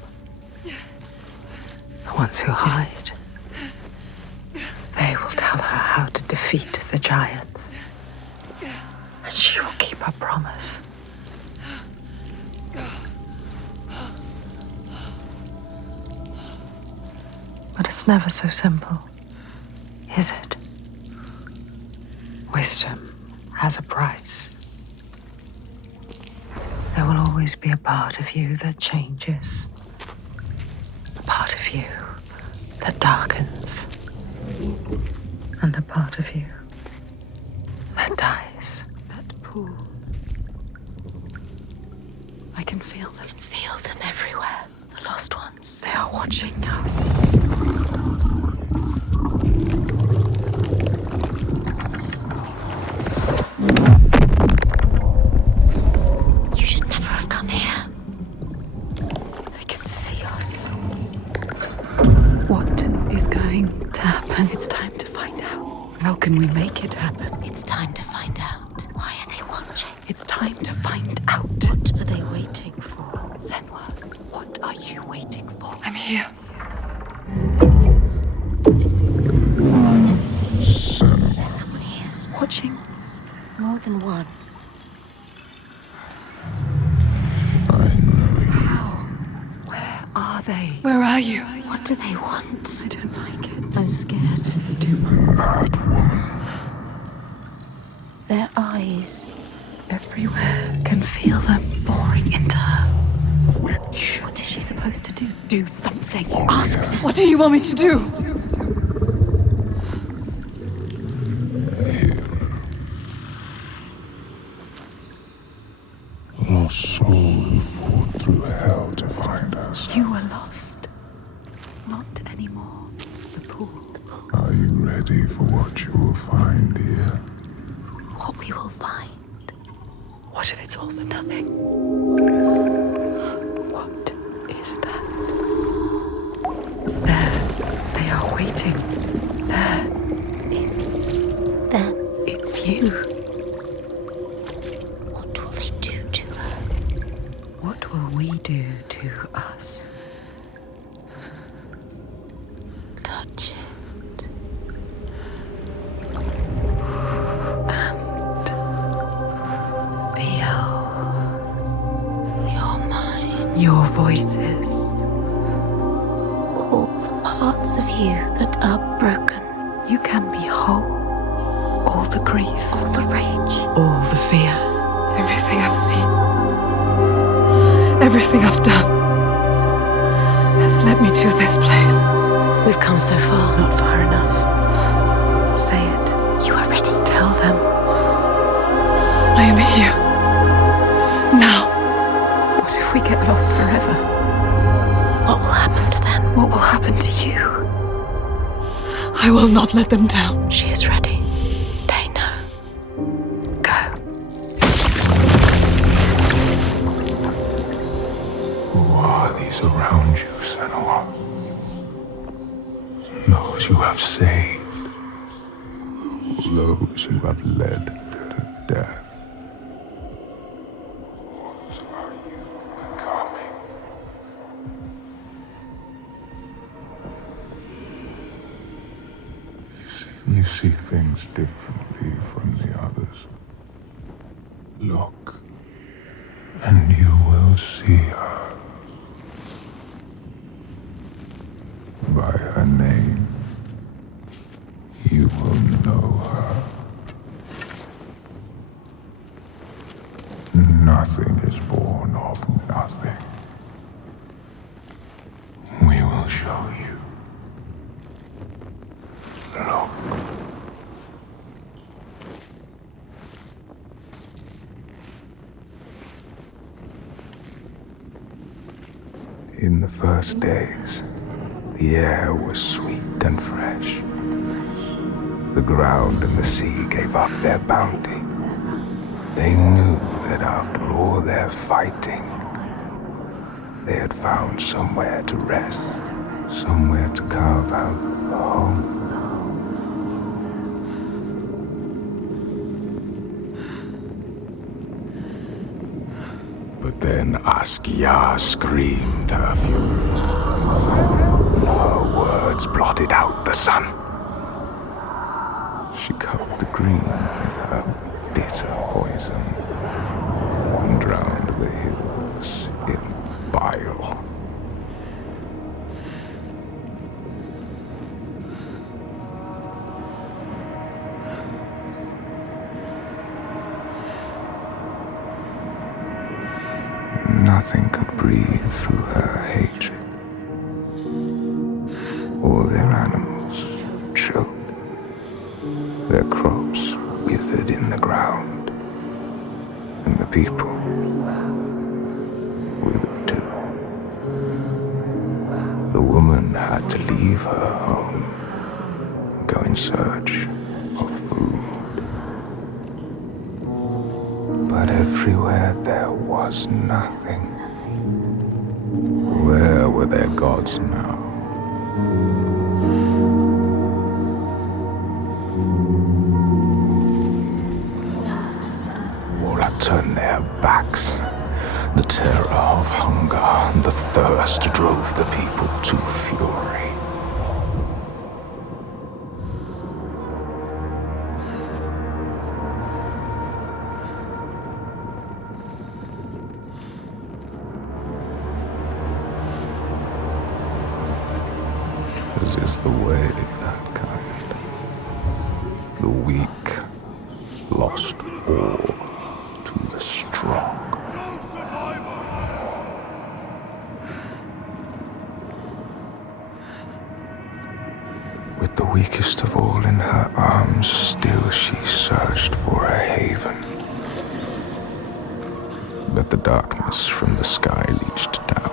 The ones who hide. They will tell her how to defeat the giants. And she will keep her promise. But it's never so simple, is it? Wisdom has a price. There will always be a part of you that changes. A part of you that darkens. And a part of you that dies. That pool. I can feel them. I can feel them everywhere. The lost ones. They are watching us. You should never have come here. They can see us. What is going to happen? It's time to find out. How can we make it happen? It's time to find out. Why are they watching? It's time to find out. What are they waiting for? Senua, what are you waiting for? I'm here. There's someone here. Watching. More than one. I know you. How? Where are they? Where are you? What do they want? I don't like it. I'm scared. This is too much. Mad woman. Their eyes. Everywhere. Can feel them boring into her. Witch. What is she supposed to do? Do something. Ask them. What do you want me to do? Lost soul who fought through hell to find us. You were lost. Not anymore. The pool. Are you ready for what you will find here? What we will find. What if it's all for nothing? What is that? There. They are waiting. There. It's them. It's you. What will they do to her? What will we do to us? Touch it. And feel You're mine. your voices. All the parts of you that are broken. You can be whole. All the grief. All the rage. All the fear. Everything I've seen. Everything I've done has led me to this place. We've come so far. Not far enough. Say it. You are ready. Tell them. I am here. Now. What if we get lost forever? What will happen to them? What will happen to you? I will not let them down. She is ready. They know. Go. Who are these around you, Senoa? Those you have saved. Those you have led to death. What are you becoming? You see things differently from the others. Look, and you will see her. By her name, you will know her. Nothing is born of nothing. We will show you. Look. In the first days, the air was sweet and fresh. The ground and the sea gave up their bounty. They knew that after all their fighting, they had found somewhere to rest, somewhere to carve out a home. But then Askia screamed her fury. Her words blotted out the sun. She covered the green with her bitter poison and drowned the hills in bile. Nothing could breathe through her hatred. All their animals choked. Their crops withered in the ground. And the people withered too. The woman had to leave her home, go in search of food. But everywhere there was nothing. Where were their gods now? All had turned their backs. The terror of hunger and the thirst drove the people to fury. As is the way of that kind. The weak lost all to the strong. With the weakest of all in her arms, still she searched for a haven. But the darkness from the sky reached down.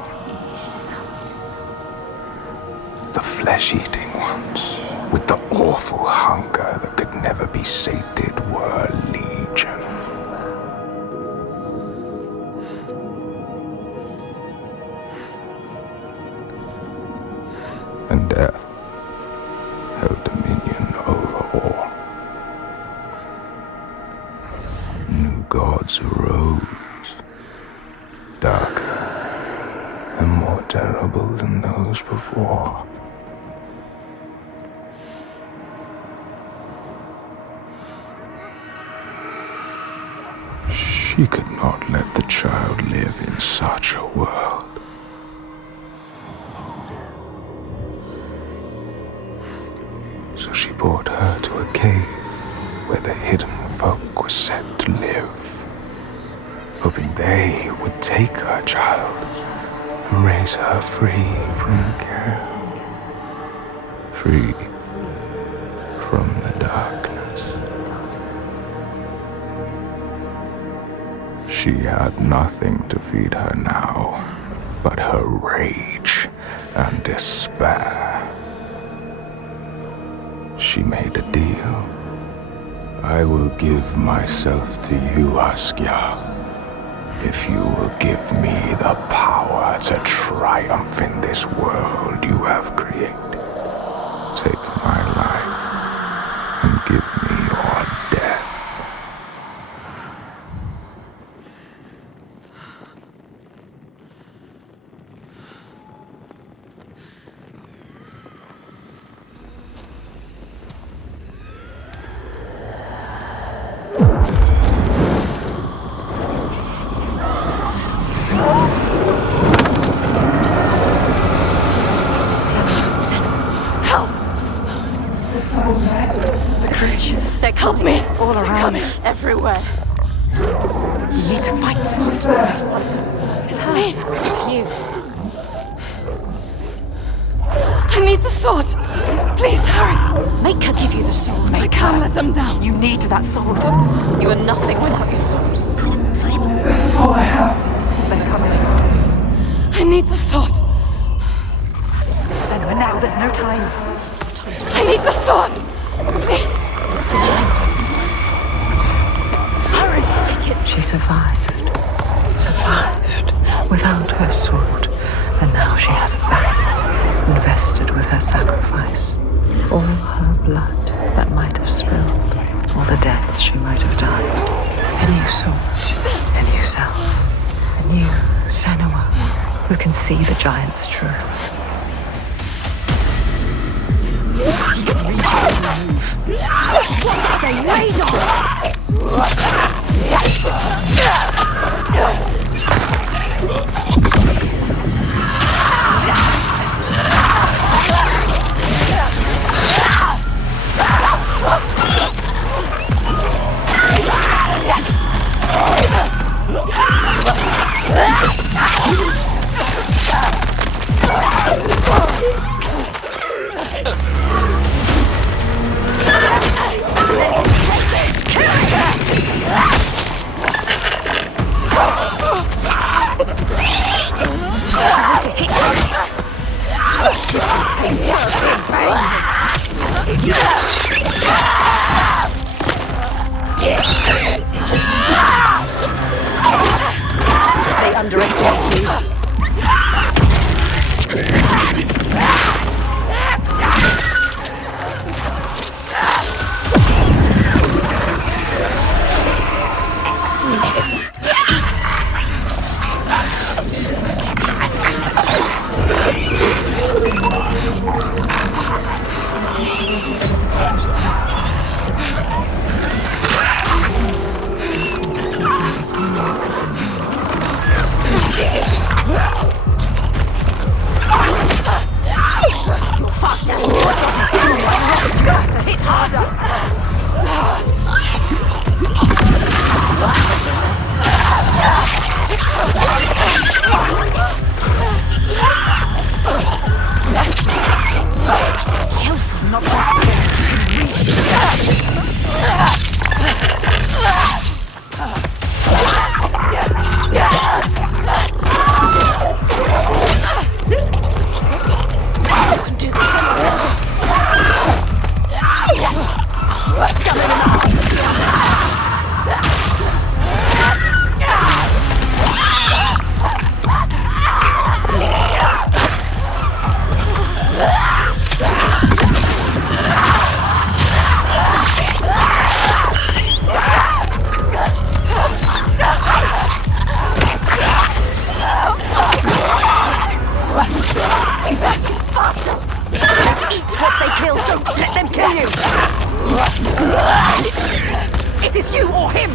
The flesh-eating ones, with the awful hunger that could never be sated, were legion. And death held dominion over all. New gods arose, darker and more terrible than those before. She could not let the child live in such a world. So she brought her to a cave where the hidden folk were set to live, hoping they would take her child and raise her free from care, free from the darkness. She had nothing to feed her now but her rage and despair. She made a deal. I will give myself to you, Askia, if you will give me the power to triumph in this world you have created. Take my life and give me your death. Help me! All around. Everywhere. You need to fight. It's me. It's you. I need the sword. Please hurry. Make her give you the sword. I can't let them down. You need that sword. You are nothing without your sword. This is all I have. They're coming. I need the sword. Senua, now. There's no time. I need the sword. Please. Hurry. Take it. She survived. Without her sword. And now she has it back. Invested with her sacrifice. All her blood that might have spilled. All the deaths she might have died. A new soul. A new self. And you, Senoa, who can see the giant's truth. What are they made of? They underestimate you. You're faster. Your body's stronger. You have to hit harder. Skillful, not just skillful. Do this. Coming in Eat what they kill. Don't let them kill you. It is you or him.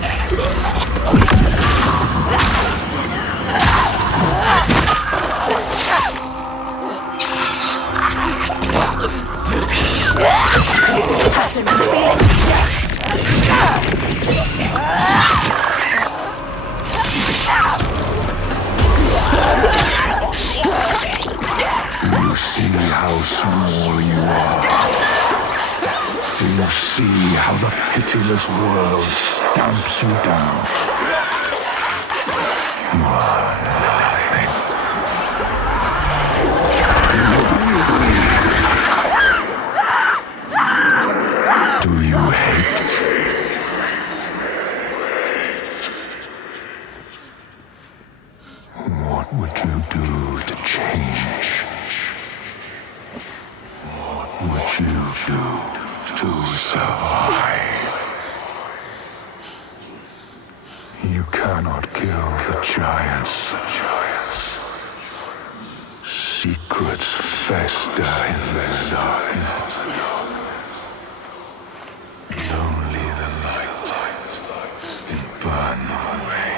See the pattern and feel it. You see how small you are. Do you see how the pitiless world stamps you down? You are nothing. Do you hate? What would you do to change? What would you do to survive? You cannot kill the giants. Secrets fester in the darkness. Only the light can burn them away.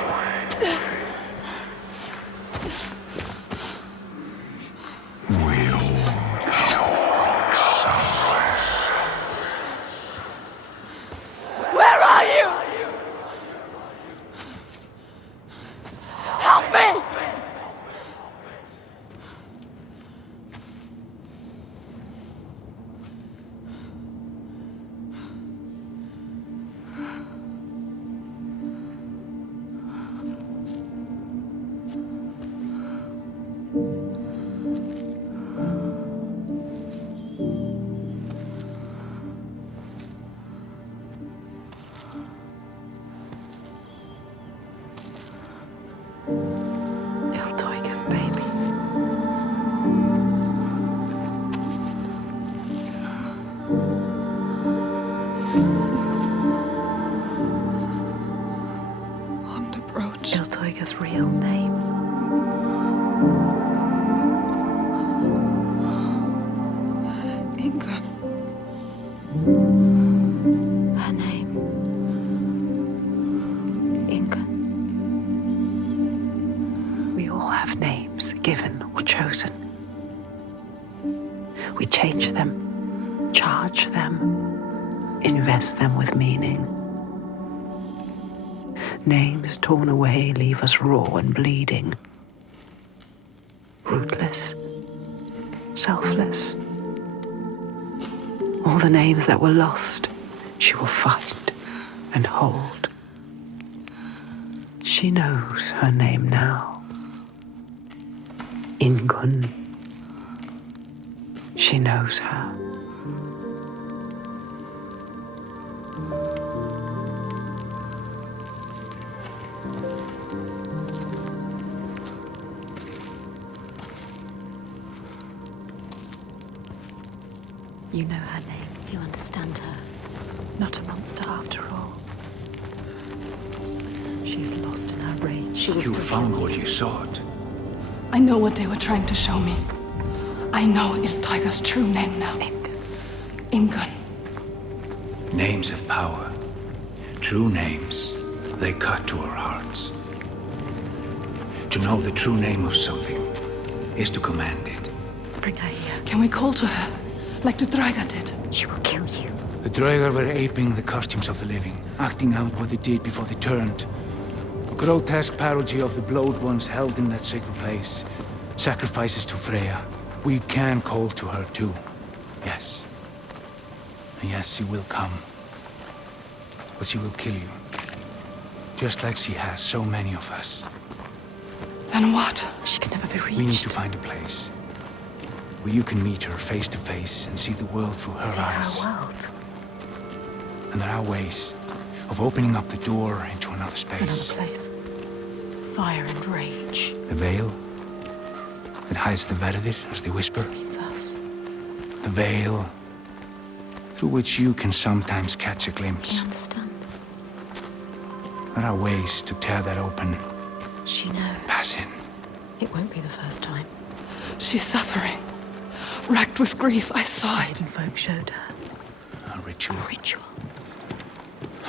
We all know somewhere. Where are you? Help me! Iltoiga's real name. Ingun. Her name. Ingun. We all have names, given or chosen. We change them, charge them, invest them with meaning. Names torn away leave us raw and bleeding. Rootless, selfless. All the names that were lost, she will fight and hold. She knows her name now. Ingun. She knows her. You know her name. You understand her. Not a monster after all. She is lost in her rage. She You found what you sought. I know what they were trying to show me. I know Iltoiga's true name now. Ingun. Names of power. True names. They cut to our hearts. To know the true name of something is to command it. Bring her here. Can we call to her, like the Draga did? She will kill you. The Draugr were aping the costumes of the living, acting out what they did before they turned. A grotesque parody of the blowed ones held in that sacred place. Sacrifices to Freya. We can call to her too. Yes. And yes, she will come. But she will kill you. Just like she has so many of us. Then what? She can never be reached. We need to find a place where you can meet her face to face and see the world through her See eyes. our world. And there are ways of opening up the door into another Another space. place. Fire and rage. The veil that hides the Verdir as they whisper. Means us. The veil through which you can sometimes catch a He glimpse. understands. There are ways to tear that open. She knows. Pass in. It won't be the first time. She's suffering. Racked with grief, I saw it. Hidden folk showed her. A ritual. A ritual.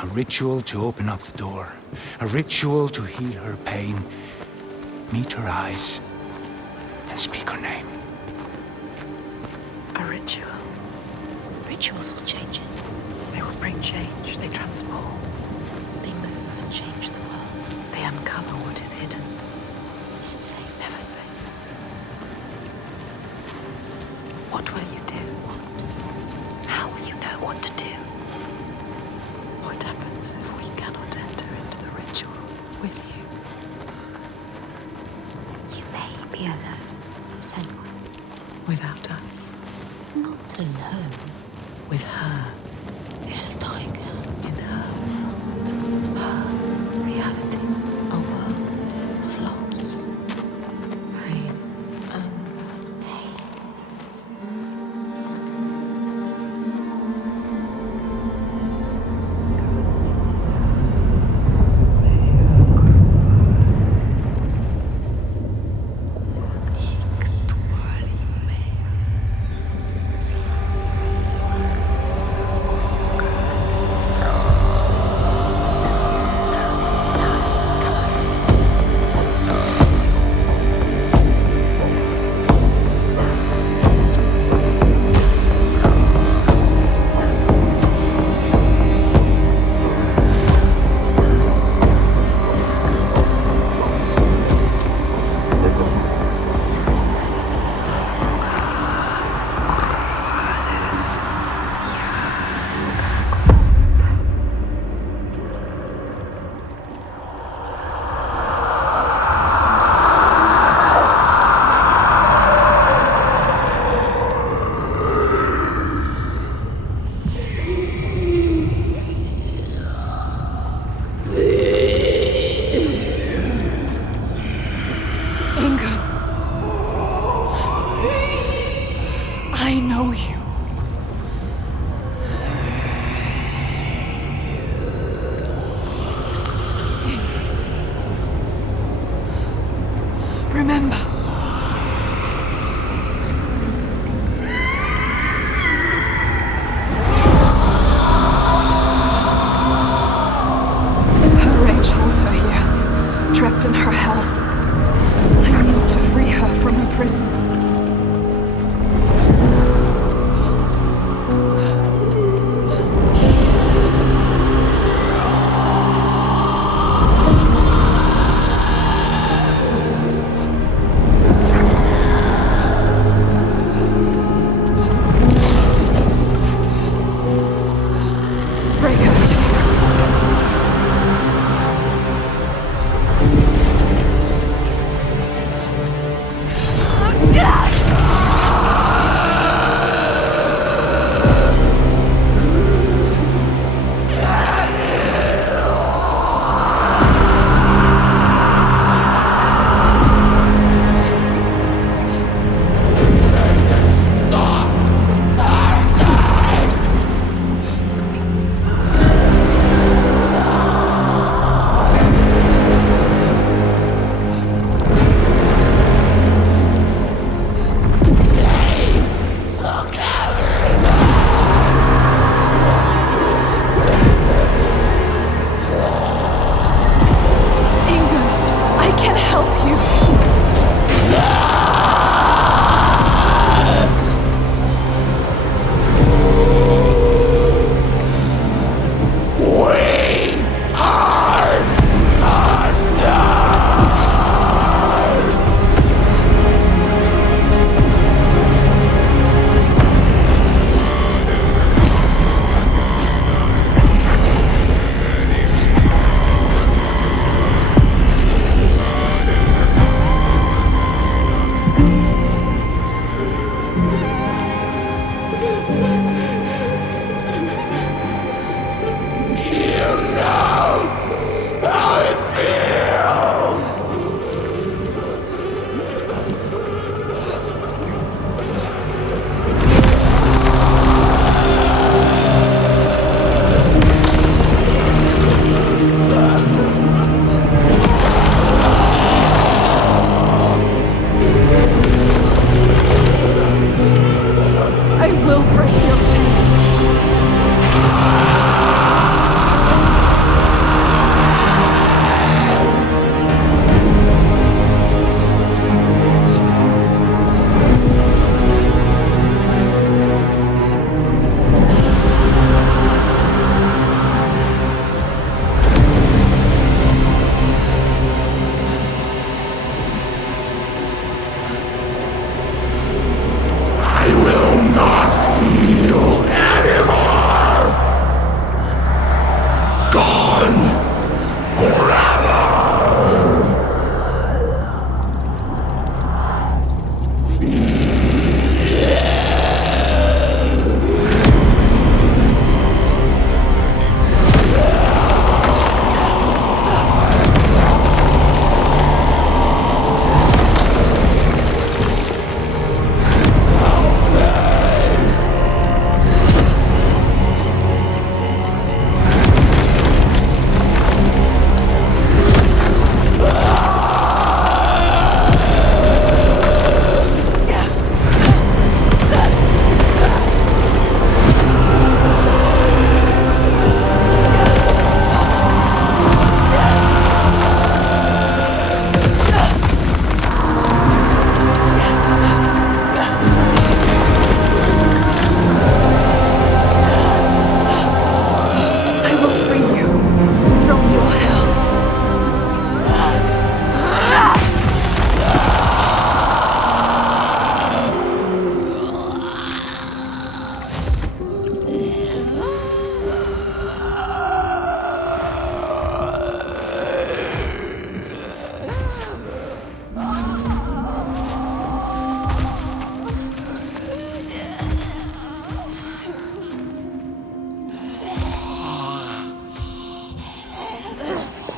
A ritual to open up the door. A ritual to heal her pain. Meet her eyes. And speak her name. A ritual. Rituals will change it. They will bring change. They transform. They move and change the world. They uncover what is hidden. Is it safe? Never say. What will you do? How will you know what to do? What happens if we cannot enter into the ritual with you? You may be alone, Senua. Without us. Not alone. With her. Iltoiga. In her world. Her reality. A world of loss. Pain. Hate.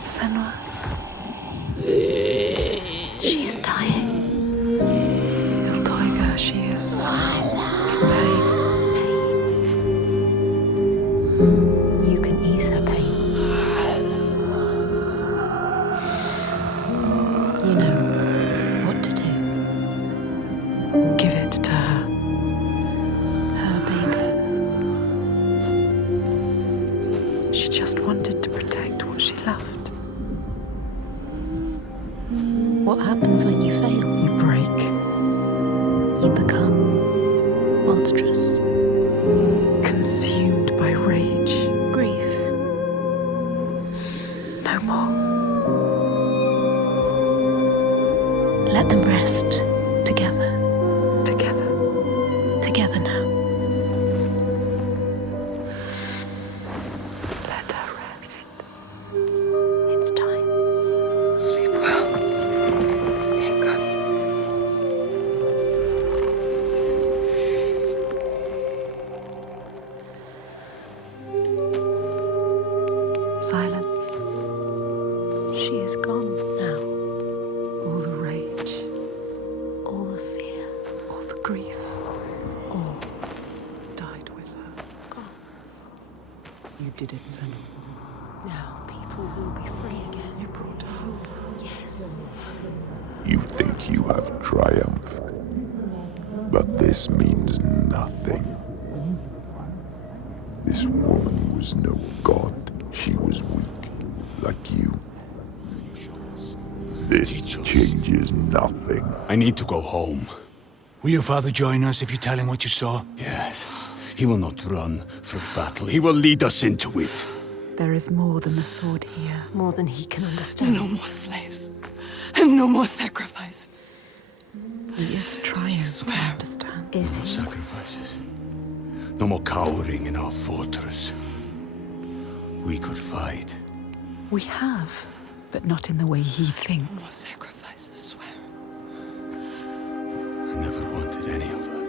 Senua. She is dying. Iltoiga, she is in pain. You can ease her pain. You know what to do. Give it to her. Her baby. She just wanted to protect what she loved. What happens when you fail? You break. You become monstrous. Consumed by rage. Grief. No more. Let them rest together. Together. Together now. Let her rest. It's time. Sleep well. Inga. Silence. She is gone now. All the rage. All the fear. All the grief. All died with her. Gone. You did it, Senua. Now people will be free again. You brought hope. Yes. You think you have triumphed, but this means nothing. This woman was no god. She was weak, like you. This changes nothing. I need to go home. Will your father join us if you tell him what you saw? Yes. He will not run from battle. He will lead us into it. There is more than the sword here. More than he can understand. No more slaves. And no more sacrifices. He is trying to understand. Is No he? sacrifices. No more cowering in our fortress. We could fight. We have, but not in the way he No thinks. more sacrifices, swear. I never wanted any of that.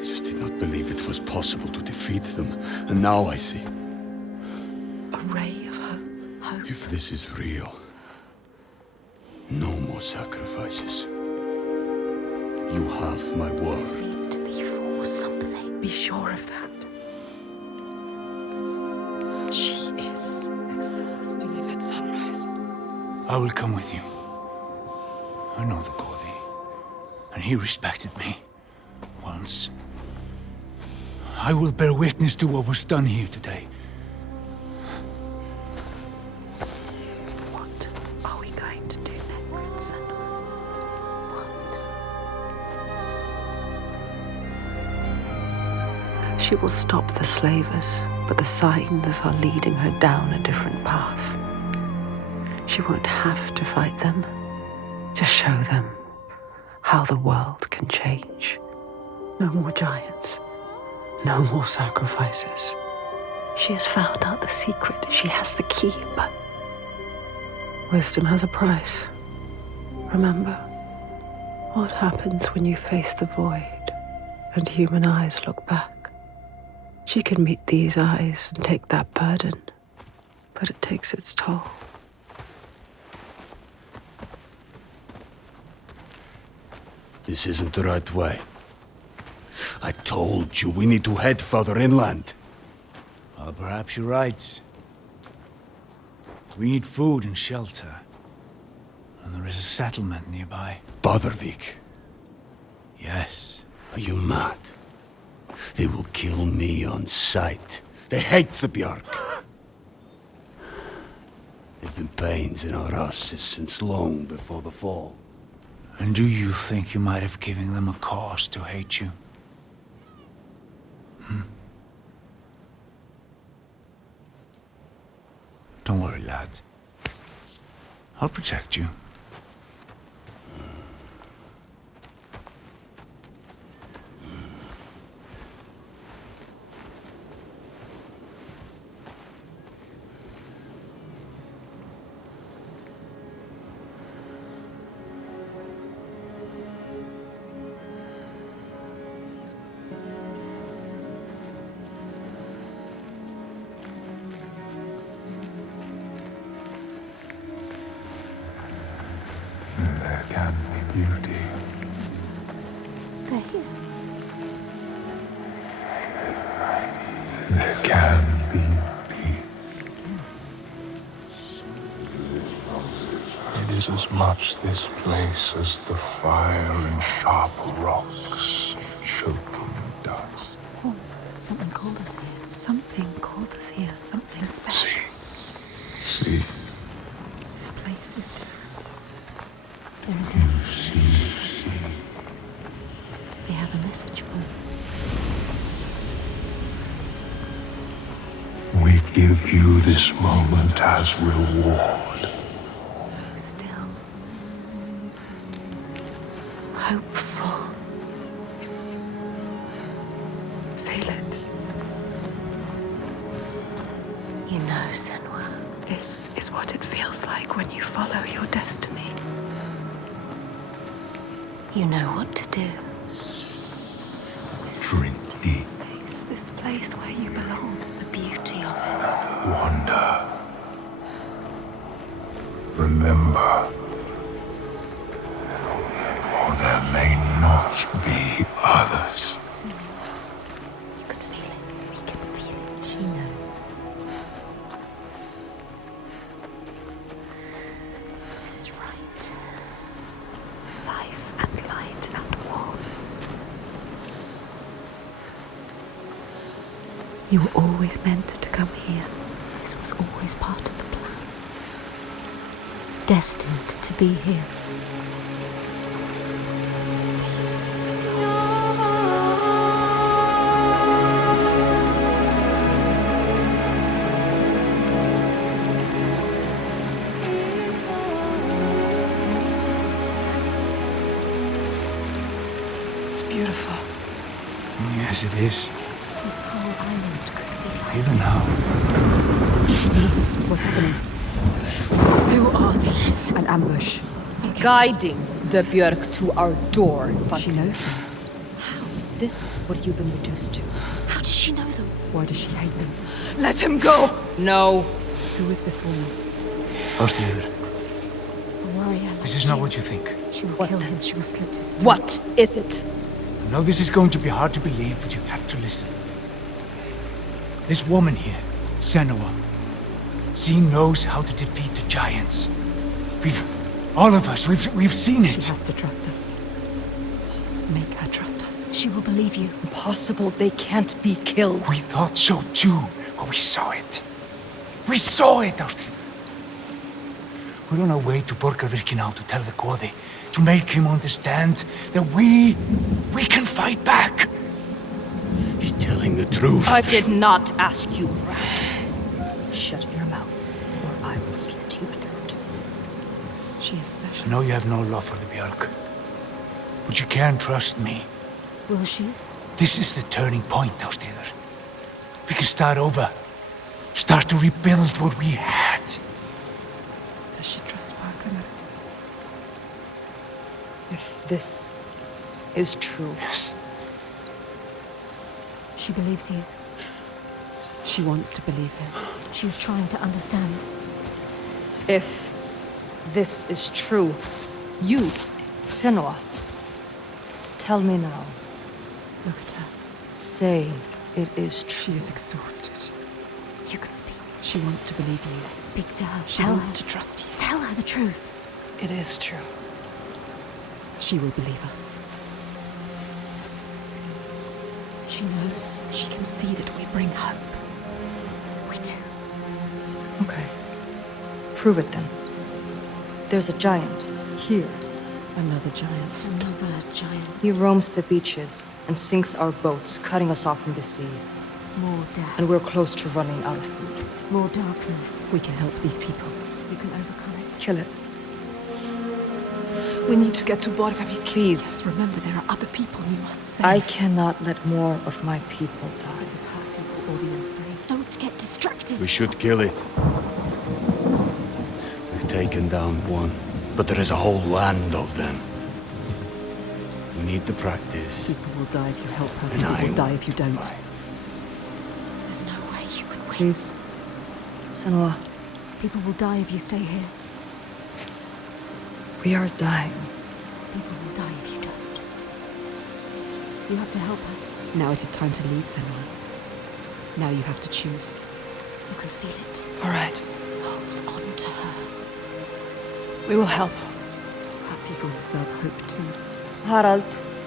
I just did not believe it was possible to defeat them. And now I see. A ray of hope. If this is real, no more sacrifices. You have my This word. needs to be for something. Be sure of that. She is. First to leave at sunrise. I will come with you. I know the Gordy, and he respected me. Once. I will bear witness to what was done here today. What are we going to do next, Senua? She will stop the slavers, but the signs are leading her down a different path. She won't have to fight them. Just show them how the world can change. No more giants. No more sacrifices. She has found out the secret. She has the key, but wisdom has a price. Remember, what happens when you face the void and human eyes look back? She can meet these eyes and take that burden, but it takes its toll. This isn't the right way. I told you we need to head further inland. Well, perhaps you're right. We need food and shelter. And there is a settlement nearby. Bothervik. Yes. Are you mad? They will kill me on sight. They hate the Björk. They've been pains in our asses since long before the fall. And do you think you might have given them a cause to hate you? Don't worry, lad. I'll protect you. There can be beauty. They're here. There can be peace. It is as much this place as the fire and sharp rocks choking dust. Oh, something called us here. Something called us here. Something special. See. This place is different. There is You see. They have a message for you. We give you this moment as reward. So still. Hopeful. Feel it. You know, Senua. This is what it feels like when you follow your destiny. You know what to do. Drink deep. This place where you belong. The beauty of it. Wonder. Remember. For there may not be others. You can feel it. We can feel it. She knows. This is right. Life and light and warmth. You were always meant to come here. This was always part of the plan. Destined to be here. It's beautiful. Yes, it is. This whole island could be like Even now. What's happening? Who are these? An ambush. Guiding the Björk to our door. She knows them. How is this what you've been reduced to? How does she know them? Why does she hate them? Let him go! No. Who is this woman? Ástríður, A warrior like this is not what you think. She will kill him. She will slit his throat. What is it? I know this is going to be hard to believe, but you have to listen. This woman here, Senoa, she knows how to defeat the giants. All of us, we've seen it. She has to trust us. Make her trust us. She will believe you. Impossible. They can't be killed. We thought so too, but we saw it. We saw it, Ástríður. We're on our way to Borgarvirki now to tell the Goði, to make him understand that we can fight back. He's telling the truth. I did not ask you, rat. Shut your mouth, or I will slit your throat. She is I special. know you have no love for the Björk, but you can trust me. Will she? This is the turning point, Ástríður. We can start over. Start to rebuild what we had. Does she trust Wagner? If this is true. Yes. She believes you. She wants to believe him. She's trying to understand. If this is true, you, Senua, tell me now. Look at her. Say it is true. She is exhausted. You can speak. She wants to believe you. Speak to her. She wants to trust you. Tell her the truth. It is true. She will believe us. She knows. She can see that we bring hope. We do. Okay. Prove it then. There's a giant here. Another giant. Another giant. He roams the beaches and sinks our boats, cutting us off from the sea. More death. And we're close to running out of food. More darkness. We can help these people. You can overcome it. Kill it. We need to get to Borgavik. Please. Remember, there are other people you must save. I cannot let more of my people die. It is her people or the insane. Don't get distracted. We should kill it. We've taken down one, but there is a whole land of them. We need the practice. People will die if you help her. And People I will die if you don't. There's no way you can win. Please. Senua, People will die if you stay here. we are dying. People will die if you don't. You have to help her. Now it is time to lead, Senua. Now you have to choose. You can feel it. All right. Hold on to her. We will help. Our people deserve hope too. Harald,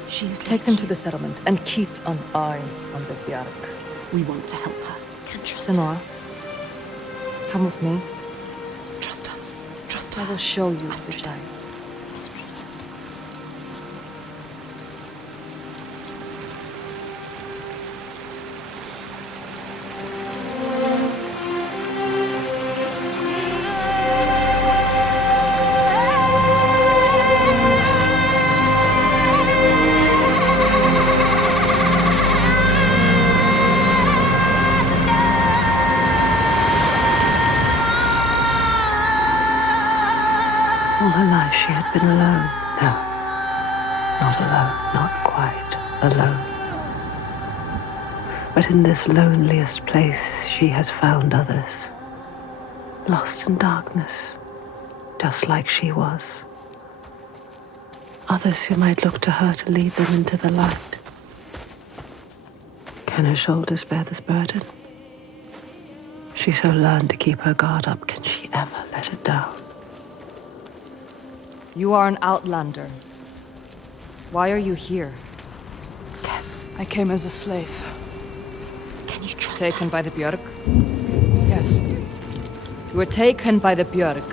She is take them to the settlement and keep an eye on the Bjark. We want to help her. Can trust her. Senua, come with me. Trust us. Trust I her. will show you the giant. All her life she had been alone. No, not alone, not quite alone. But in this loneliest place she has found others, lost in darkness, just like she was. Others who might look to her to lead them into the light. Can her shoulders bear this burden? She so learned to keep her guard up, can she ever let it down? You are an outlander. Why are you here? I came as a slave. Can you trust Taken her? by the Björk? Yes. You were taken by the Björk,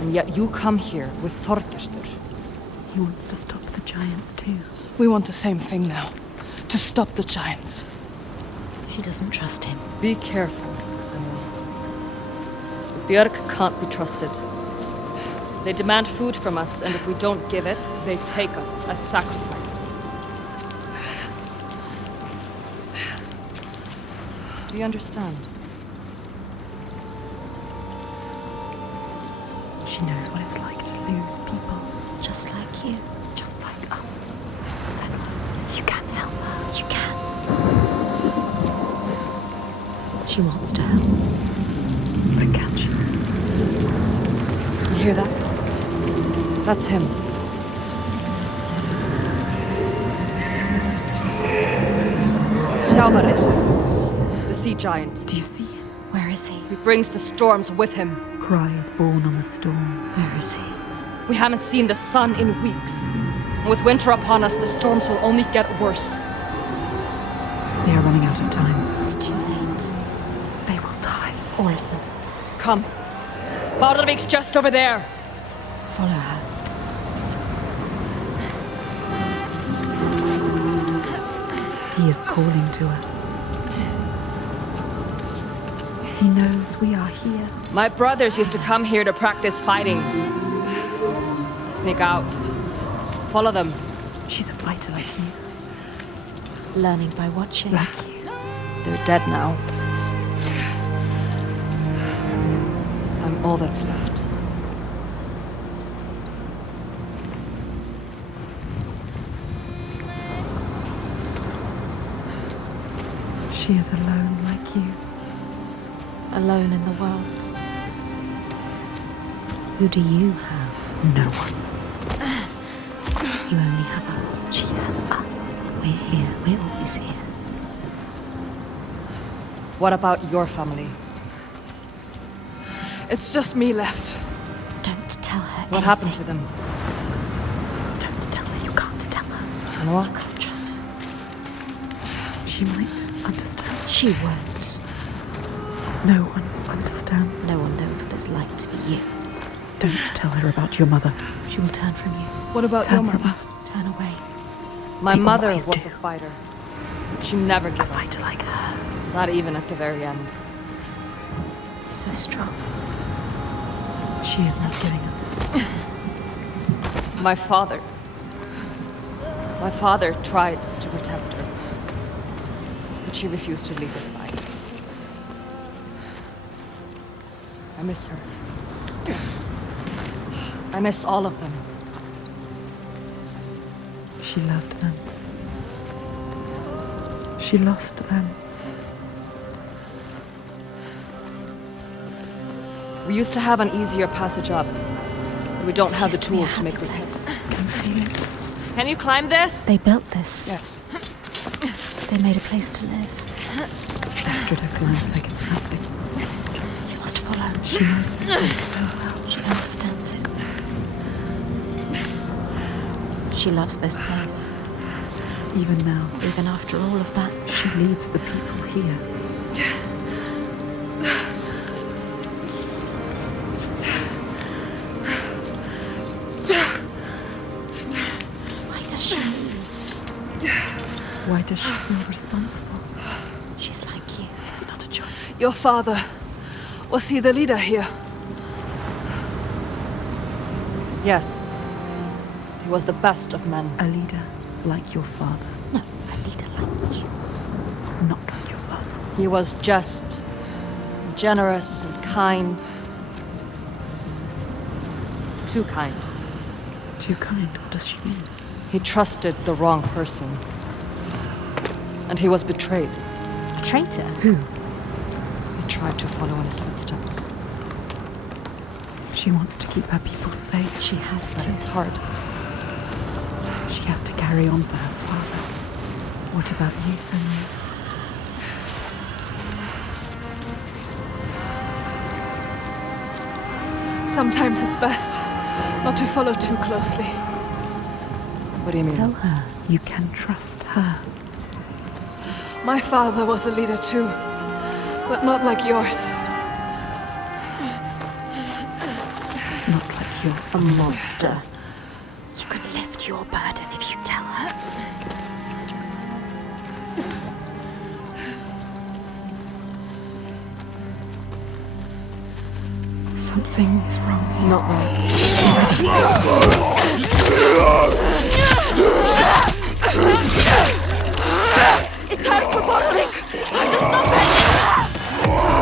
and yet you come here with Þorgestur. He wants to stop the giants too. We want the same thing now. To stop the giants. She doesn't trust him. Be careful, Senua. The Björk can't be trusted. They demand food from us, and if we don't give it, they take us as sacrifice. Do you understand? She knows what it's like to lose people. Just like you. Just like us. Senua, you can help her. You can. She wants to help. But can she? You hear that? That's him. Sjalmarissi, the sea giant. Do you see him? Where is he? He brings the storms with him. Cry is born on the storm. Where is he? We haven't seen the sun in weeks. And with winter upon us, the storms will only get worse. They are running out of time. It's too late. They will die. All of them. Come. Bárðarvík's just over there. Follow her. He is calling to us. He knows we are here. My brothers used to come here to practice fighting. Sneak out. Follow them. She's a fighter like you. Learning by watching. Like you. They're dead now. All that's left. She is alone like you. Alone in the world. Who do you have? No one. You only have us. She has us. We're here. We're always here. What about your family? It's just me left. Don't tell her. What happened to them? Don't tell her. You can't tell her. Senoa? Can't trust her. She might understand. She won't. No one will understand. No one knows what it's like to be you. Don't tell her about your mother. She will turn from you. What about Turn your from mother? us. Turn away. My They mother always was do. a fighter. She never A gave up. fighter like her. Not even at the very end. So strong. She is not giving up. My father tried to protect her, but she refused to leave his side. I miss her. I miss all of them. She loved them. She lost them. We used to have an easier passage up. We don't have the tools to make repairs. Can feel it. Can you climb this? They built this. Yes. They made a place to live. Astrid lies like it's nothing. You must follow. She knows this place so well. She understands it. She loves this place. Even now, Even after all of that. she leads the people here. Why does she? Why does she feel responsible? She's like you. It's not a choice. Your father. Was he the leader here? Yes. He was the best of men. A leader like your father. No, a leader like you. Not like your father. He was just, generous and kind. Too kind. Too kind, what does she mean? He trusted the wrong person. And he was betrayed. Traitor. Who? He tried to follow in his footsteps. She wants to keep her people safe. She has But to. it's hard. She has to carry on for her father. What about you, Senua? Sometimes it's best not to follow too closely. What do you mean? Tell her you can trust her. My father was a leader too, but not like yours. Not like yours. A monster. You can lift your burden if you tell her. Something is wrong. Not right. It's time for bottling! Time to stop it!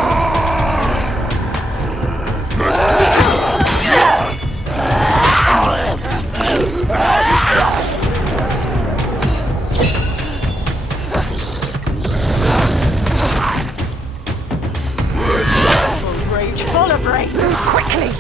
Rage, full of rage, quickly!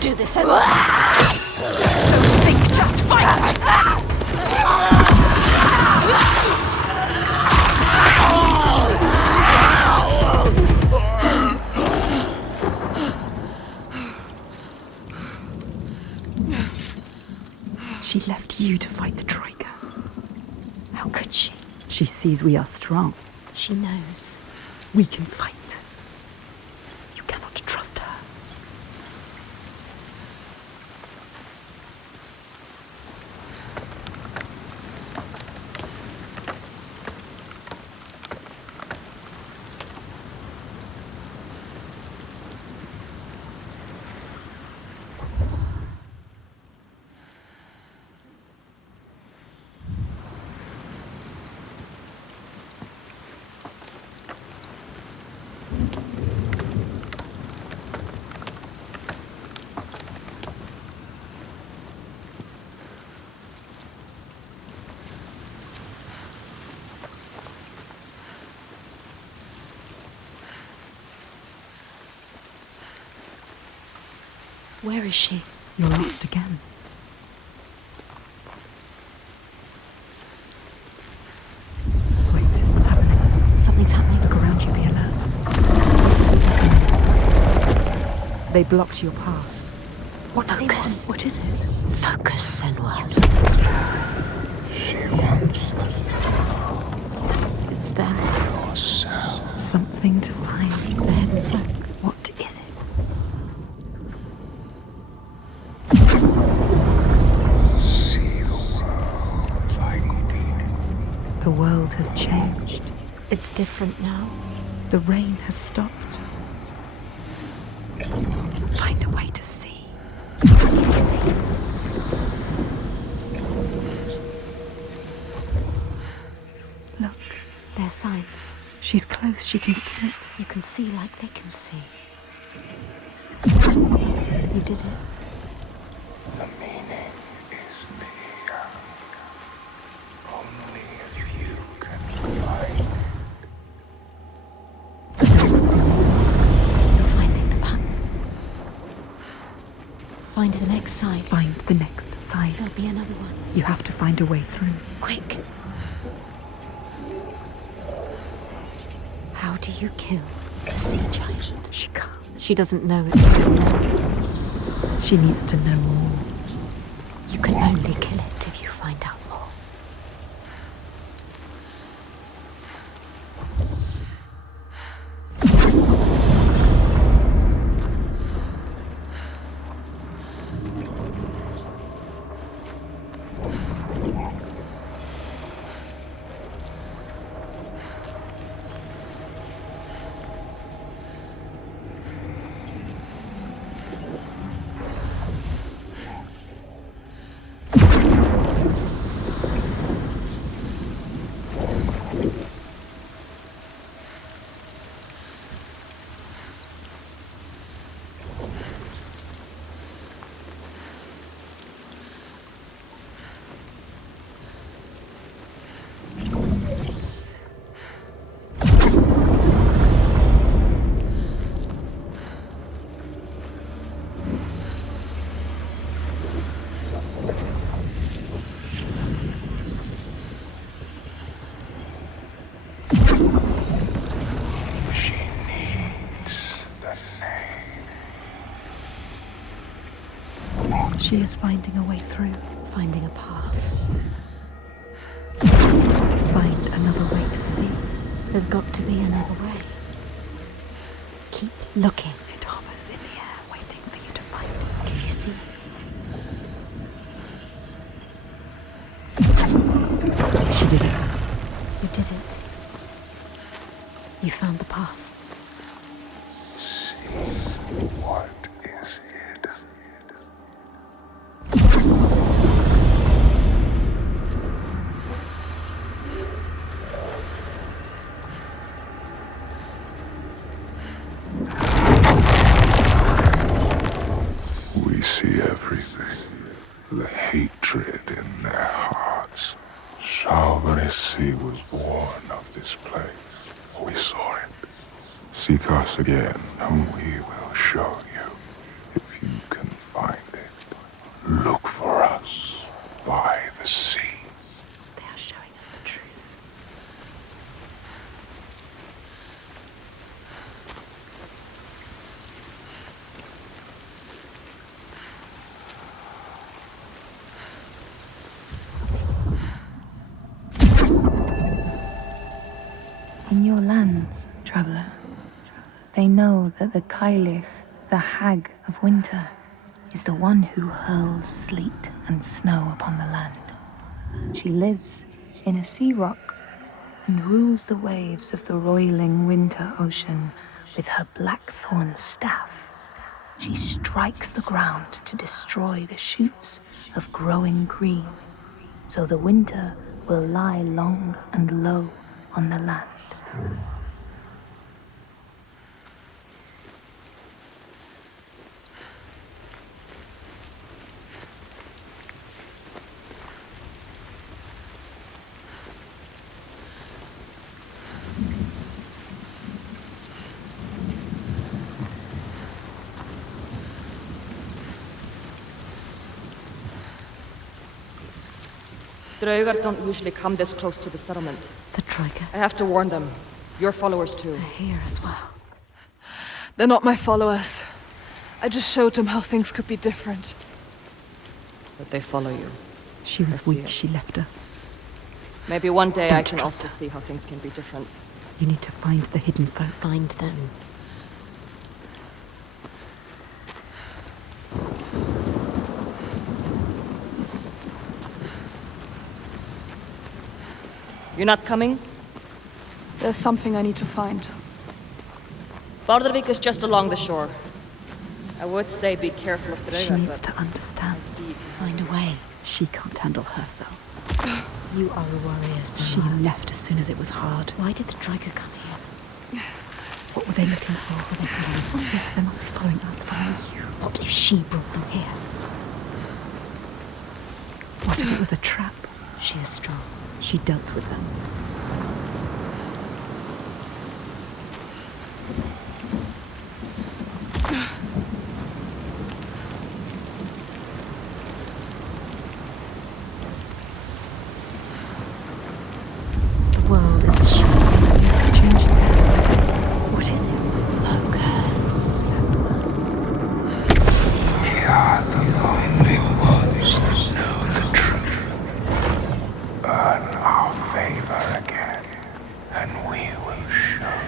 Do this anyway. Don't think, just fight! you to fight the Troika. How could she? She sees we are strong. She knows. We can fight. You cannot trust her. Where is she? You're lost again. Wait, what's happening? Something's happening. Look around you, be alert. This isn't happening. They blocked your path. What do they want? Focus. What is it? Focus, Senua. She wants It's them. yourself. Something to find. The hidden flag. What is it? See the world like we The world has changed. It's different now. The rain has stopped. Find a way to see. Can you see? Look, There's signs. she's close. She can feel it. You can see like they can see. You did it. The meaning is near. Only if you can find it. There must be more. You're finding the pact. Find the next side. Find the next side. There'll be another one. You have to find a way through. Quick. How do you kill the sea giant? She can't. She doesn't know it's real now. She needs to know more. You can only kill it if you find out more. She needs the name. She is finding a way through. Finding a path. Find another way to see. There's got to be another way. Keep looking. It hovers in the air, waiting for you to find it. Can you see? She did it. You did it. You found the path. See what is hid. We see everything. The hatred in their hearts. Salvaresi was born of this place. We saw it. Seek us again, and we will show you. If you can find it, look for us by the sea. They are showing us the truth. gods, traveler. They know that the Cailleach, the Hag of Winter, is the one who hurls sleet and snow upon the land. She lives in a sea rock and rules the waves of the roiling winter ocean with her blackthorn staff. She strikes the ground to destroy the shoots of growing green, so the winter will lie long and low on the land. Draugar don't usually come this close to the settlement. The Troika. I have to warn them. Your followers too. They're here as well. They're not my followers. I just showed them how things could be different. But they follow you. She was I see weak. it. She left us. Maybe one day Don't I can trust also her. see how things can be different. You need to find the hidden folk. Find them. You're not coming? There's something I need to find. Bardavik is just along the shore. I would say be careful of Draugar, She needs but to understand. I see you can Find a way. She can't handle herself. You are a warrior, She Senua. left as soon as it was hard. Why did the Troika come here? What were they looking for? Were they following us? Yes, they must be following us. Following you. What if she brought them here? What if it was a trap? She is strong. She dealt with them. The world is shifting. It's changing. What is it? Focus. We are the only ones that know the truth. Earn our favor again, and we will show.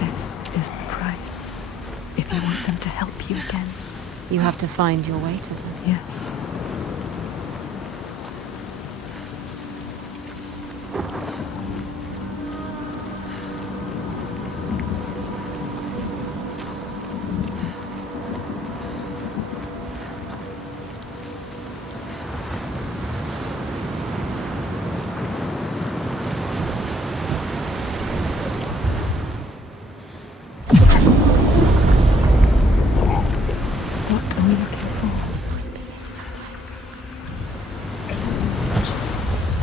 This is the price. If you want them to help you again. You have to find your way to them. Yes. What are we looking for?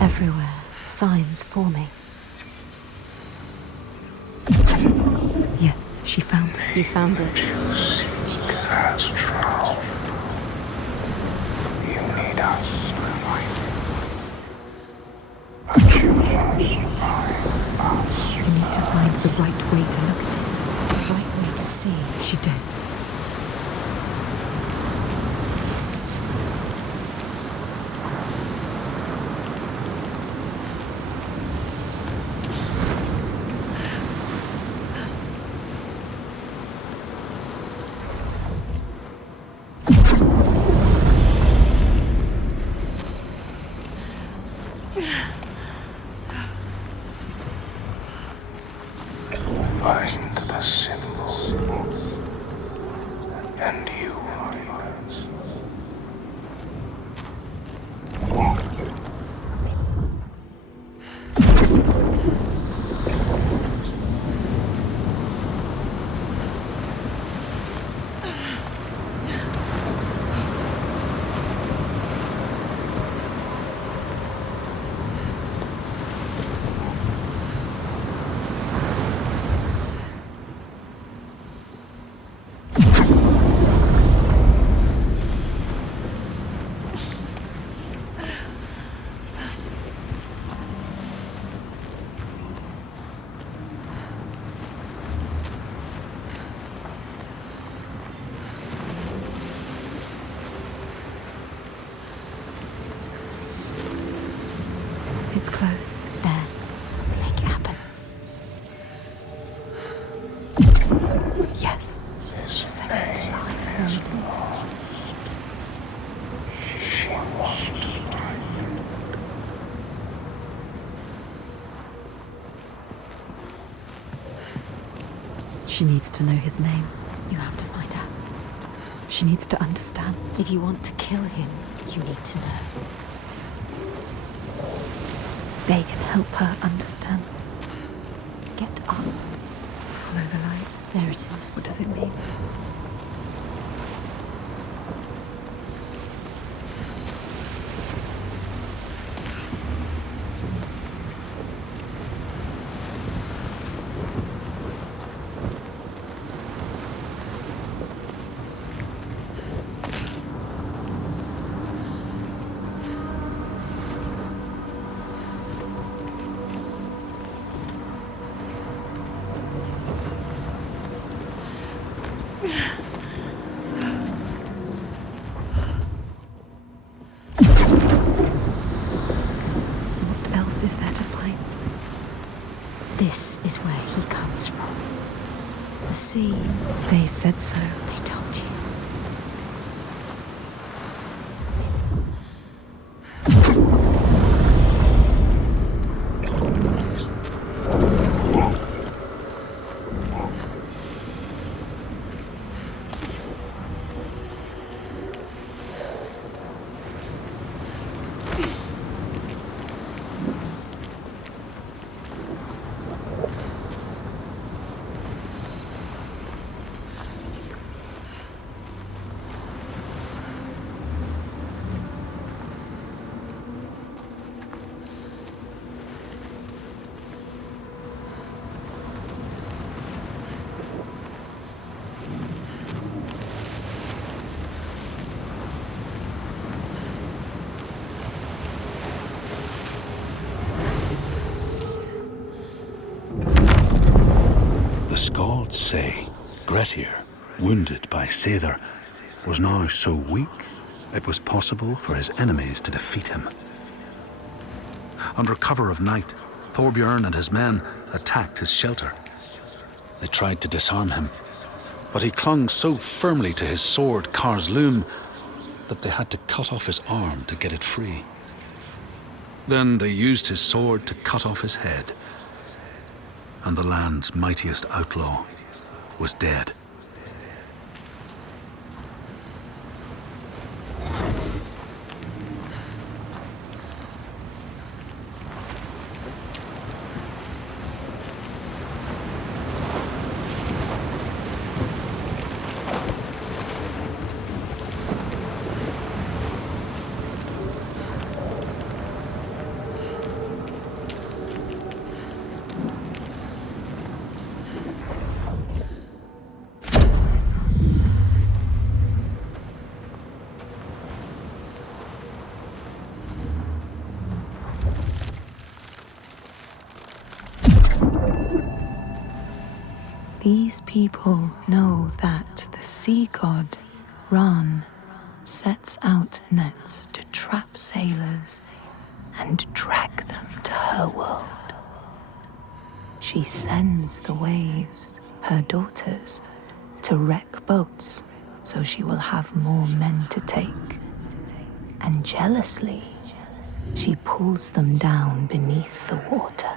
Everywhere, signs forming. Yes, she found it. You found it. That's true. You need us to find it. But you must find us. You need to find the right way to look at it. The right way to see. She did. East. Find the symbol. And you are yours. It's close. She needs to know his name. You have to find out. She needs to understand. If you want to kill him, you need to know. They can help her understand. Get up. Follow the light. There it is. What does it mean? Is there to find? This is where he comes from. The sea. They said so. They told you. Scalds say Grettir, wounded by Seidr, was now so weak it was possible for his enemies to defeat him. Under cover of night, Thorbjorn and his men attacked his shelter. They tried to disarm him, but he clung so firmly to his sword, Kar's loom, that they had to cut off his arm to get it free. Then they used his sword to cut off his head, and the land's mightiest outlaw was dead. These people know that the sea god, Ran, sets out nets to trap sailors and drag them to her world. She sends the waves, her daughters, to wreck boats so she will have more men to take. And jealously, she pulls them down beneath the water.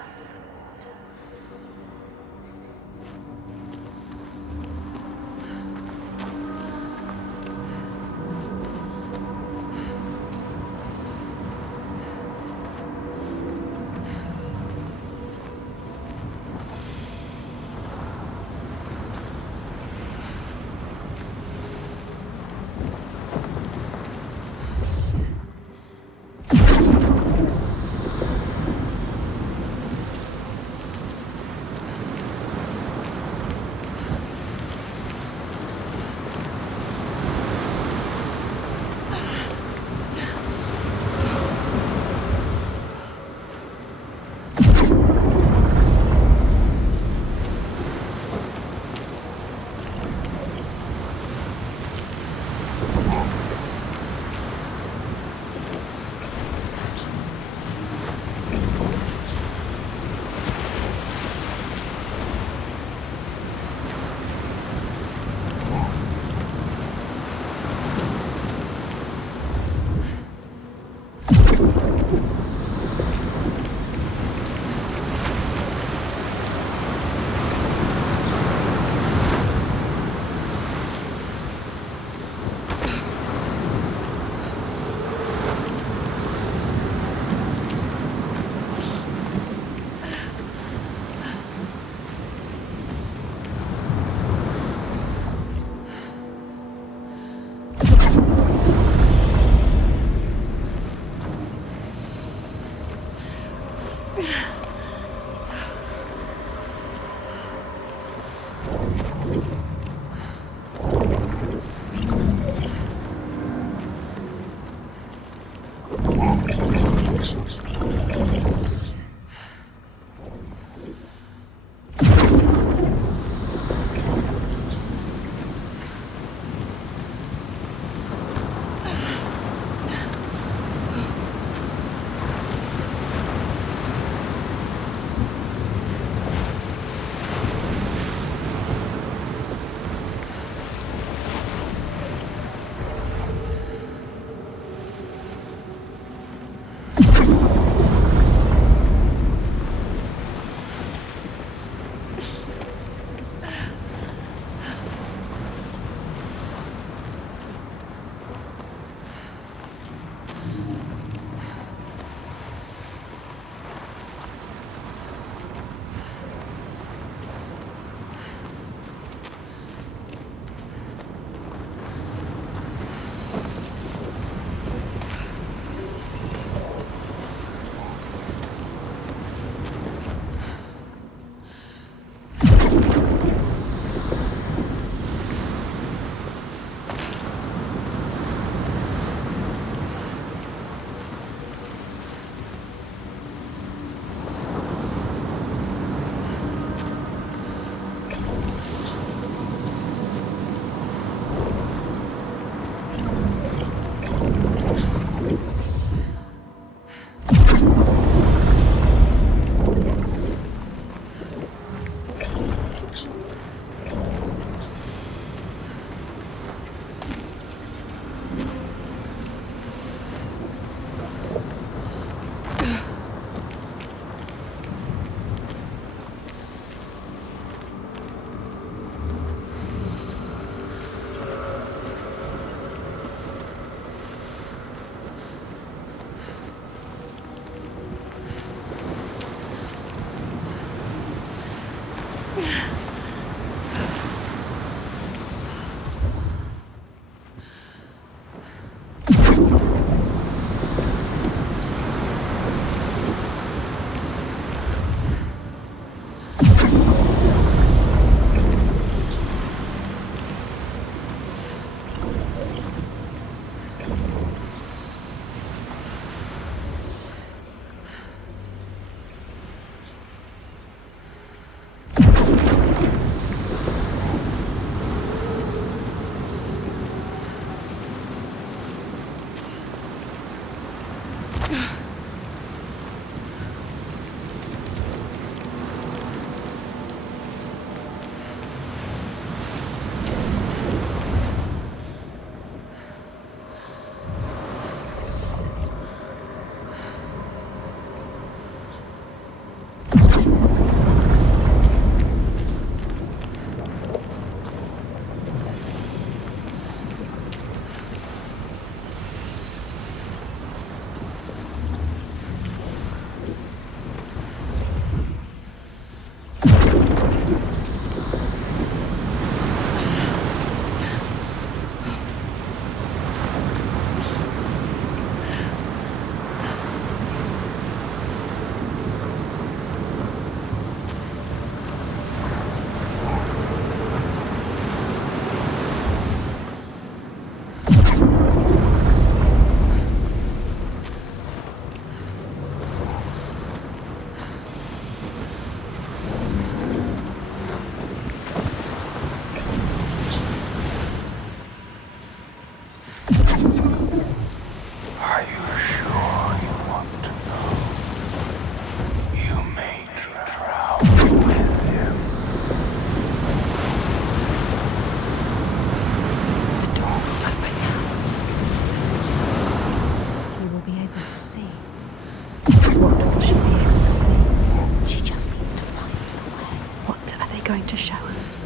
going to show us?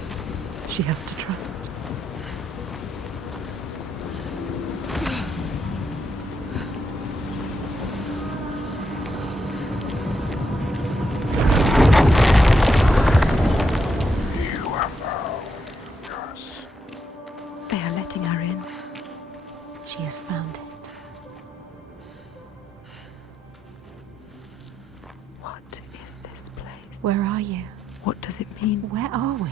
She has to trust. They are letting her in. She has found it. What is this place? Where are you? What does it mean? Where are we?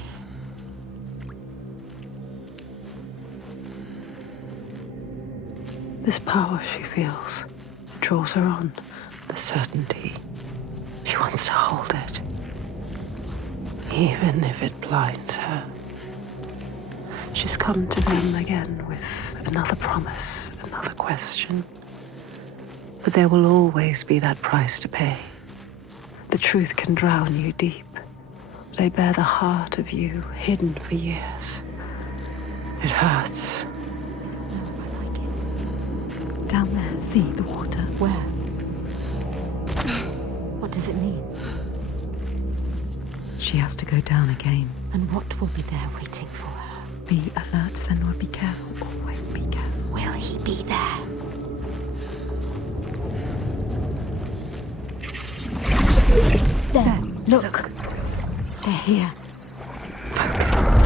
This power she feels draws her on. The certainty. She wants to hold it. Even if it blinds her. She's come to them again with another promise, another question. But there will always be that price to pay. The truth can drown you deep. Lay bare the heart of you, hidden for years. It hurts. Down there, see the water. Where? What does it mean? She has to go down again. And what will be there waiting for her? Be alert, Senua. Be careful. Always be careful. Will he be there? There. Look. They're here. Focus.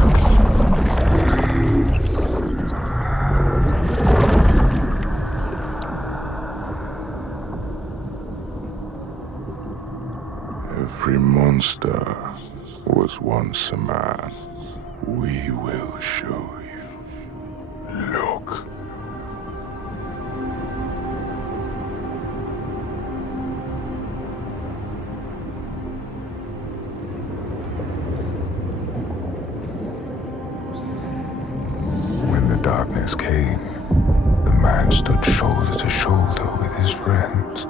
Every monster was once a man. We will show you. Look. When the darkness came, the man stood shoulder to shoulder with his friends.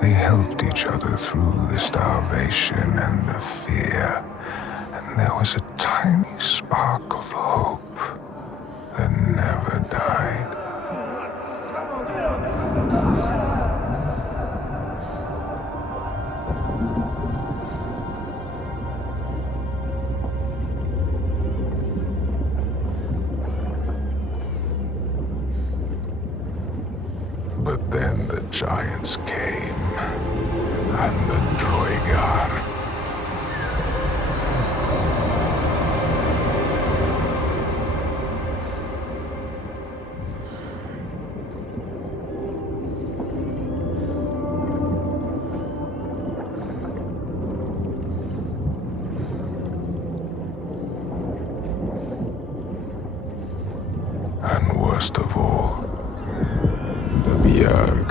They helped each other through the starvation and the fear, and there was a tiny spark of hope that never died. But then the giants came, and the Droigar. And worst of all, the Bjerg.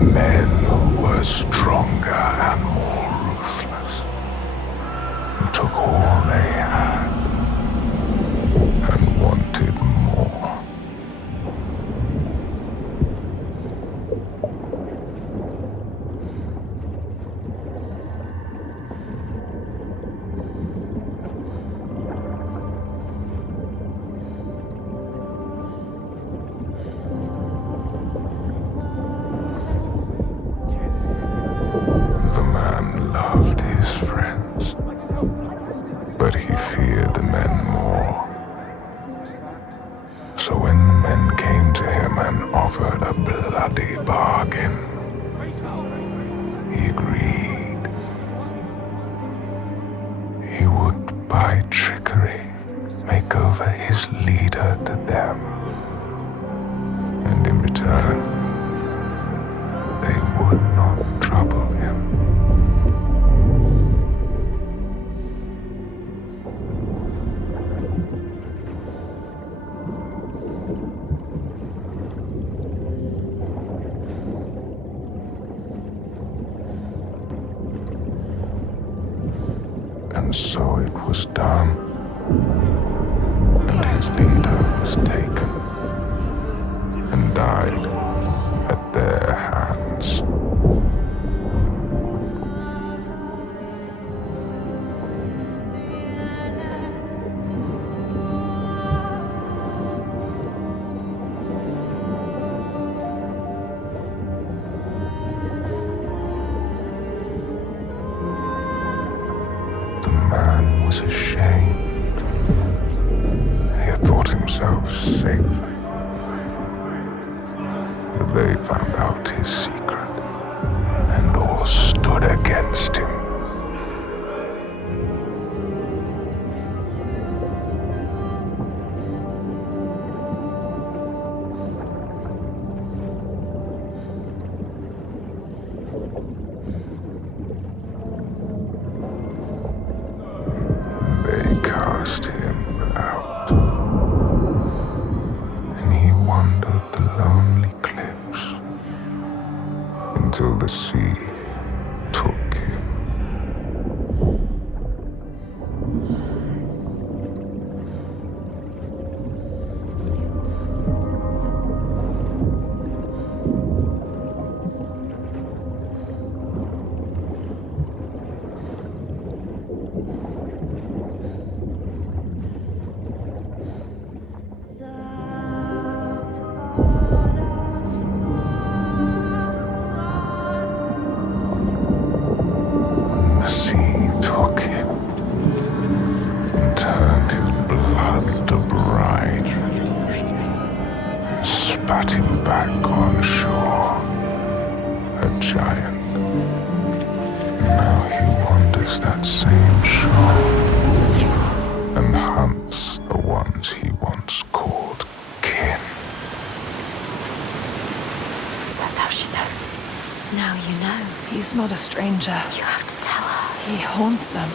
Men who were stronger and more ruthless, and took all they had and wanted more. The man loved his friends, but he feared the men more. So when the men came to him and offered a bloody bargain, he agreed. He would, by trickery, make over his leader to them. And in return, they would not trouble him. And so it was done, and his leader was taken and died at their hands. was ashamed. He thought himself safe. But they found out his secret, and all stood against him. They cast him out, and he wandered the lonely cliffs until the sea took him. The sea took him and turned his blood to brine and spat him back on shore, a giant. Now he wanders that same shore and hunts the ones he once called kin. So now she knows. Now you know. He's not a stranger. You have to tell her. He haunts them.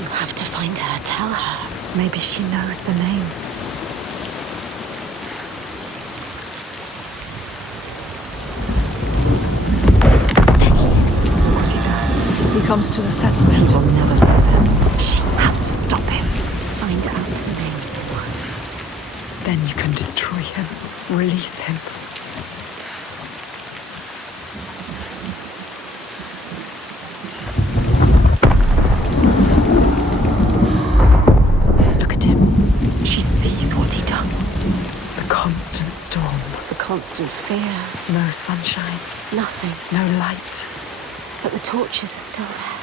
You have to find her. Tell her. Maybe she knows the name. There he is. What he does. He comes to the settlement. He will never leave them. She has to stop him. Find out the name, Senua. Then you can destroy him. Release him. Look at him. She sees what he does. The constant storm. The constant fear. No sunshine. Nothing. No light. But the torches are still there.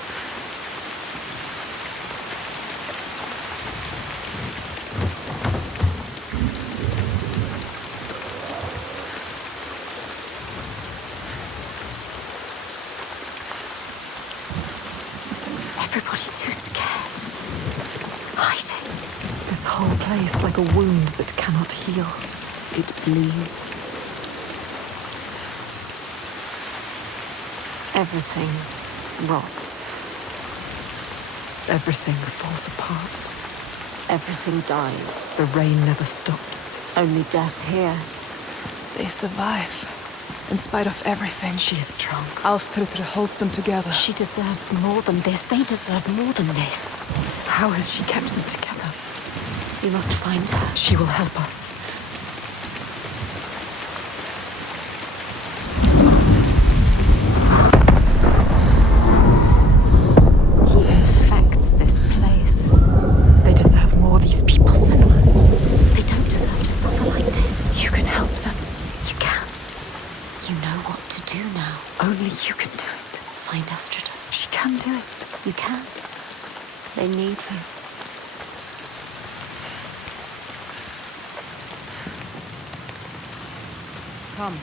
Everybody too scared. Hiding. This whole place like a wound that cannot heal. It bleeds. Everything rots. Everything falls apart. Everything dies. The rain never stops. Only death here. They survive. In spite of everything. She is strong. Ástríðr holds them together. She deserves more than this. They deserve more than this. How has she kept them together? We must find her. She will help us. He infects this place. They deserve more, these people, Senua. They don't deserve to suffer like this. You can help them. You can. You know what to do now. Only you can do it. Find Ástríðr. She can do it. You can. They need you. Come.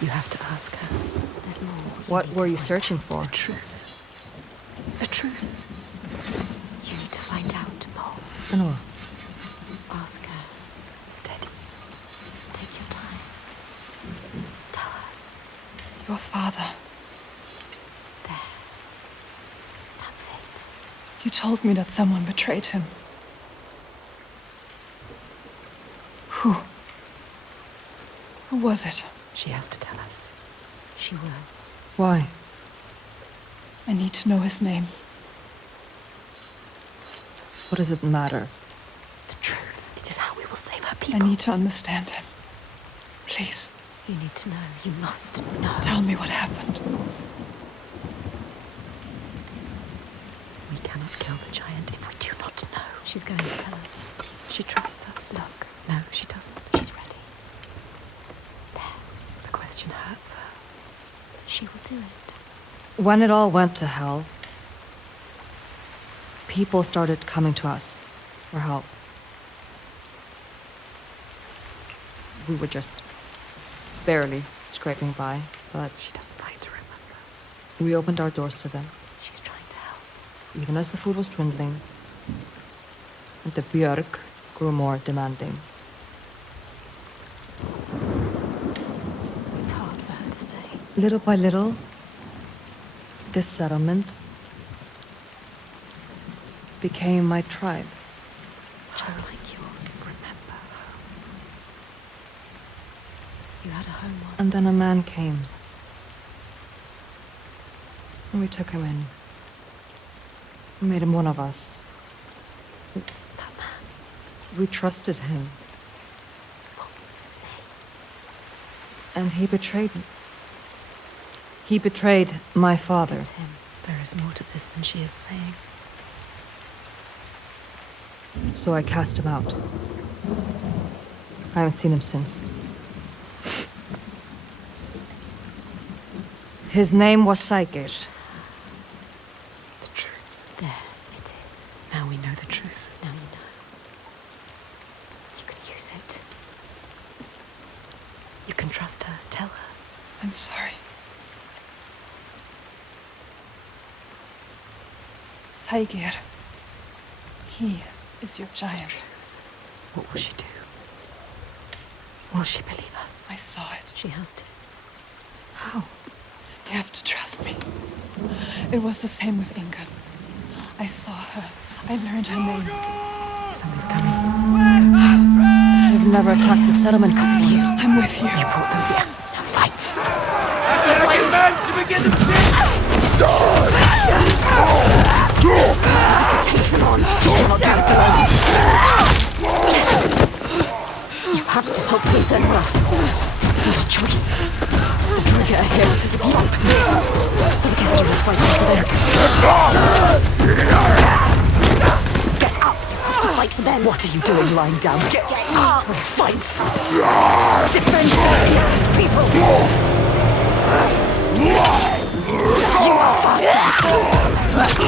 You have to ask her. There's more. What were you searching for? The truth. The truth. You need to find out more. Senua. Ask her. Steady. Take your time. Tell her. Your father. There. That's it. You told me that someone betrayed him. Who was it? She has to tell us. She will. Why? I need to know his name. What does it matter? The truth. It is how we will save her I people. need to understand him. Please. You need to know. You must know. Tell me what happened. We cannot kill the giant if we do not know. She's going to tell us. She trusts us. Look. No, she doesn't. She's ready. There. The question hurts her. She will do it. When it all went to hell, people started coming to us for help. We were just barely scraping by, but She doesn't like to remember. we opened our doors to them, She's trying to help. even as the food was dwindling, and the Björk grew more demanding. It's hard for her to say. Little by little, this settlement became my tribe. Just like yours. Remember. You had a home once. And then a man came. And we took him in. We made him one of us. That man. We trusted him. What was his name? And he betrayed me. He betrayed my father. It's him. There is more to this than she is saying. So I cast him out. I haven't seen him since. His name was Sager. The truth. There it is. Now we know the truth. Now you know. You can use it. You can trust her. Tell her. I'm sorry. Saigir. He is your giant. What will she do? Will she believe us? I saw it. She has to. How? You have to trust me. It was the same with Ingun. I saw her. I learned her name. Something's coming. They've never attacked the settlement because of you. I'm with you. You brought them here. Now fight. Take them on. She cannot do this alone. Yes. You have to help them, Senua. This isn't a choice. The trigger are here to stop this. The Kester is fighting for them. Get up. You have to fight for them. What are you doing lying down? Get up and fight. Defend these innocent people. You are fast.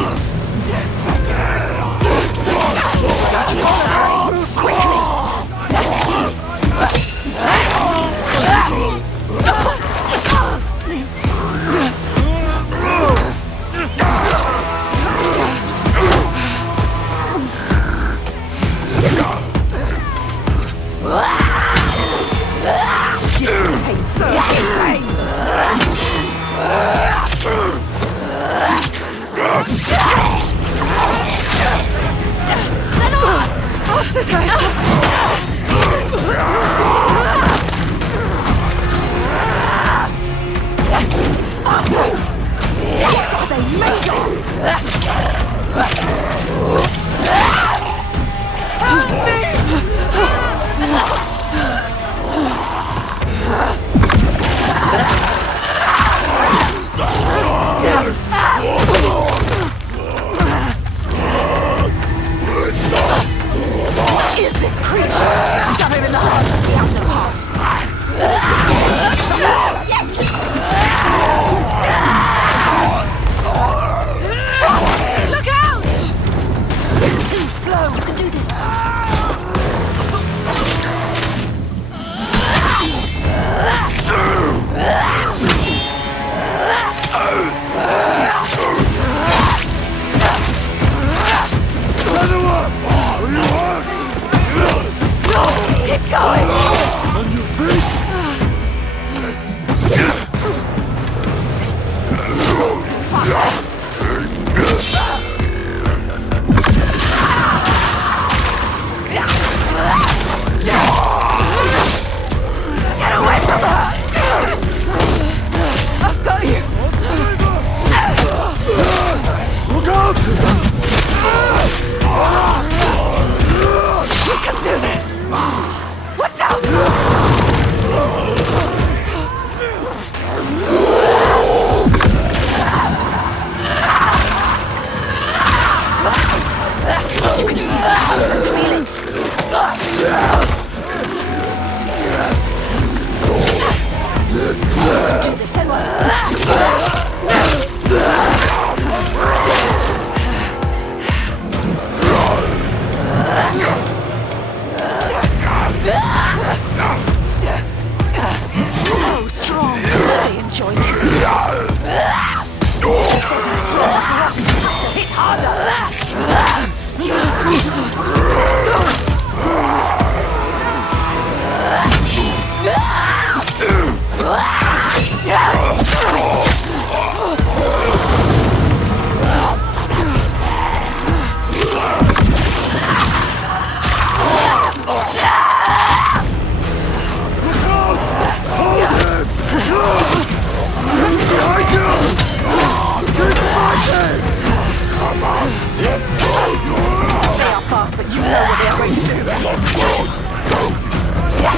know what they're going to do.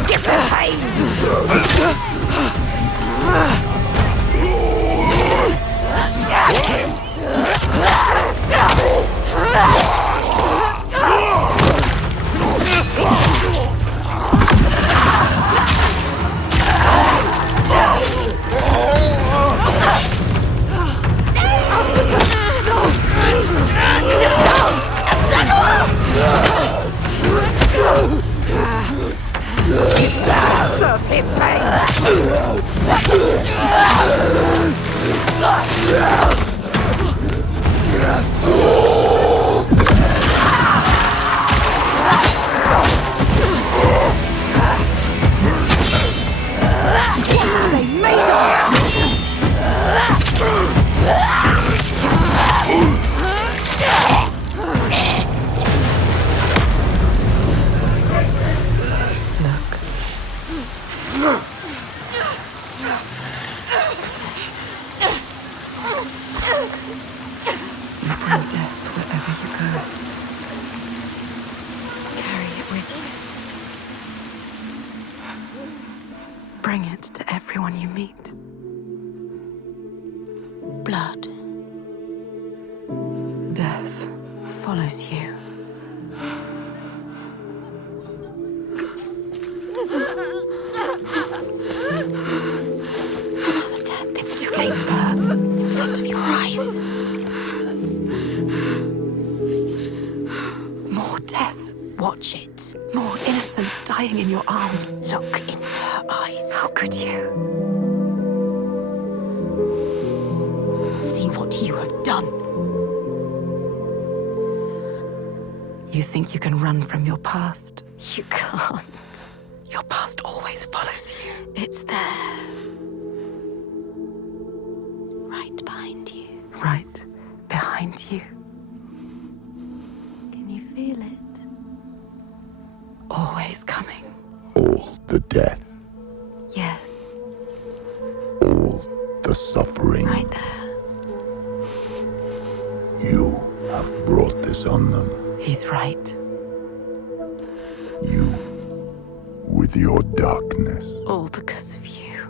Give her pain. Serve him pain. They made her. Bring it to everyone you meet. Blood. Death follows you. Another death. It's too late for her. In front of your eyes. More death. Watch it. More innocence dying in your arms. Look into her eyes. How could you? See what you have done. You think you can run from your past? You can't. Your past always follows you. It's there. Right behind you. Right behind you. Can you feel it? Always coming. All the death, Yes, all the suffering. right there. You have brought this on them. He's right. You, with your darkness, All because of you.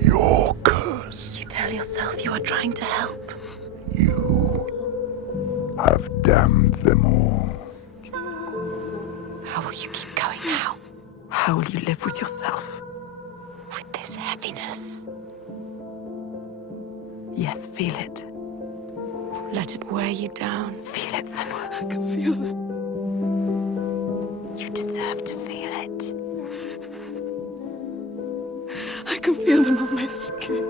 your curse. You tell yourself you are trying to help. You have damned them all. How will you keep going now? How will you live with yourself? With this heaviness. Yes, feel it. Let it wear you down. Feel it, Senua. I can feel them. You deserve to feel it. I can feel them on my skin.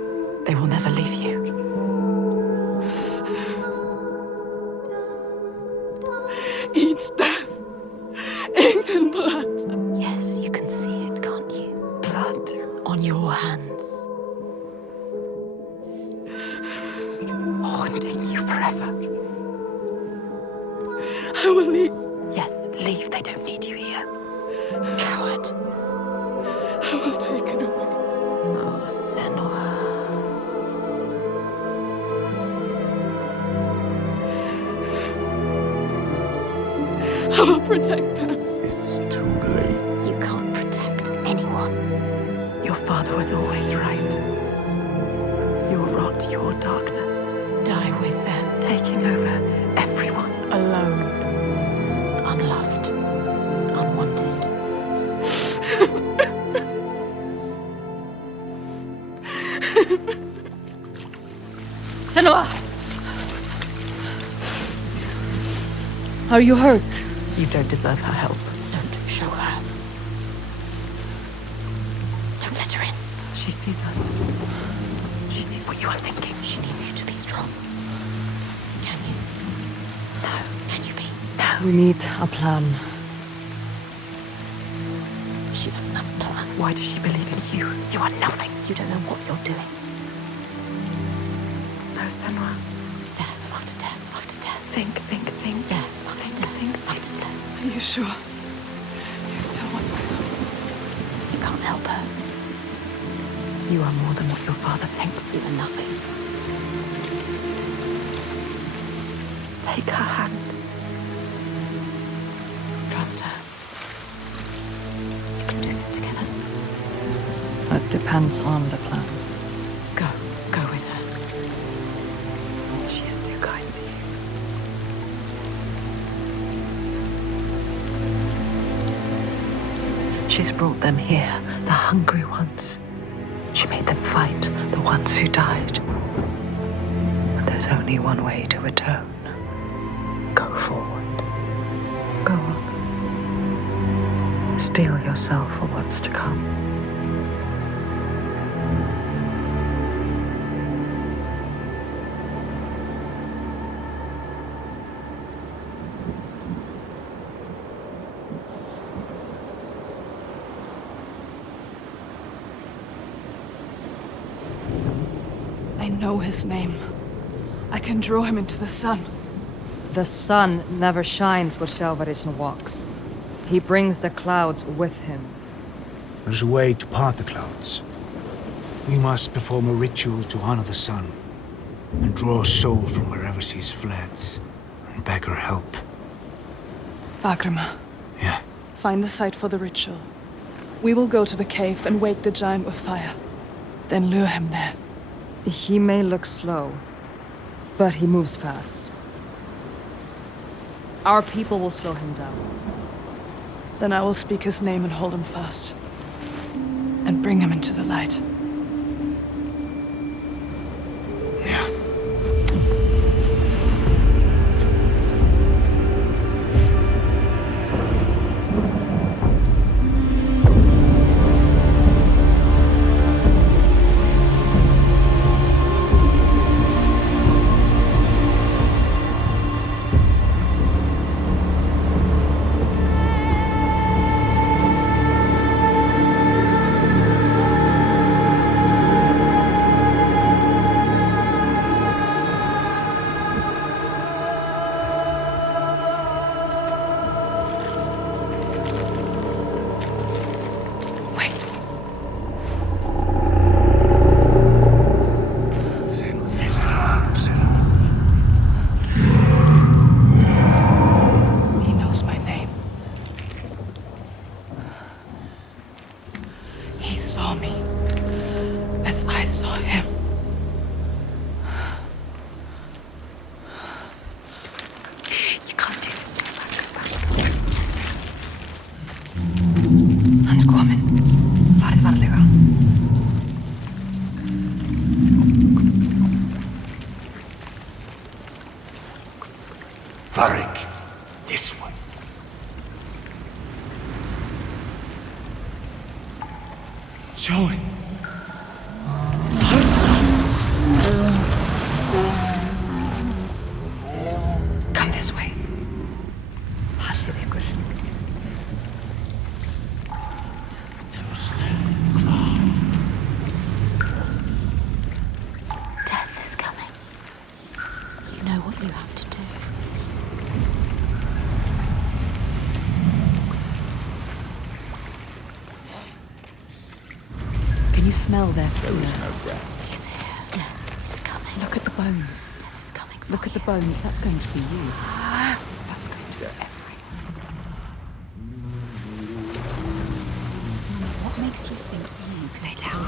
They will never leave you. Each death inked in blood. Yes, you can see it, can't you? Blood on your hands. Haunting you forever. I will leave. Yes, leave. They don't need you here. Coward. I will take it away. Oh, Senoa. I will protect them. It's too late. You can't protect anyone. Your father was always right. Your rot, your darkness. Die with them. Taking over everyone. Alone. Unloved. Unwanted. Senoa! Are you hurt? You don't deserve her help. Don't show her. Don't let her in. She sees us. She sees what you are thinking. She needs you to be strong. Can you? No. Can you be? No. We need a plan. She doesn't have a plan. Why does she believe in you? You are nothing. You don't know what you're doing. No, Senua. Death after death after death. Think. Death after death after death. Are you sure? You still want my help? You can't help her. You are more than what your father thinks. You are nothing. Take her hand. trust her? We can do this together. That depends on the plan. Go with her. She is too kind to you. She's brought them here, the hungry ones. She made them fight, the ones who died. But there's only one way to atone. Go forward. Go on. Steel yourself for what's to come. I know his name. I can draw him into the sun. The sun never shines where Shelvarisn walks. He brings the clouds with him. There's a way to part the clouds. We must perform a ritual to honor the sun and draw a soul from wherever she's fled and beg her help. Vagrima. Yeah. Find the site for the ritual. We will go to the cave and wake the giant with fire. Then lure him there. He may look slow, but he moves fast. Our people will slow him down. Then I will speak his name and hold him fast. And bring him into the light. Yeah. This one. Joey. Come this way. Passið ykkur. Death is coming. You know what you have to do. Can you smell their fear? He's here. Death is coming. Look at the bones. Death is coming for Look at the you. bones. That's going to be you. That's going to be everyone. What makes you think these? Stay down.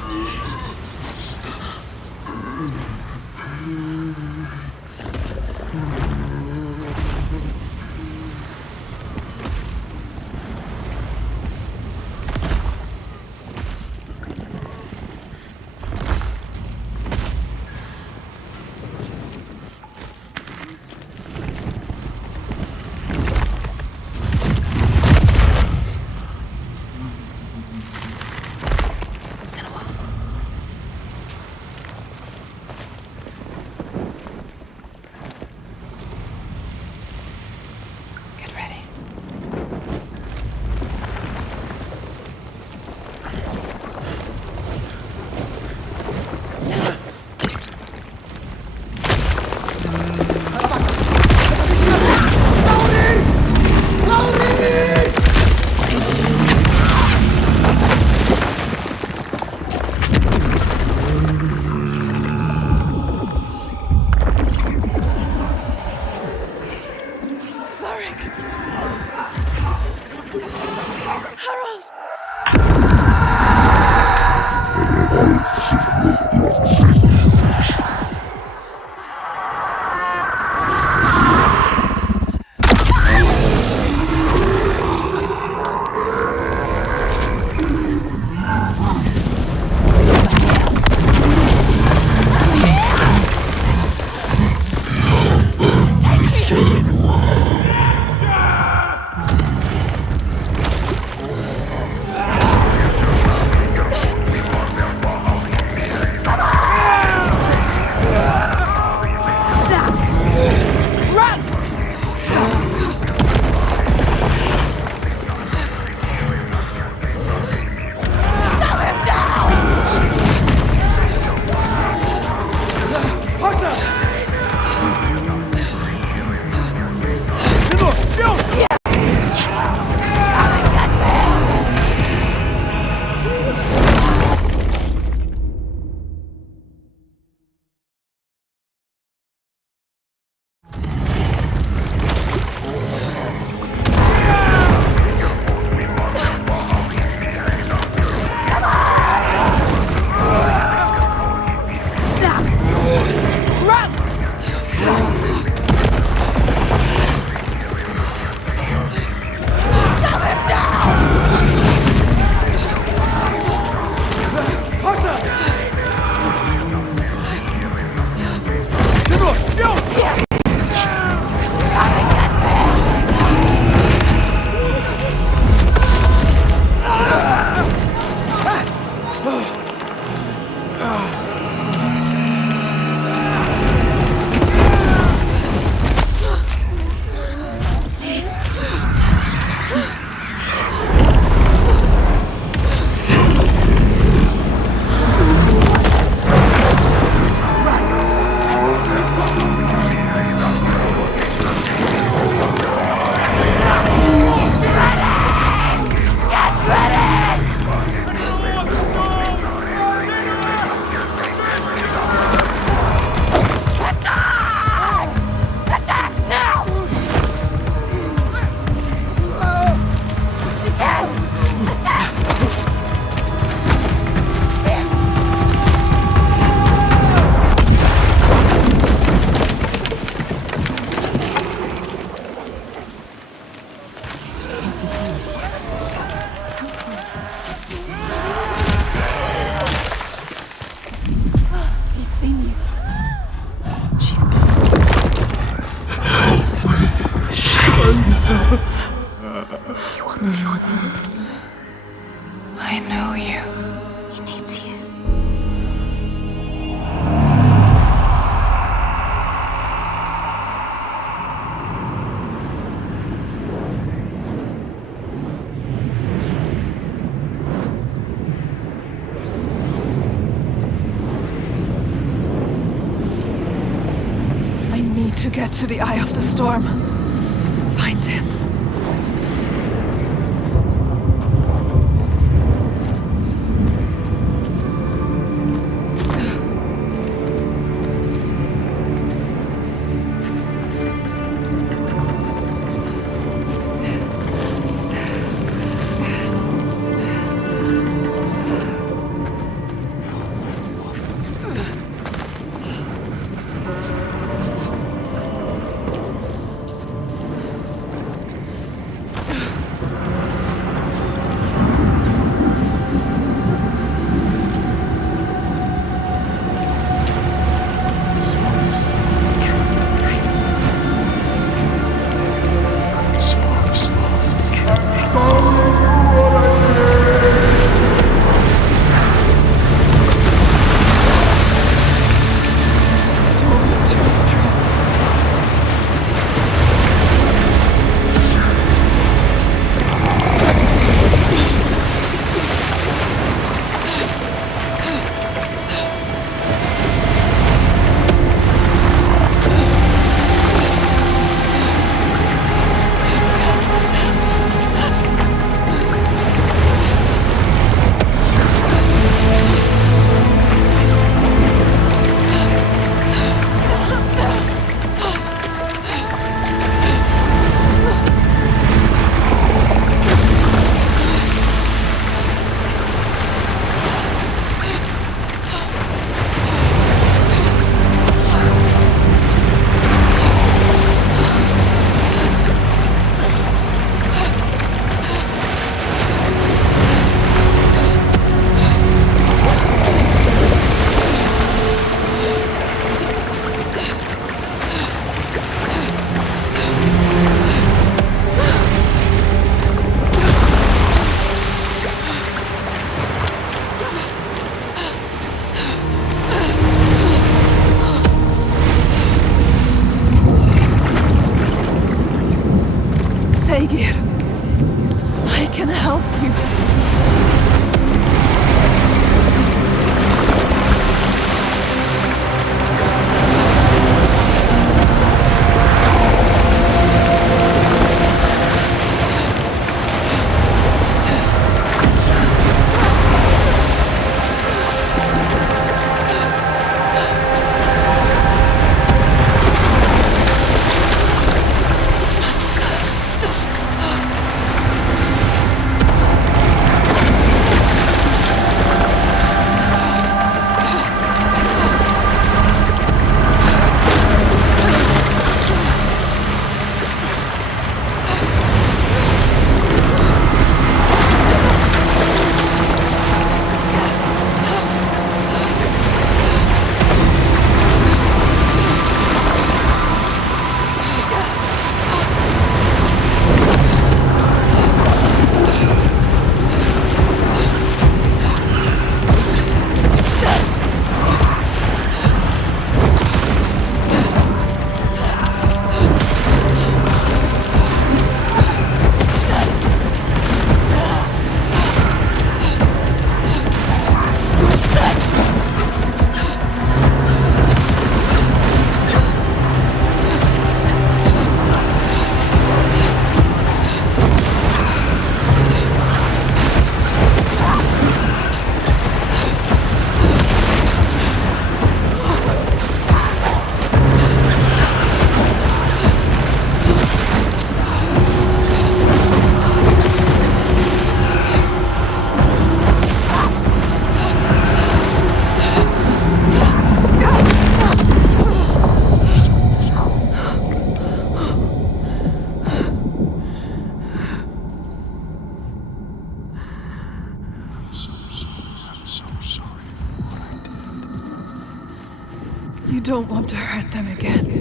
He wants you. I know you. He needs you. I need to get to the Eye of the Storm. Find him. I can help you. You don't want to hurt them again.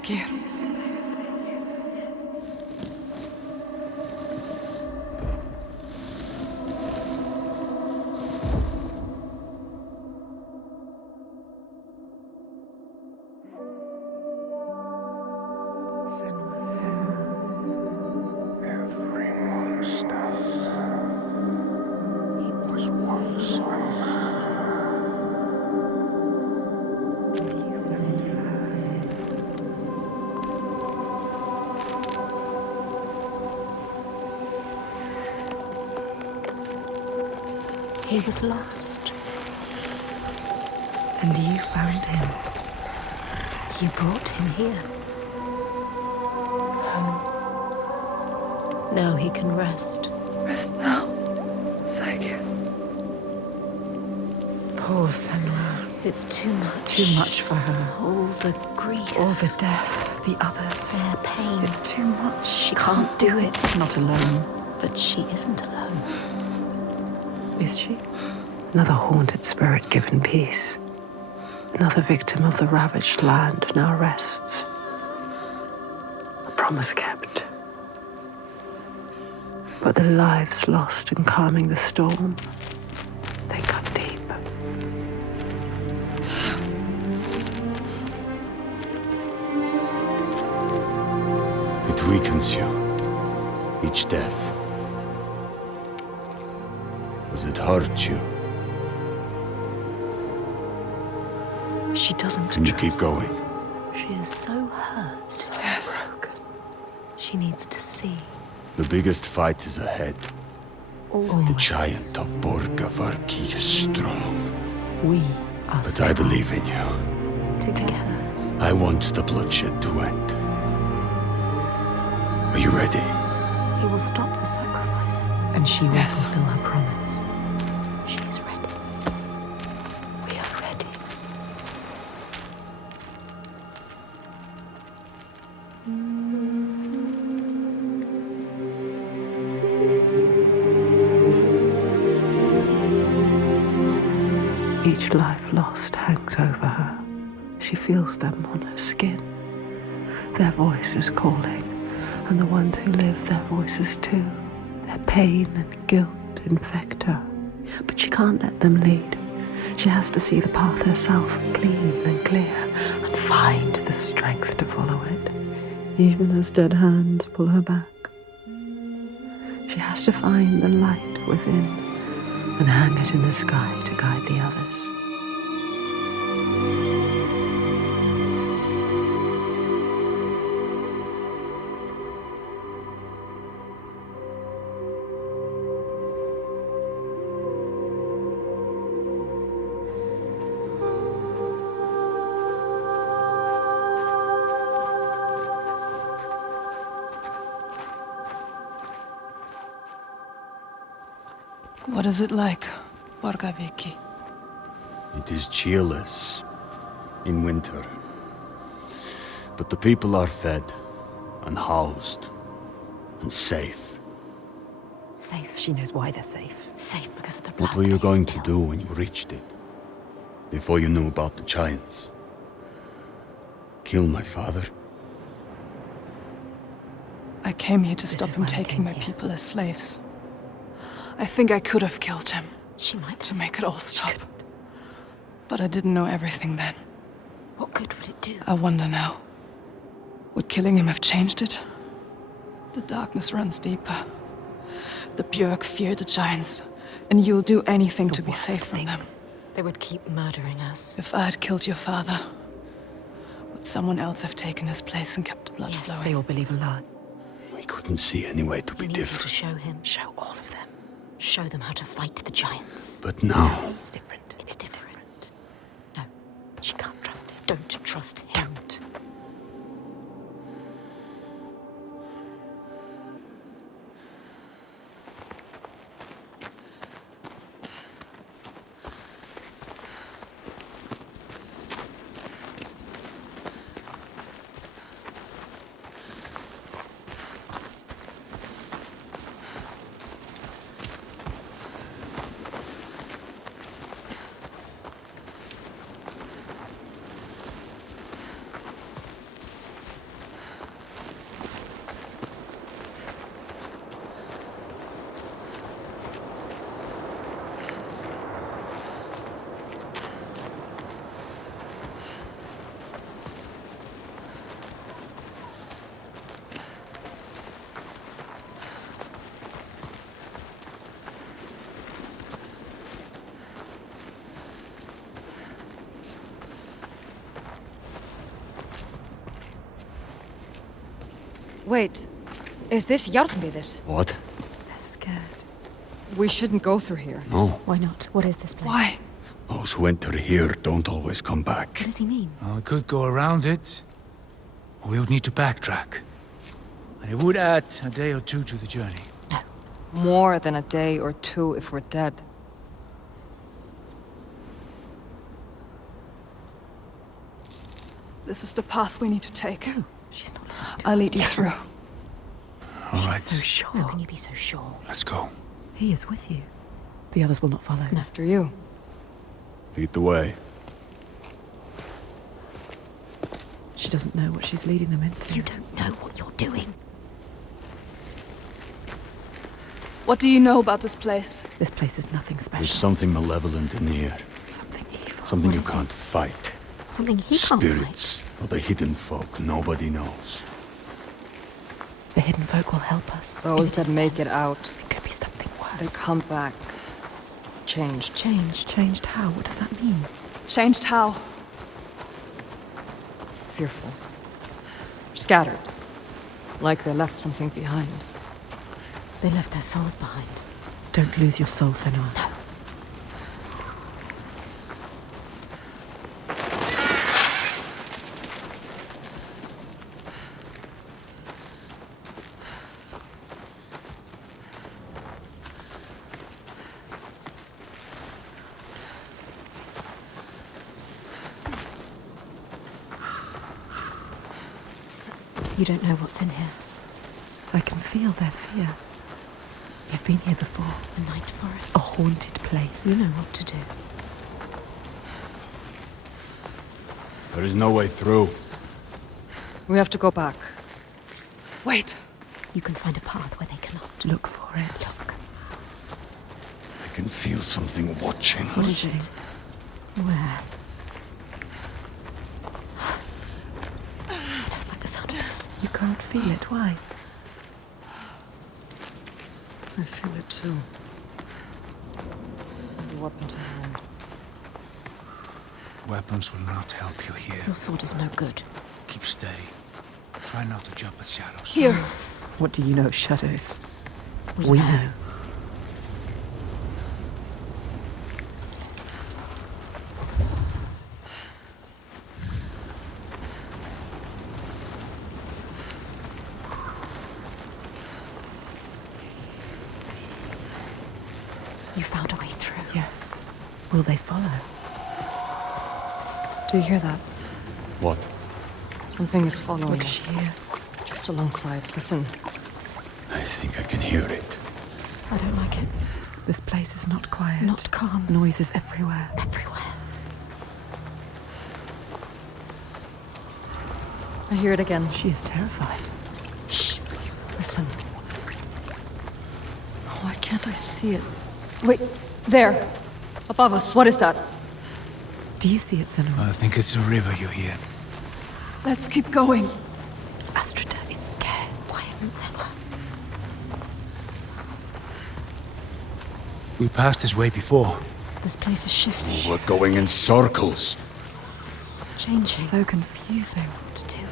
säker. Every monster was once hungry. He was lost. And you found him. You brought him here. Now he can rest. Rest now, Saga. Poor Senua. It's too much. Too much for her. All the grief. All the death. The others. Their pain. It's too much. She can't do it. Not alone. But she isn't alone. Is she? Another haunted spirit given peace. Another victim of the ravaged land now rests. A promise kept. But the lives lost in calming the storm, they cut deep. It weakens you. Each death. Does it hurt you? She doesn't. Can you keep going? She is so hurt, so broken. She needs to see. The biggest fight is ahead. Always. The giant of Borgavarki is strong. We are But I believe in you. together. I want the bloodshed to end. Are you ready? He will stop the sacrifices. And she will fulfill her promise. She is ready. We are ready. Each life lost hangs over her. She feels them on her skin. Their voices calling, and the ones who live, their voices too. Their pain and guilt infect her. But she can't let them lead. She has to see the path herself, clean and clear, and find the strength to follow it, even as dead hands pull her back. She has to find the light within and hang it in the sky to guide the others. What is it like, Borgaviki? It is cheerless in winter. But the people are fed and housed and safe. Safe. She knows why they're safe. Safe because of the blood. What were you going to do when you reached it? Before you knew about the giants? Kill my father? I came here to stop him taking my people as slaves. I think I could have killed him. She might. To make it all stop. But I didn't know everything then. What good would it do? I wonder now. Would killing him have changed it? The darkness runs deeper. The Björk fear the giants, and you'll do anything to be safe from them. They would keep murdering us. If I had killed your father, would someone else have taken his place and kept the blood flowing? They all believe a lie. We couldn't see any way to be To different. show him, show all of them. Show them how to fight the giants. But now... It's different. It's different. No, she can't trust him. Don't trust him. Don't. Wait, is this Jarnvidir? What? They're scared. We shouldn't go through here. No. Why not? What is this place? Why? Those who enter here don't always come back. What does he mean? Well, we could go around it, or we would need to backtrack. And it would add a day or two to the journey. More than a day or two if we're dead. This is the path we need to take. No, she's not listening to I'll us. lead you through. All right. She's so sure. How can you be so sure? Let's go. He is with you. The others will not follow. And after you. Lead the way. She doesn't know what she's leading them into. You don't know what you're doing. What do you know about this place? This place is nothing There's special. something malevolent in the air. Something evil. Something What you is it? can't fight. Something he can't fight. Spirits, or the hidden folk nobody knows. The hidden folk will help us. Those that make it out, It could be something they worse. come back. Changed. Changed. Changed how? What does that mean? Changed how? Fearful. Scattered. Like they left something behind. They left their souls behind. Don't lose your soul, Senua. No. You don't know what's in here. I can feel their fear. You've been here before. A night forest. A haunted place. You know what to do. There is no way through. We have to go back. Wait. You can find a path where they cannot. Look for it. Look. I can feel something watching What us. is it? Where? I don't like the sound of this. You can't feel it. Why? I feel it too. The weapon to hand. Weapons will not help you here. Your sword is no good. Keep steady. Try not to jump at shadows. Here. What do you know of shadows? We know. You found a way through. Yes. Will they follow? Do you hear that? What? Something is following What us. is she hear? Just alongside. Listen. I think I can hear it. I don't like it. This place is not quiet. Not calm. Noises everywhere. Everywhere. I hear it again. She is terrified. Shh. Listen. Why can't I see it? Wait. There. Above us. What is that? Do you see it, Senua? I think it's a river you hear. Let's keep going. Astrida is scared. Why isn't Senua? We passed this way before. This place is shifting. We're going in circles. Changing. So confusing. What to do?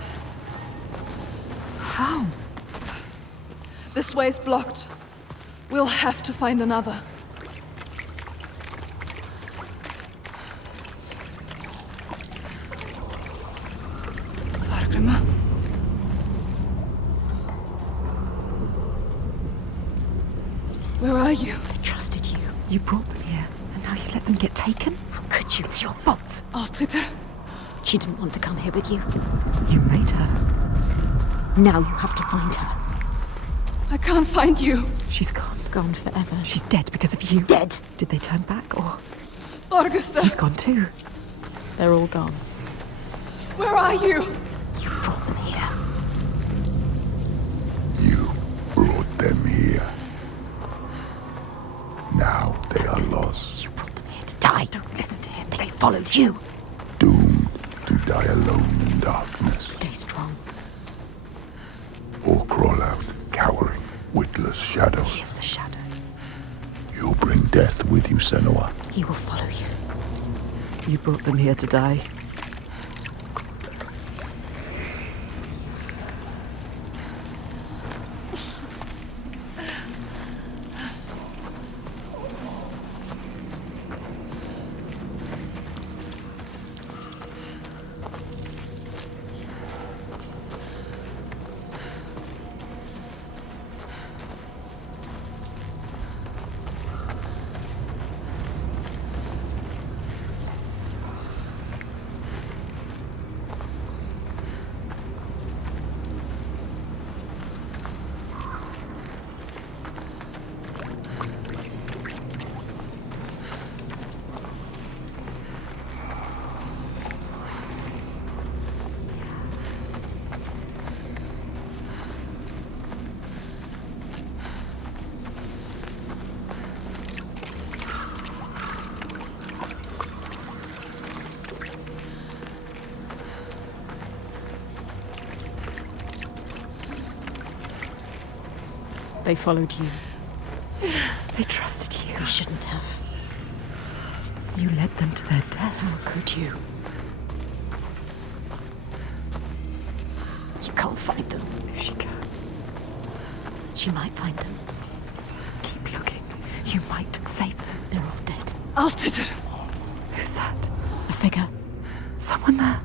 How? This way's blocked. We'll have to find another. Argrima? Where are you? I trusted you. You brought them here, and now you let them get taken? How could you? It's your fault. Austritter? She didn't want to come here with you. You made her. Now you have to find her. I can't find you. She's gone. Gone forever. She's dead because of you. Dead. Did they turn back, or Augusta, he's gone too? They're all gone. where are you? You brought them here. You brought them here. Now they are lost, You brought them here to die. Don't listen to him. They followed you. doomed to die alone in darkness, Stay strong. or crawl out, cowering, witless shadows. He is the shadow. You'll bring death with you, Senoa. He will follow you. You brought them here to die. They followed you. They trusted you. You shouldn't have. You led them to their death. How could you? You can't find them. If she can, She might find them. keep looking. You might save them. They're all dead. Alstead! Who's that? A figure. Someone there?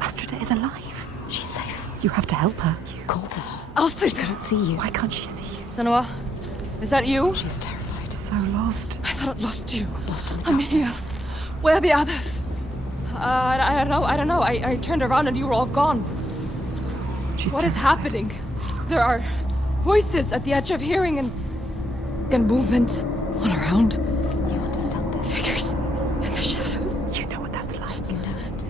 Astrida is alive. She's safe. You have to help her. You called to her. Alstead! I don't see you. Why can't she see you? Senua, is that you? She's terrified. So lost. I thought I'd lost you. Lost in the I'm darkness. here. Where are the others? I don't know. I turned around and you were all gone. She's What is terrified. happening? There are voices at the edge of hearing and movement all around. You understand this? Figures in the shadows. You know what that's like. You know it.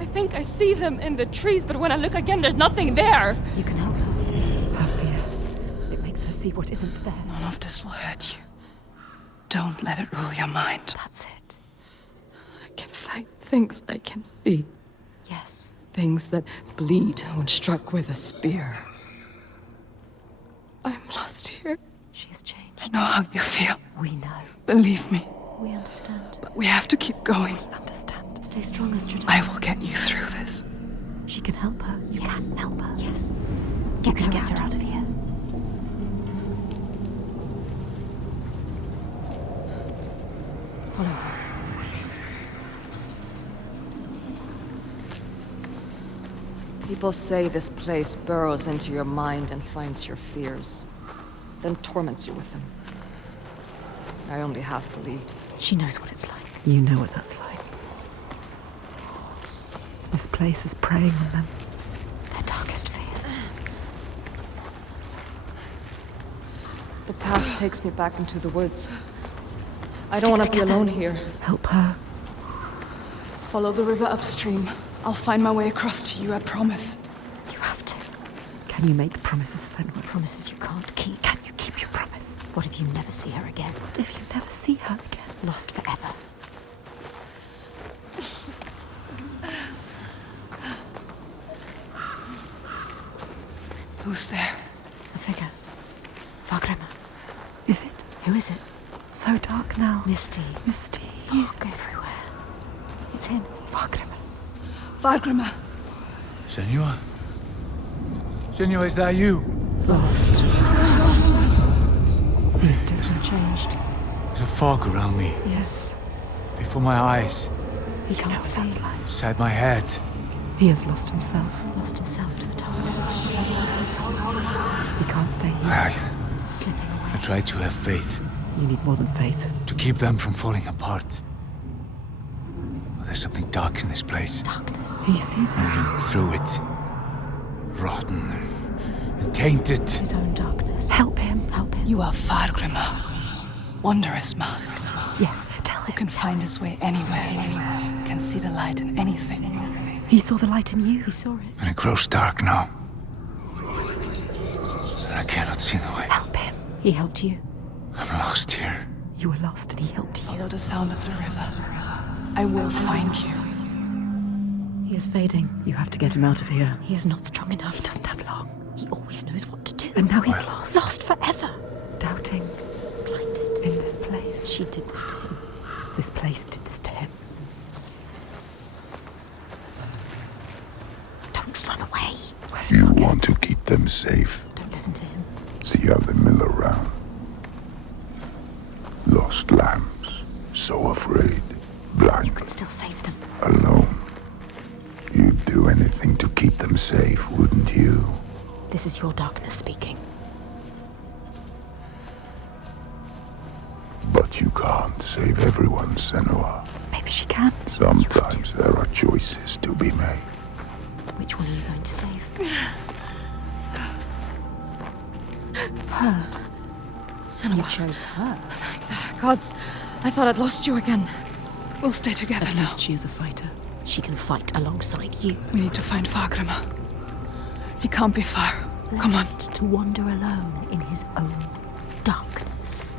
I think I see them in the trees, but when I look again, there's nothing there. You can help her. Her fear. It makes her see what isn't there. None of this will hurt you. Don't let it rule your mind. That's it. I can fight things I can see. Yes. Things that bleed when struck with a spear. I'm lost here. She has changed. I know how you feel. We know. Believe me. We understand. But we have to keep going. Understand. Stay strong, Astrida. I will get you through this. She can help her. You Yes. can help her. Yes. You can get her out of here. Follow her. People say this place burrows into your mind and finds your fears, then torments you with them. I only half believed. She knows what it's like. You know what that's like. This place is preying on them. Their darkest fears. The path takes me back into the woods. I Stick don't want to be together. alone here. Help her. Follow the river upstream. I'll find my way across to you, I promise. You have to. Can you make promises, Senua? Promises you can't keep. Can you keep your promise? What if you never see her again? What if you never see her again? Lost forever. Who's there? A figure. Vargrima. Is it? Who is it? So dark now. Misty. Misty. Fog everywhere. It's him. Vargrima. Vargrima. Senua? Senua, is that you? Lost. He is different. Changed. There's a fog around me, Yes. before my eyes, He You know can't what see. that's like. inside my head. He has lost himself. Lost himself to the darkness. He can't stay here. Slipping I away. tried to have faith, You need more than faith. to keep them from falling apart. But there's something dark in this place. Darkness. He sees it. Through it. Rotten and tainted. His own darkness. Help him. Help him. You are Vargrima. Wondrous mask. Yes, tell Who him. can find his way anywhere. Can see the light in anything. He saw the light in you. He saw it. And it grows dark now. And I cannot see the way. Help him. He helped you. I'm lost here. You were lost and he helped you. Follow the sound of the river. I will find you. He is fading. You have to get him out of here. He is not strong enough. He doesn't have long. He always knows what to do. And now he's lost. Lost forever. Doubting Blinded. in this place. She did this to him. This place did this to him. Don't run away. Where is You August? want to keep them safe. Don't listen to him. See how they mill around. Lost lambs, so afraid, You blind, can still save them. alone. You'd do anything to keep them safe, wouldn't you? This is your darkness speaking. But you can't save everyone, Senua. Maybe she can. Sometimes there are choices to be made. Which one are you going to save? Her. Senua. Chose her. Gods, I thought I'd lost you again. We'll stay together At now. least she is a fighter. She can fight alongside you. We need to find Vargrima. He can't be far. Come on. Left to wander alone in his own darkness.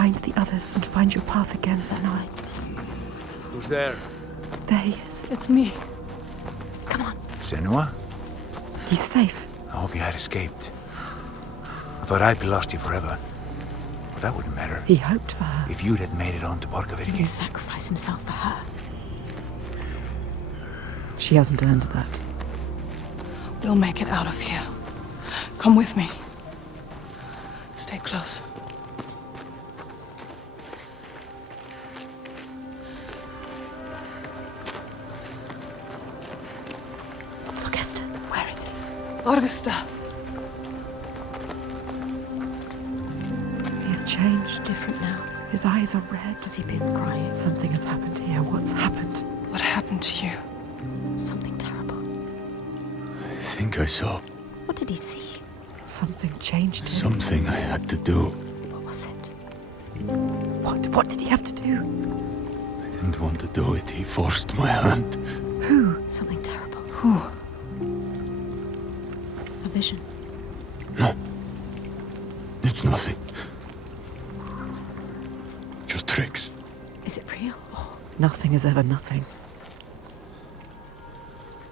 find the others and find your path again, Senua. Who's there? There he is. It's me. Come on. Senua? He's safe. I hope you had escaped. I thought I'd be lost you forever. But that wouldn't matter. He hoped for her. If you'd had made it on to He Borkovitki. sacrificed himself for her. She hasn't earned that. We'll make it out of here. Come with me. Stay close. Look, Esther, where is he? Augusta. He's changed. Different now. His eyes are red. Has he been crying? Something has happened here. What's happened? What happened to you? Something terrible. I think I saw What did he see? Something changed him. something I had to do. What was it? What did he have to do? I didn't want to do it. He forced my hand. Who? Something terrible. Who? A vision. No. It's nothing. Just tricks. Is it real? Oh, Nothing is ever nothing.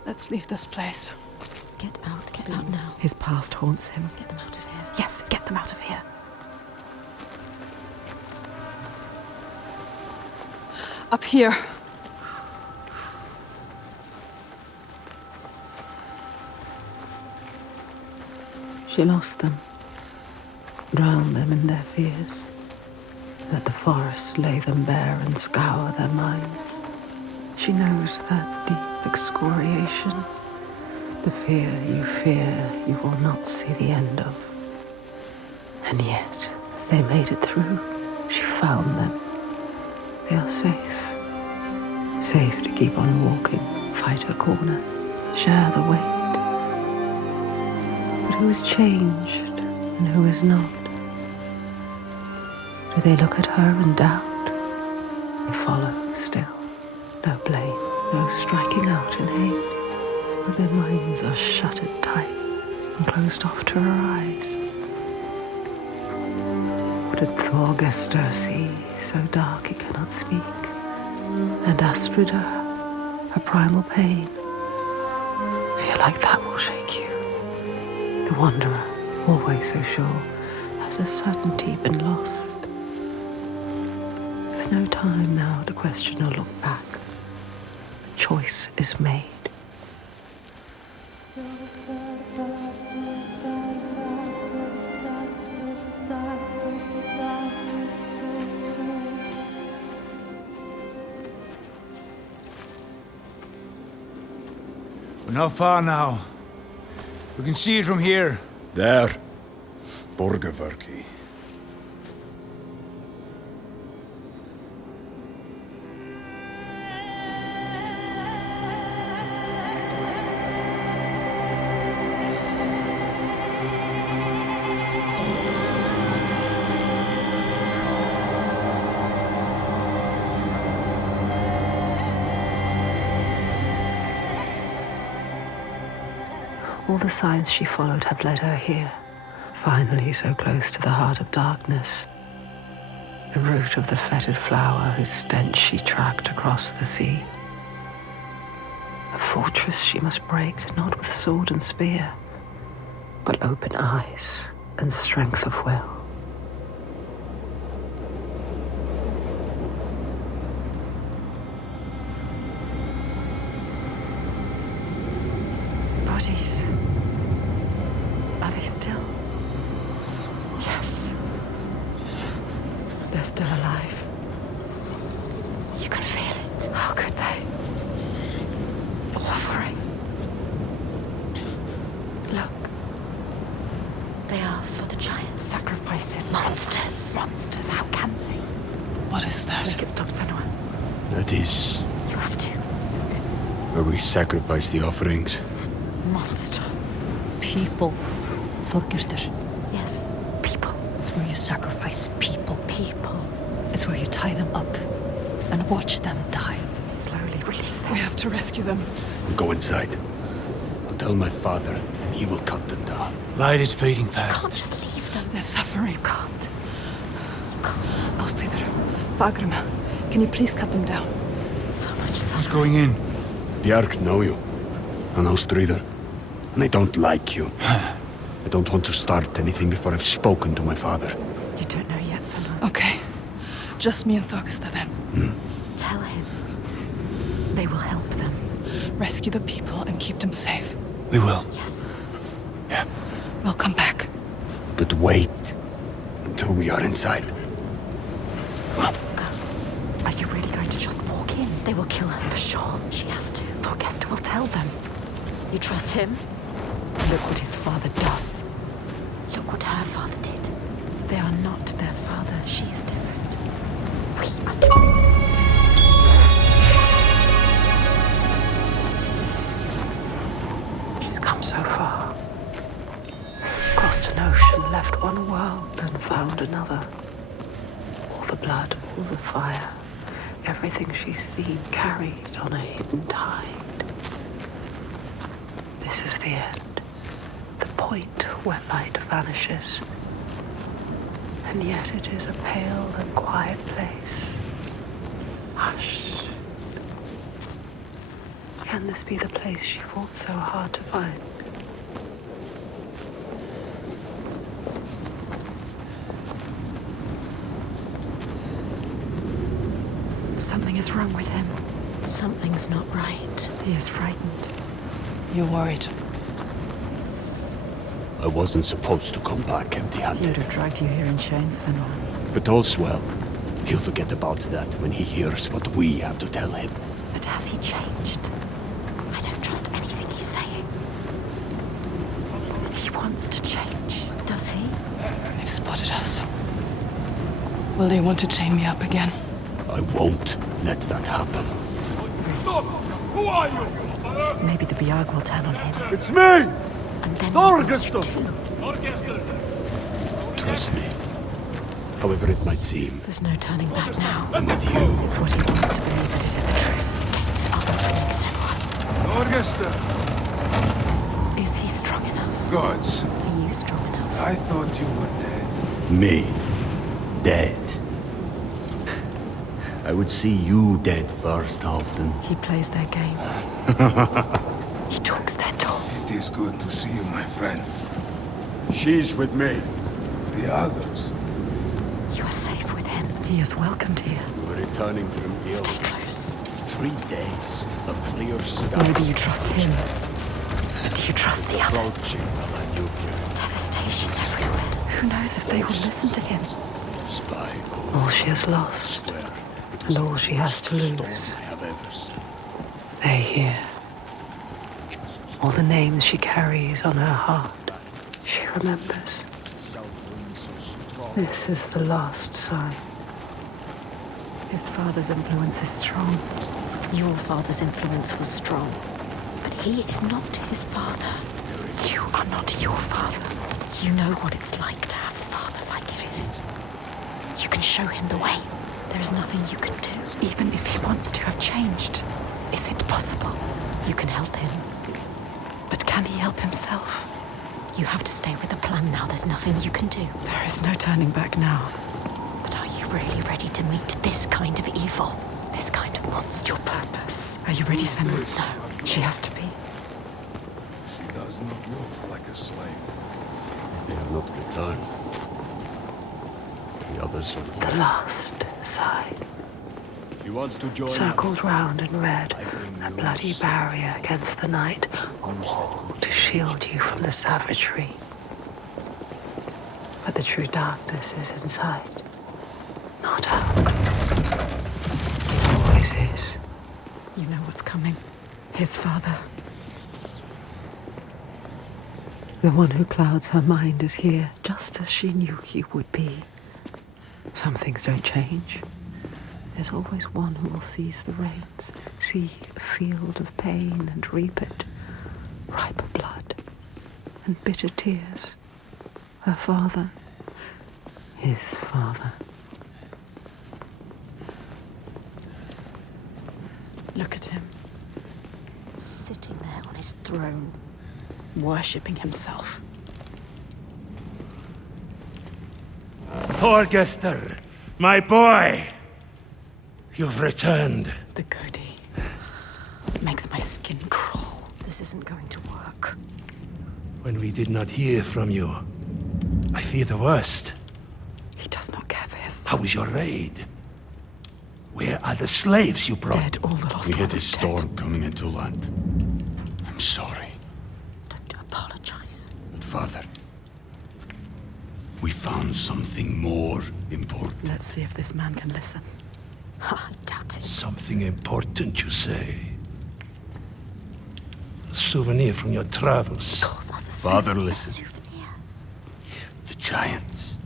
Let's leave this place. get out now. His past haunts him. Get them out of here. Yes, get them out of here. Up here. She lost them, drowned them in their fears. Let the forest lay them bare and scour their minds. She knows that deep excoriation, the fear you will not see the end of. And yet, they made it through. She found them. They are safe. Safe to keep on walking, fight her corner, share the weight. But who is changed and who is not? Do they look at her in doubt? They follow still. No blame, no striking out in hate. But their minds are shuttered tight and closed off to her eyes. What did Thorgester see, so dark he cannot speak? And Astrida, her primal pain. Fear like that will shake you. The wanderer, always so sure, has a certainty been lost. There's no time now to question or look back. The choice is made. We're not far now. We can see it from here. There. Borgovitki. All the signs she followed have led her here, finally so close to the heart of darkness. The root of the fetid flower whose stench she tracked across the sea. A fortress she must break, not with sword and spear, but open eyes and strength of will. Bodies. Are they still? Yes. They're still alive. You can feel it. How could they? Suffering. Look. They are for the giants. Sacrifices. Monsters. Monsters. How can they? What is that? Make it stop, Senua. That is You have to. where we sacrifice the offerings. Monster. People. Thorgester. Yes. People. It's where you sacrifice people. People. It's where you tie them up and watch them die. Slowly release them. We have to rescue them. Go inside. I'll tell my father, and he will cut them down. Light is fading You can't fast. just leave them. They're suffering. You can't. You I'll stay there. Fagrima, can you please cut them down? So much Who's suffering. going in? Bjark know you. An Austrider. And I don't like you. I don't want to start anything before I've spoken to my father. You don't know yet, Senua. Okay. Just me and Thorgesta then. Tell him. They will help them. Rescue the people and keep them safe. We will. Yes. Yeah. We'll come back. But wait until we are inside. Are you really going to just walk in? They will kill her for sure. She has to. Thorgesta will tell them. You trust him? Look what his father does. Look what her father did. They are not their fathers. She is different. We are different. She's come so far. Crossed an ocean, left one world and found another. All the blood, all the fire, everything she's seen carried on a hidden tide. This is the end, the point where light vanishes. And yet it is a pale and quiet place. Hush. Can this be the place she fought so hard to find? Something is wrong with him. Something's not right. He is frightened. You're worried. I wasn't supposed to come back He would empty-handed. have dragged you here in chains, Senua. But all's well. He'll forget about that when he hears what we have to tell him. But has he changed? I don't trust anything he's saying. He wants to change. Does he? They've spotted us. Will they want to chain me up again? I won't let that happen. Maybe the Biag will turn on him. It's me! And then Thorgesta! Trust me. However it might seem, there's no turning back now. I'm with you. It's what he wants to believe that is it the truth. Gates are opening, Senua. Thorgesta! Is he strong enough? Gods, Are you strong enough? I thought you were dead. Me. Dead. I would see you dead first, often. He plays their game. He talks their talk. It is good to see you, my friend. She's with me. The others. You are safe with him. He is welcomed here. We're returning from ill. Stay close. 3 days of clear skies. Maybe you trust him. But do you trust the others? Approaching of a nuclear Devastation everywhere. Who knows if they will listen to him? spy. All she has lost, and all she has to lose. They hear. All the names she carries on her heart, she remembers. This is the last sign. His father's influence is strong. Your father's influence was strong, but he is not his father. You are not your father. You know what it's like to have a father like his. You can show him the way. There is nothing you can do. Even if he wants to have changed, is it possible? You can help him. But can he help himself? You have to stay with the plan now. There's nothing you can do. There is no turning back now. But are you really ready to meet this kind of evil? This kind of monster? Your purpose. Are you ready, Senua? No. She has to be. She does not look like a slave. They have not returned. The others are The last side. She wants to join Circled us. round in red, a bloody barrier against the night, a wall to shield you from the savagery. But the true darkness is inside, not out. Always is. You know what's coming. His father. The one who clouds her mind is here, just as she knew he would be. Some things don't change. There's always one who will seize the reins, see a field of pain and reap it. Ripe blood and bitter tears. Her father, his father. Look at him, Sitting there on his throne. worshipping himself. Thorgester, My boy! You've returned. The goatee. It makes my skin crawl. This isn't going to work. When we did not hear from you, I fear the worst. He does not care for his son. How was your raid? Where are the slaves you brought? Dead, all the lost We hit a ones storm dead. coming into land. I'm sorry. Don't apologize. And Father, we found something more important. Let's see if this man can listen. I doubt it. Something important, you say? A souvenir from your travels. Calls us a Father, souvenir. listen. The giants,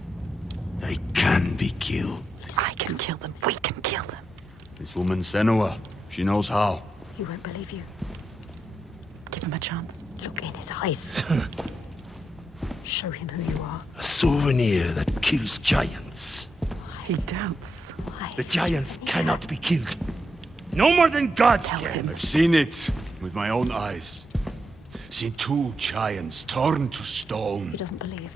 they can be killed. I can kill them. We can kill them. This woman, Senua, she knows how. He won't believe you. Give him a chance. Look in his eyes. Show him who you are. A souvenir that kills giants. He doubts. Why? The giants cannot be killed. No more than gods can. I've seen it with my own eyes. Seen 2 giants turned to stone. He doesn't believe.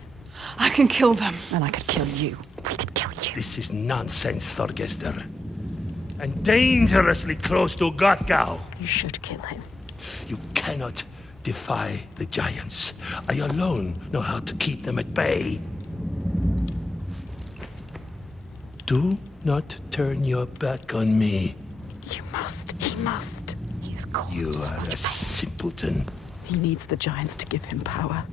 I can kill them. And I could kill you. We could kill you. This is nonsense, Thorgester. And dangerously close to Gothgau. You should kill him. You cannot defy the giants. I alone know how to keep them at bay. Do not turn your back on me. You must. He must. He has caused You so are much a pain. simpleton. He needs the giants to give him power.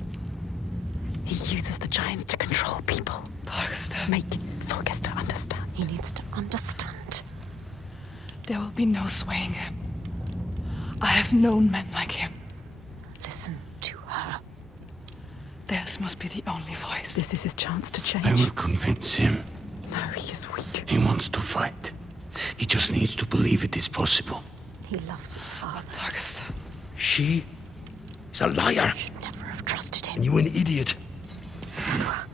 He uses the giants to control people. Thorgester. Make Thorgester understand. He needs to understand. There will be no swaying him. I have known men like him. Listen to her. Theirs must be the only voice. This is his chance to change. I will convince him. No, he is weak. He wants to fight. He just needs to believe it is possible. He loves his father. But Thorgester. She is a liar. You should never have trusted him. And you an idiot. Senua.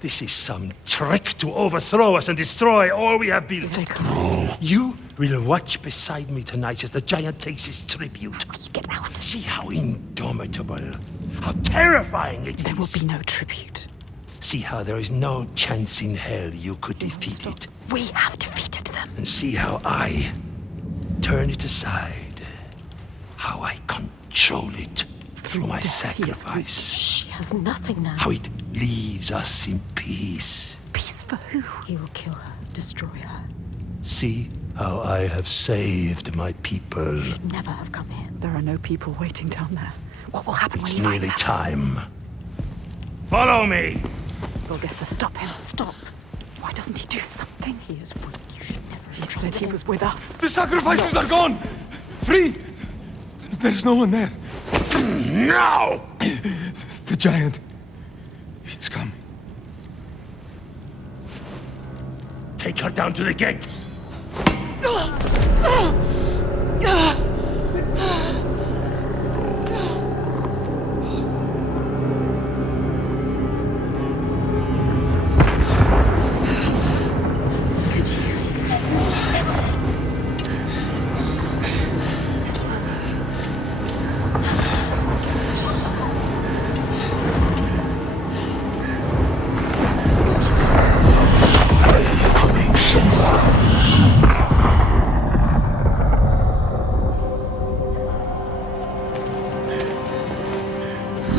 This is some trick to overthrow us and destroy all we have built. Stay calm. No. You will watch beside me tonight as the giant takes his tribute. Will you get out? See how indomitable, how terrifying it is. There will be no tribute. See how there is no chance in hell you could defeat it. We have defeated them. And see how I turn it aside. How I control it through my death, he is sacrifice. She has nothing now. How it leaves us in peace. Peace for who? He will kill her, destroy her. See how I have saved my people. Should never have come here. There are no people waiting down there. What will happen It's when he nearly finds out? time. Follow me! Thorgester, stop him. Stop. Why doesn't he do something? He is weak. You should never have He said trusted he him. was with us. The sacrifices are gone! Free! There's no one there. Now! The giant. It's coming. Take her down to the gate.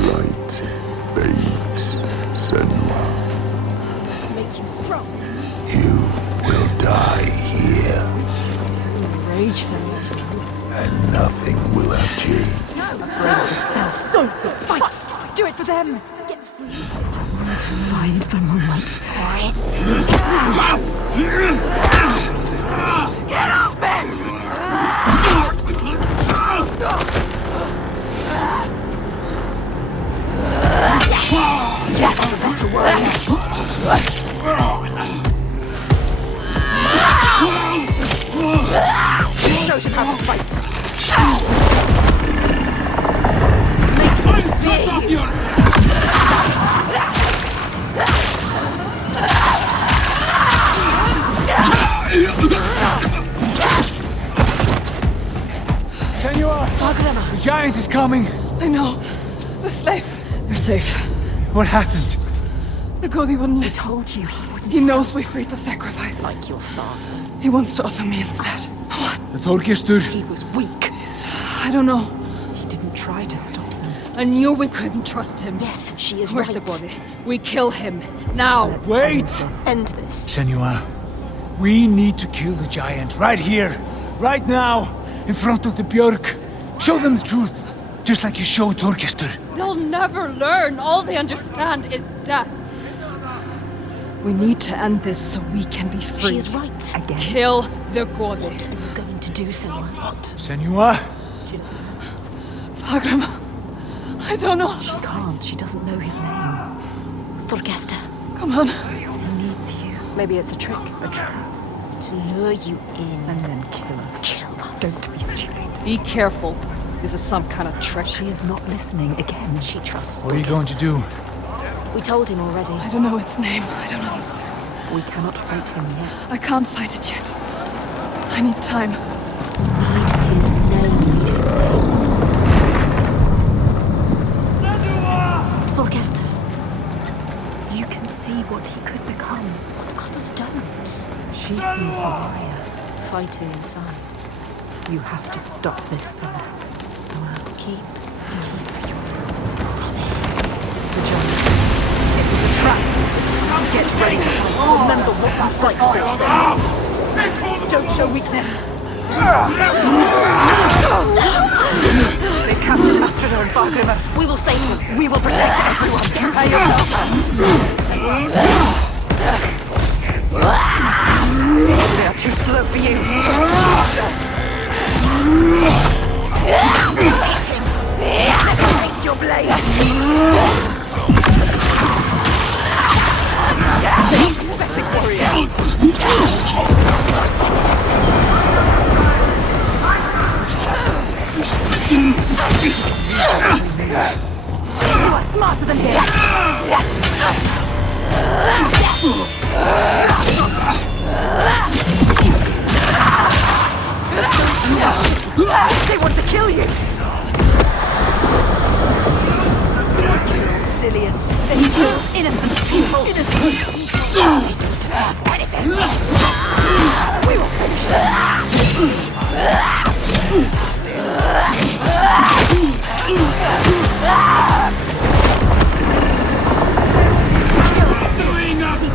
Light fades, Senua. Let's make you strong. You will die here, Rage, Senua. and nothing will have changed. Afraid of yourself. Don't fight. Do it for them. Get free. Find the moment. Get off me! This shows him how to fight. Senua! The giant is coming! I know. The slaves. They're safe. What happened? The Gothi wouldn't I listen. told you he would He knows we freed the sacrifices. Like your father. He wants to offer me instead. What? The Þorgestur. He was weak. I don't know. He didn't try to stop them. I knew we couldn't trust him. Yes, she is Where's right. the body? We kill him. Now! Let's Wait! End this. Senua, we need to kill the giant right here, right now, in front of the Björk. Show them the truth, just like you showed Þorgestur. They'll never learn. All they understand is death. We need to end this so we can be free. She is right. Again. Kill the Gode. What are you going to do, Senua? What? Senua? She doesn't know. Fagram. I don't know. She can't. She doesn't know his name. Þorgestur. Come on. He needs you. Maybe it's a trick. A trap. To lure you in. And then kill us. Kill us. Don't be stupid. Be careful. This is some kind of trick. She is not listening again. She trusts What are you going to do? We told him already. I don't know its name. I don't understand. We cannot fight him yet. I can't fight it yet. I need time. Need his name. Need his name. Þorgestur. You can see what he could become. What others don't. She sees the warrior fighting inside. You have to stop this, son. Well, keep your the giant. It was a trap. Get ready to fight. Remember what you fight for, son. Don't show weakness. They captured Astrida and Fargrimr. We will save them. We will protect everyone. Prepare yourself. They are too slow for you. Beat him. Let him taste your blade. Pathetic warrior. You are smarter than him. They want to kill you. Dillion. They killed innocent people. Innocent. They don't deserve anything. We will finish them.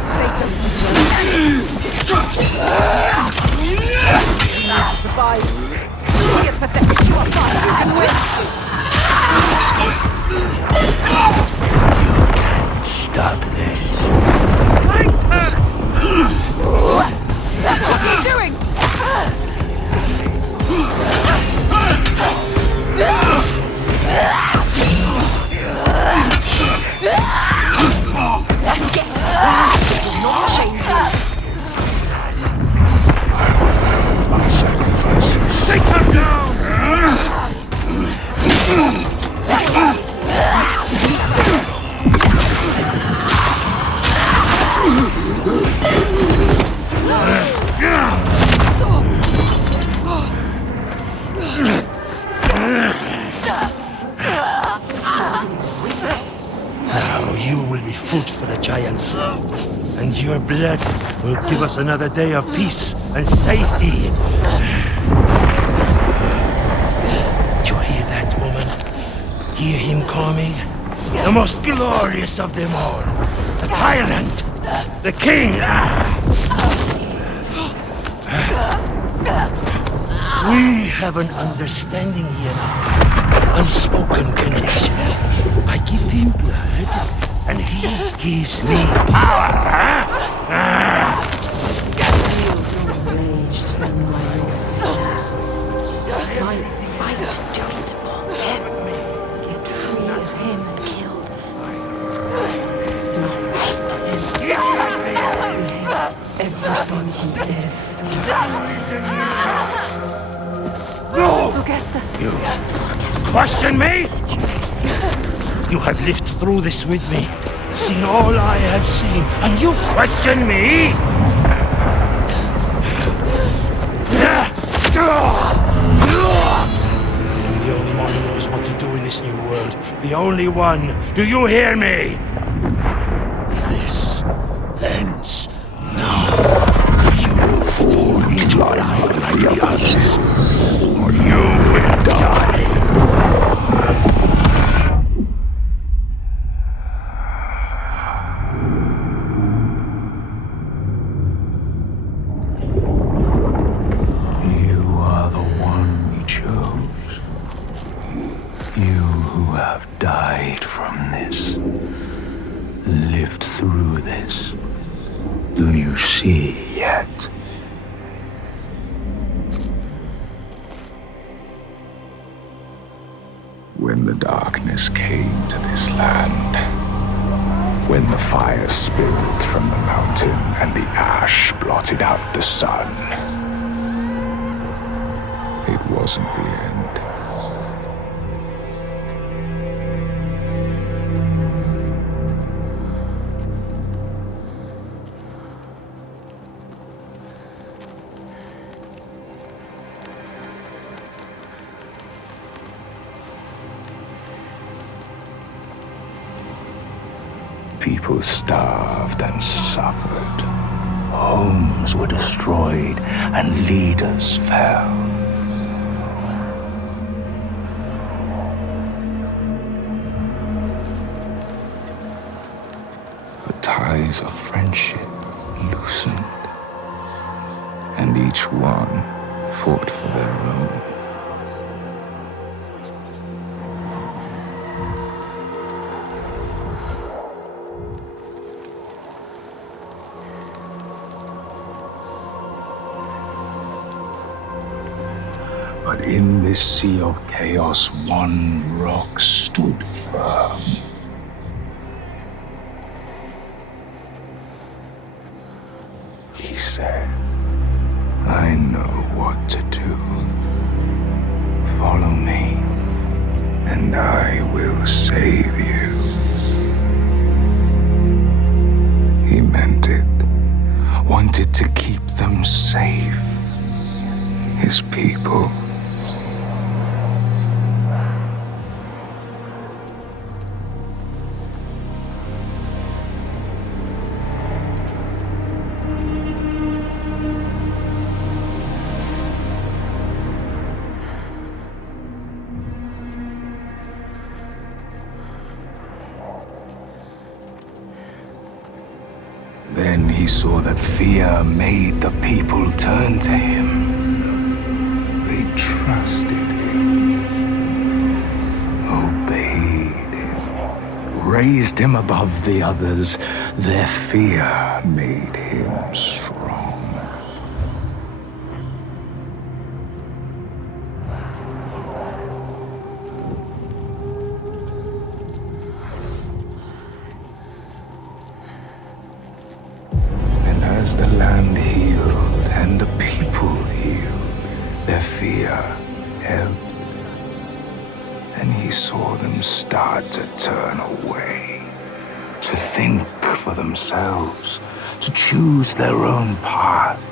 They don't deserve to survive. He is pathetic. You are fine. You can win. Stop this. Fight her! What are you doing? Not change. My sacrifice. Take her down! Now you will be food for the giants, and your blood will give us another day of peace and safety. You hear that, woman? Hear him coming? The most glorious of them all. The tyrant! The king! We have an understanding here. An unspoken connection. I give him blood, and he gives me power. Rage, Senua, fight, do it for him. Get free of him and kill. Do hate him. Everything he is. Þorgestur. You question me? You have lived through this with me, seen all I have seen, and you question me? I am the only one who knows what to do in this new world. The only one. Do you hear me? This ends blood like the others, or you will die. You are the one we chose. You who have died from this, lived through this. Do you see yet? When the darkness came to this land, when the fire spilled from the mountain and the ash blotted out the sun, it wasn't the end. People starved and suffered. Homes were destroyed and leaders fell. The ties of friendship loosened, and each one fought for their own. But in this sea of chaos, one rock stood firm. He said, I know what to do. Follow me, and I will save you. He meant it, wanted to keep them safe, his people. Then he saw that fear made the people turn to him. They trusted him, obeyed him, raised him above the others. Their fear made him strong. As the land healed and the people healed, their fear ebbed, and he saw them start to turn away, to think for themselves, to choose their own path.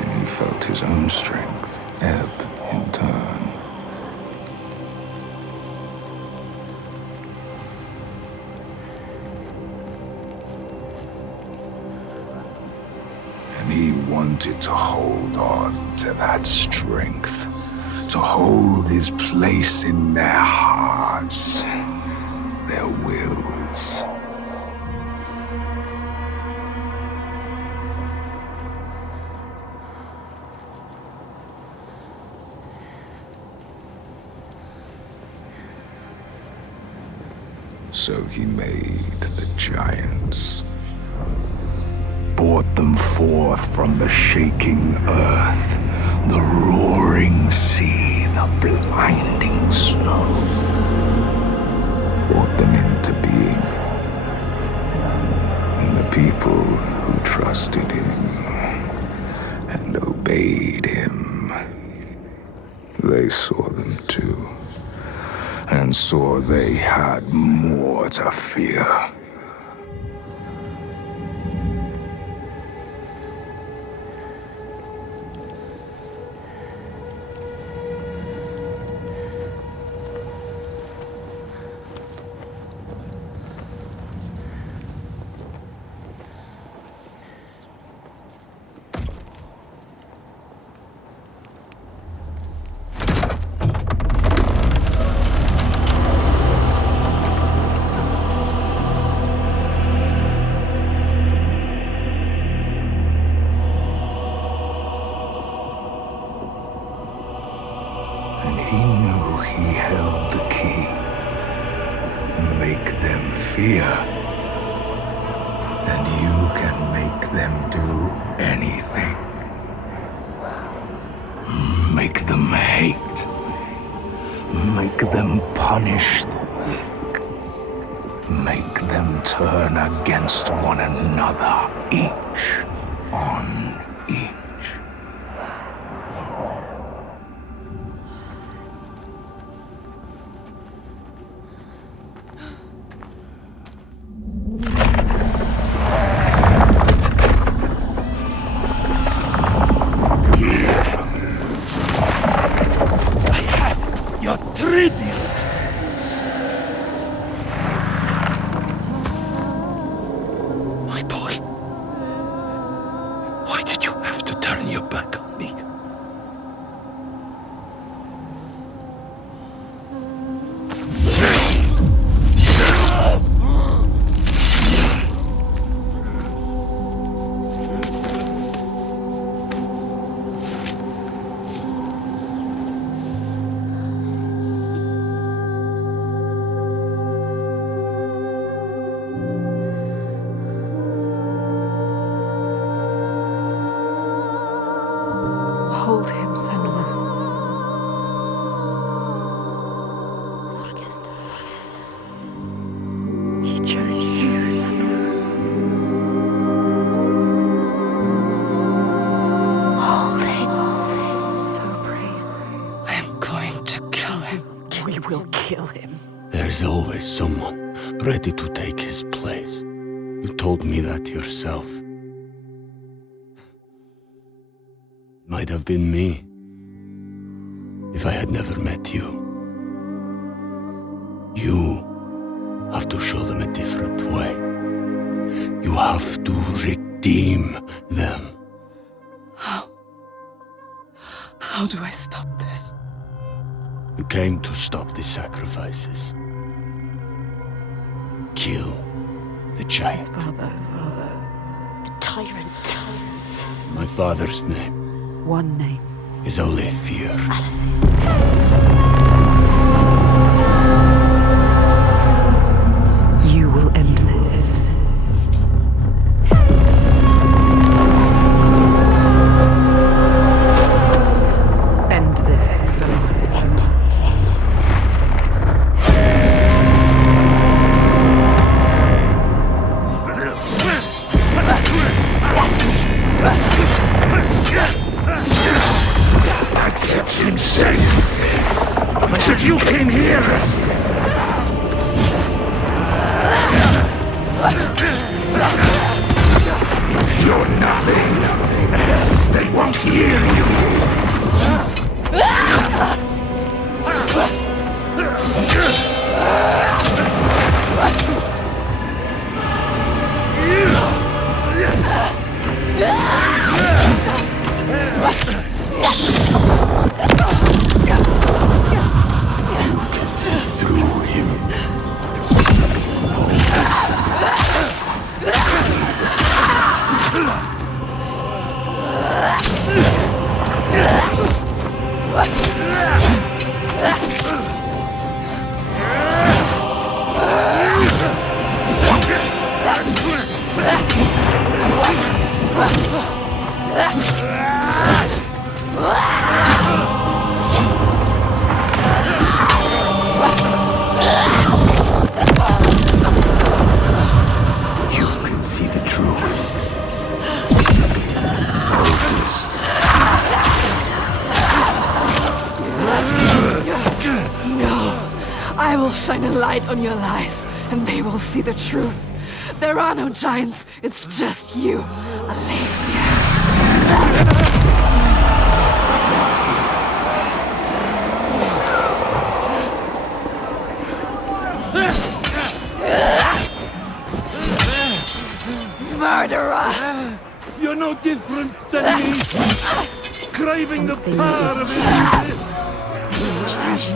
And he felt his own strength ebb in turn. He wanted to hold on to that strength, to hold his place in their hearts, their wills. So he made the giants, brought them forth from the shaking earth, the roaring sea, the blinding snow, brought them into being. And the people who trusted him and obeyed him, they saw them too, and saw they had more to fear. fear, and you can make them do anything. Make them hate. Make them punish the weak. Make them turn against one another, each on each. Hold him, Senua. He chose you, Senua. Hold him. So brave. I am going to kill him. We will kill him. There's always someone ready to take his place. You told me that yourself. Might have been me, if I had never met you. You have to show them a different way. You have to redeem them. How? How do I stop this? You came to stop the sacrifices. Kill the giant. His father. The tyrant. My father's name. One name. Is only fear. You will end this. End this, Senoa. End it. I kept him safe until you came here. You're nothing. They won't hear you. Through him. You can see the truth. I will shine a light on your lies, and they will see the truth. There are no giants, it's just you, Aletheia. Murderer! You're no different than me. Craving the power of it.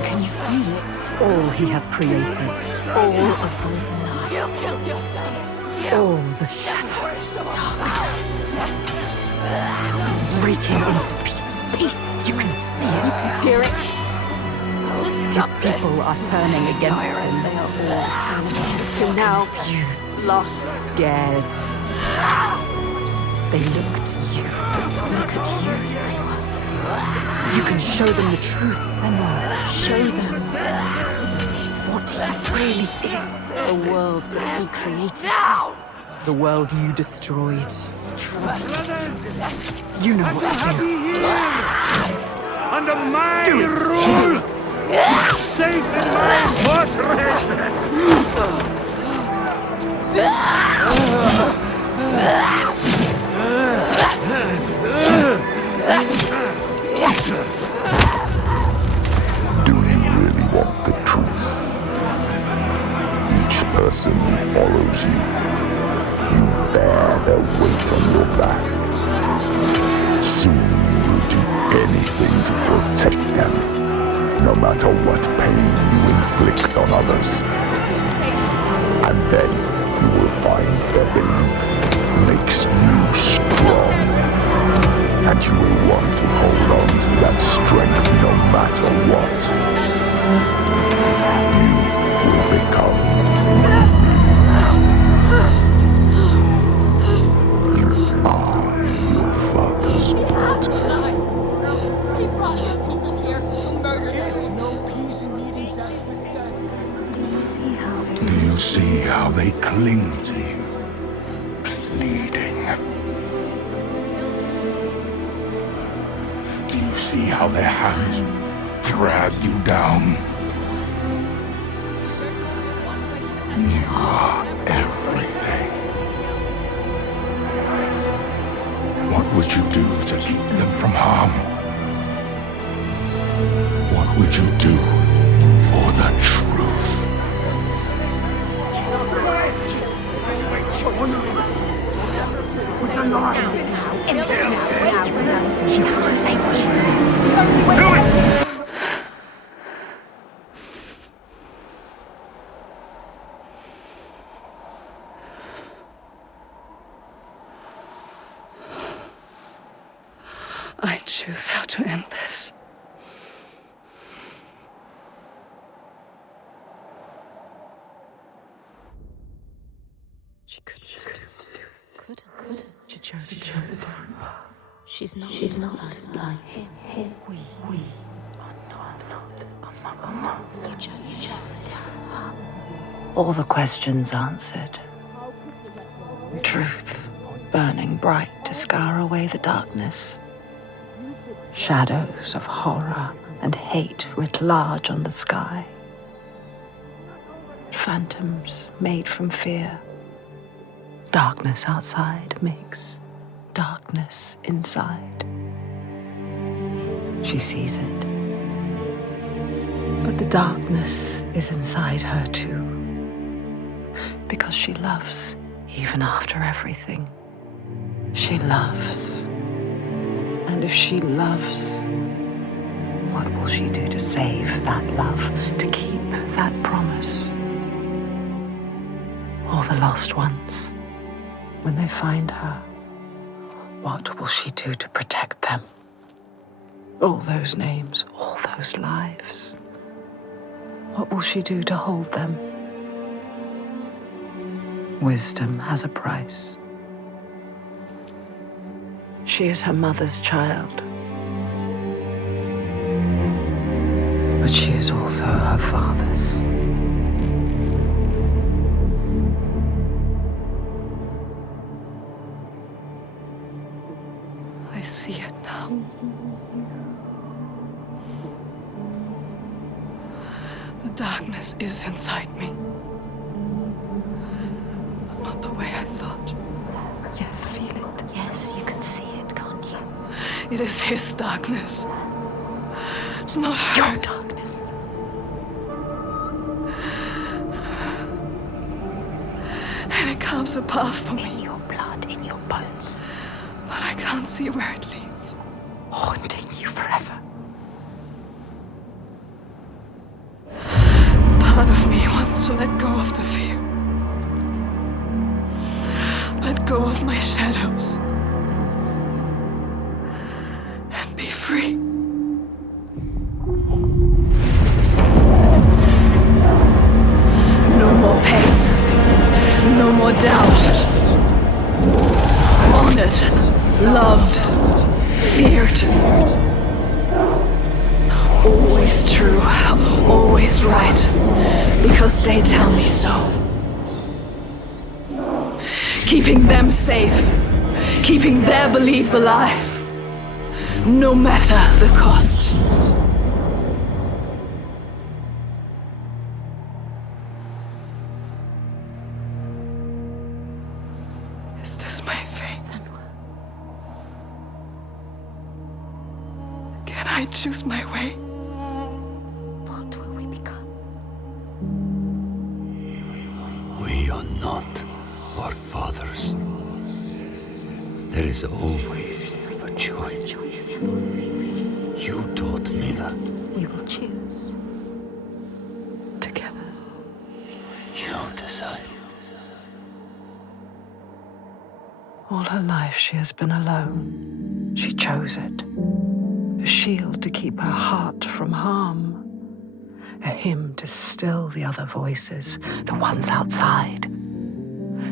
Can you feel it? All he has created. All of those lies. You killed yourself. All the shadows. Breaking into pieces. You can see it. Hear it? His people are turning against him. They are all turning against him now. Confused, lost, scared. They look to you. Look at you, Senua. You can show them the truth, Senua. Show them what he really is. The world that he created. The world you destroyed. You know what to do. Under my rule! Safe in my fortress! Do you really want the truth? Each person who follows you, you bear their weight on your back. Soon you will do anything to protect them, no matter what pain you inflict on others. And then you will find their belief makes you strong. And you will want to hold on to that strength no matter what. You will become you are your father's daughter. He brought your people here to murder them. No peace in meeting death with death. Do you see how they cling to you? Bleeding. Do you see how their hands drag you down? You are everything. What would you do to keep them from harm? What would you do for the truth? She has to say what she has to say. I choose how to end this. She couldn't. She chose a different path. She's not like him. We are not a monster. You chose a different path. All the questions answered. Truth burning bright to scour away the darkness. Shadows of horror and hate writ large on the sky. Phantoms made from fear. Darkness outside makes darkness inside. She sees it. But the darkness is inside her too. Because she loves, even after everything. She loves. And if she loves, what will she do to save that love, to keep that promise? All the lost ones, when they find her, what will she do to protect them? All those names, all those lives. What will she do to hold them? Wisdom has a price. She is her mother's child. But she is also her father's. I see it now. The darkness is inside me. But not the way I thought. Yes, feel it. Yes, you can see it, can't you? It is his darkness, not hers. Your darkness. And it carves a path for me. In your blood, in your bones. But I can't see where it leads. Haunting you forever. Part of me wants to let go of the fear. Let go of my shadows. And be free. more doubt. Honored, loved, feared. Always true, always right, because they tell me so. Keeping them safe, keeping their belief alive, no matter the cost. Is this my fate? Senua. Can I choose my way? What will we become? We are not our fathers. There is always a choice. You taught me that. We will choose. Together. You decide. All her life she has been alone. She chose it. A shield to keep her heart from harm. A hymn to still the other voices, the ones outside.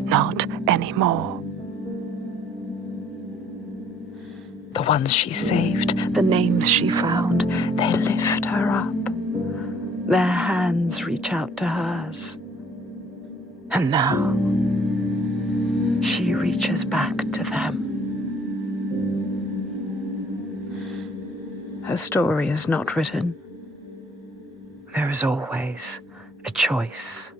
Not anymore. The ones she saved, the names she found, they lift her up. Their hands reach out to hers. And now, she reaches back to them. Her story is not written. There is always a choice.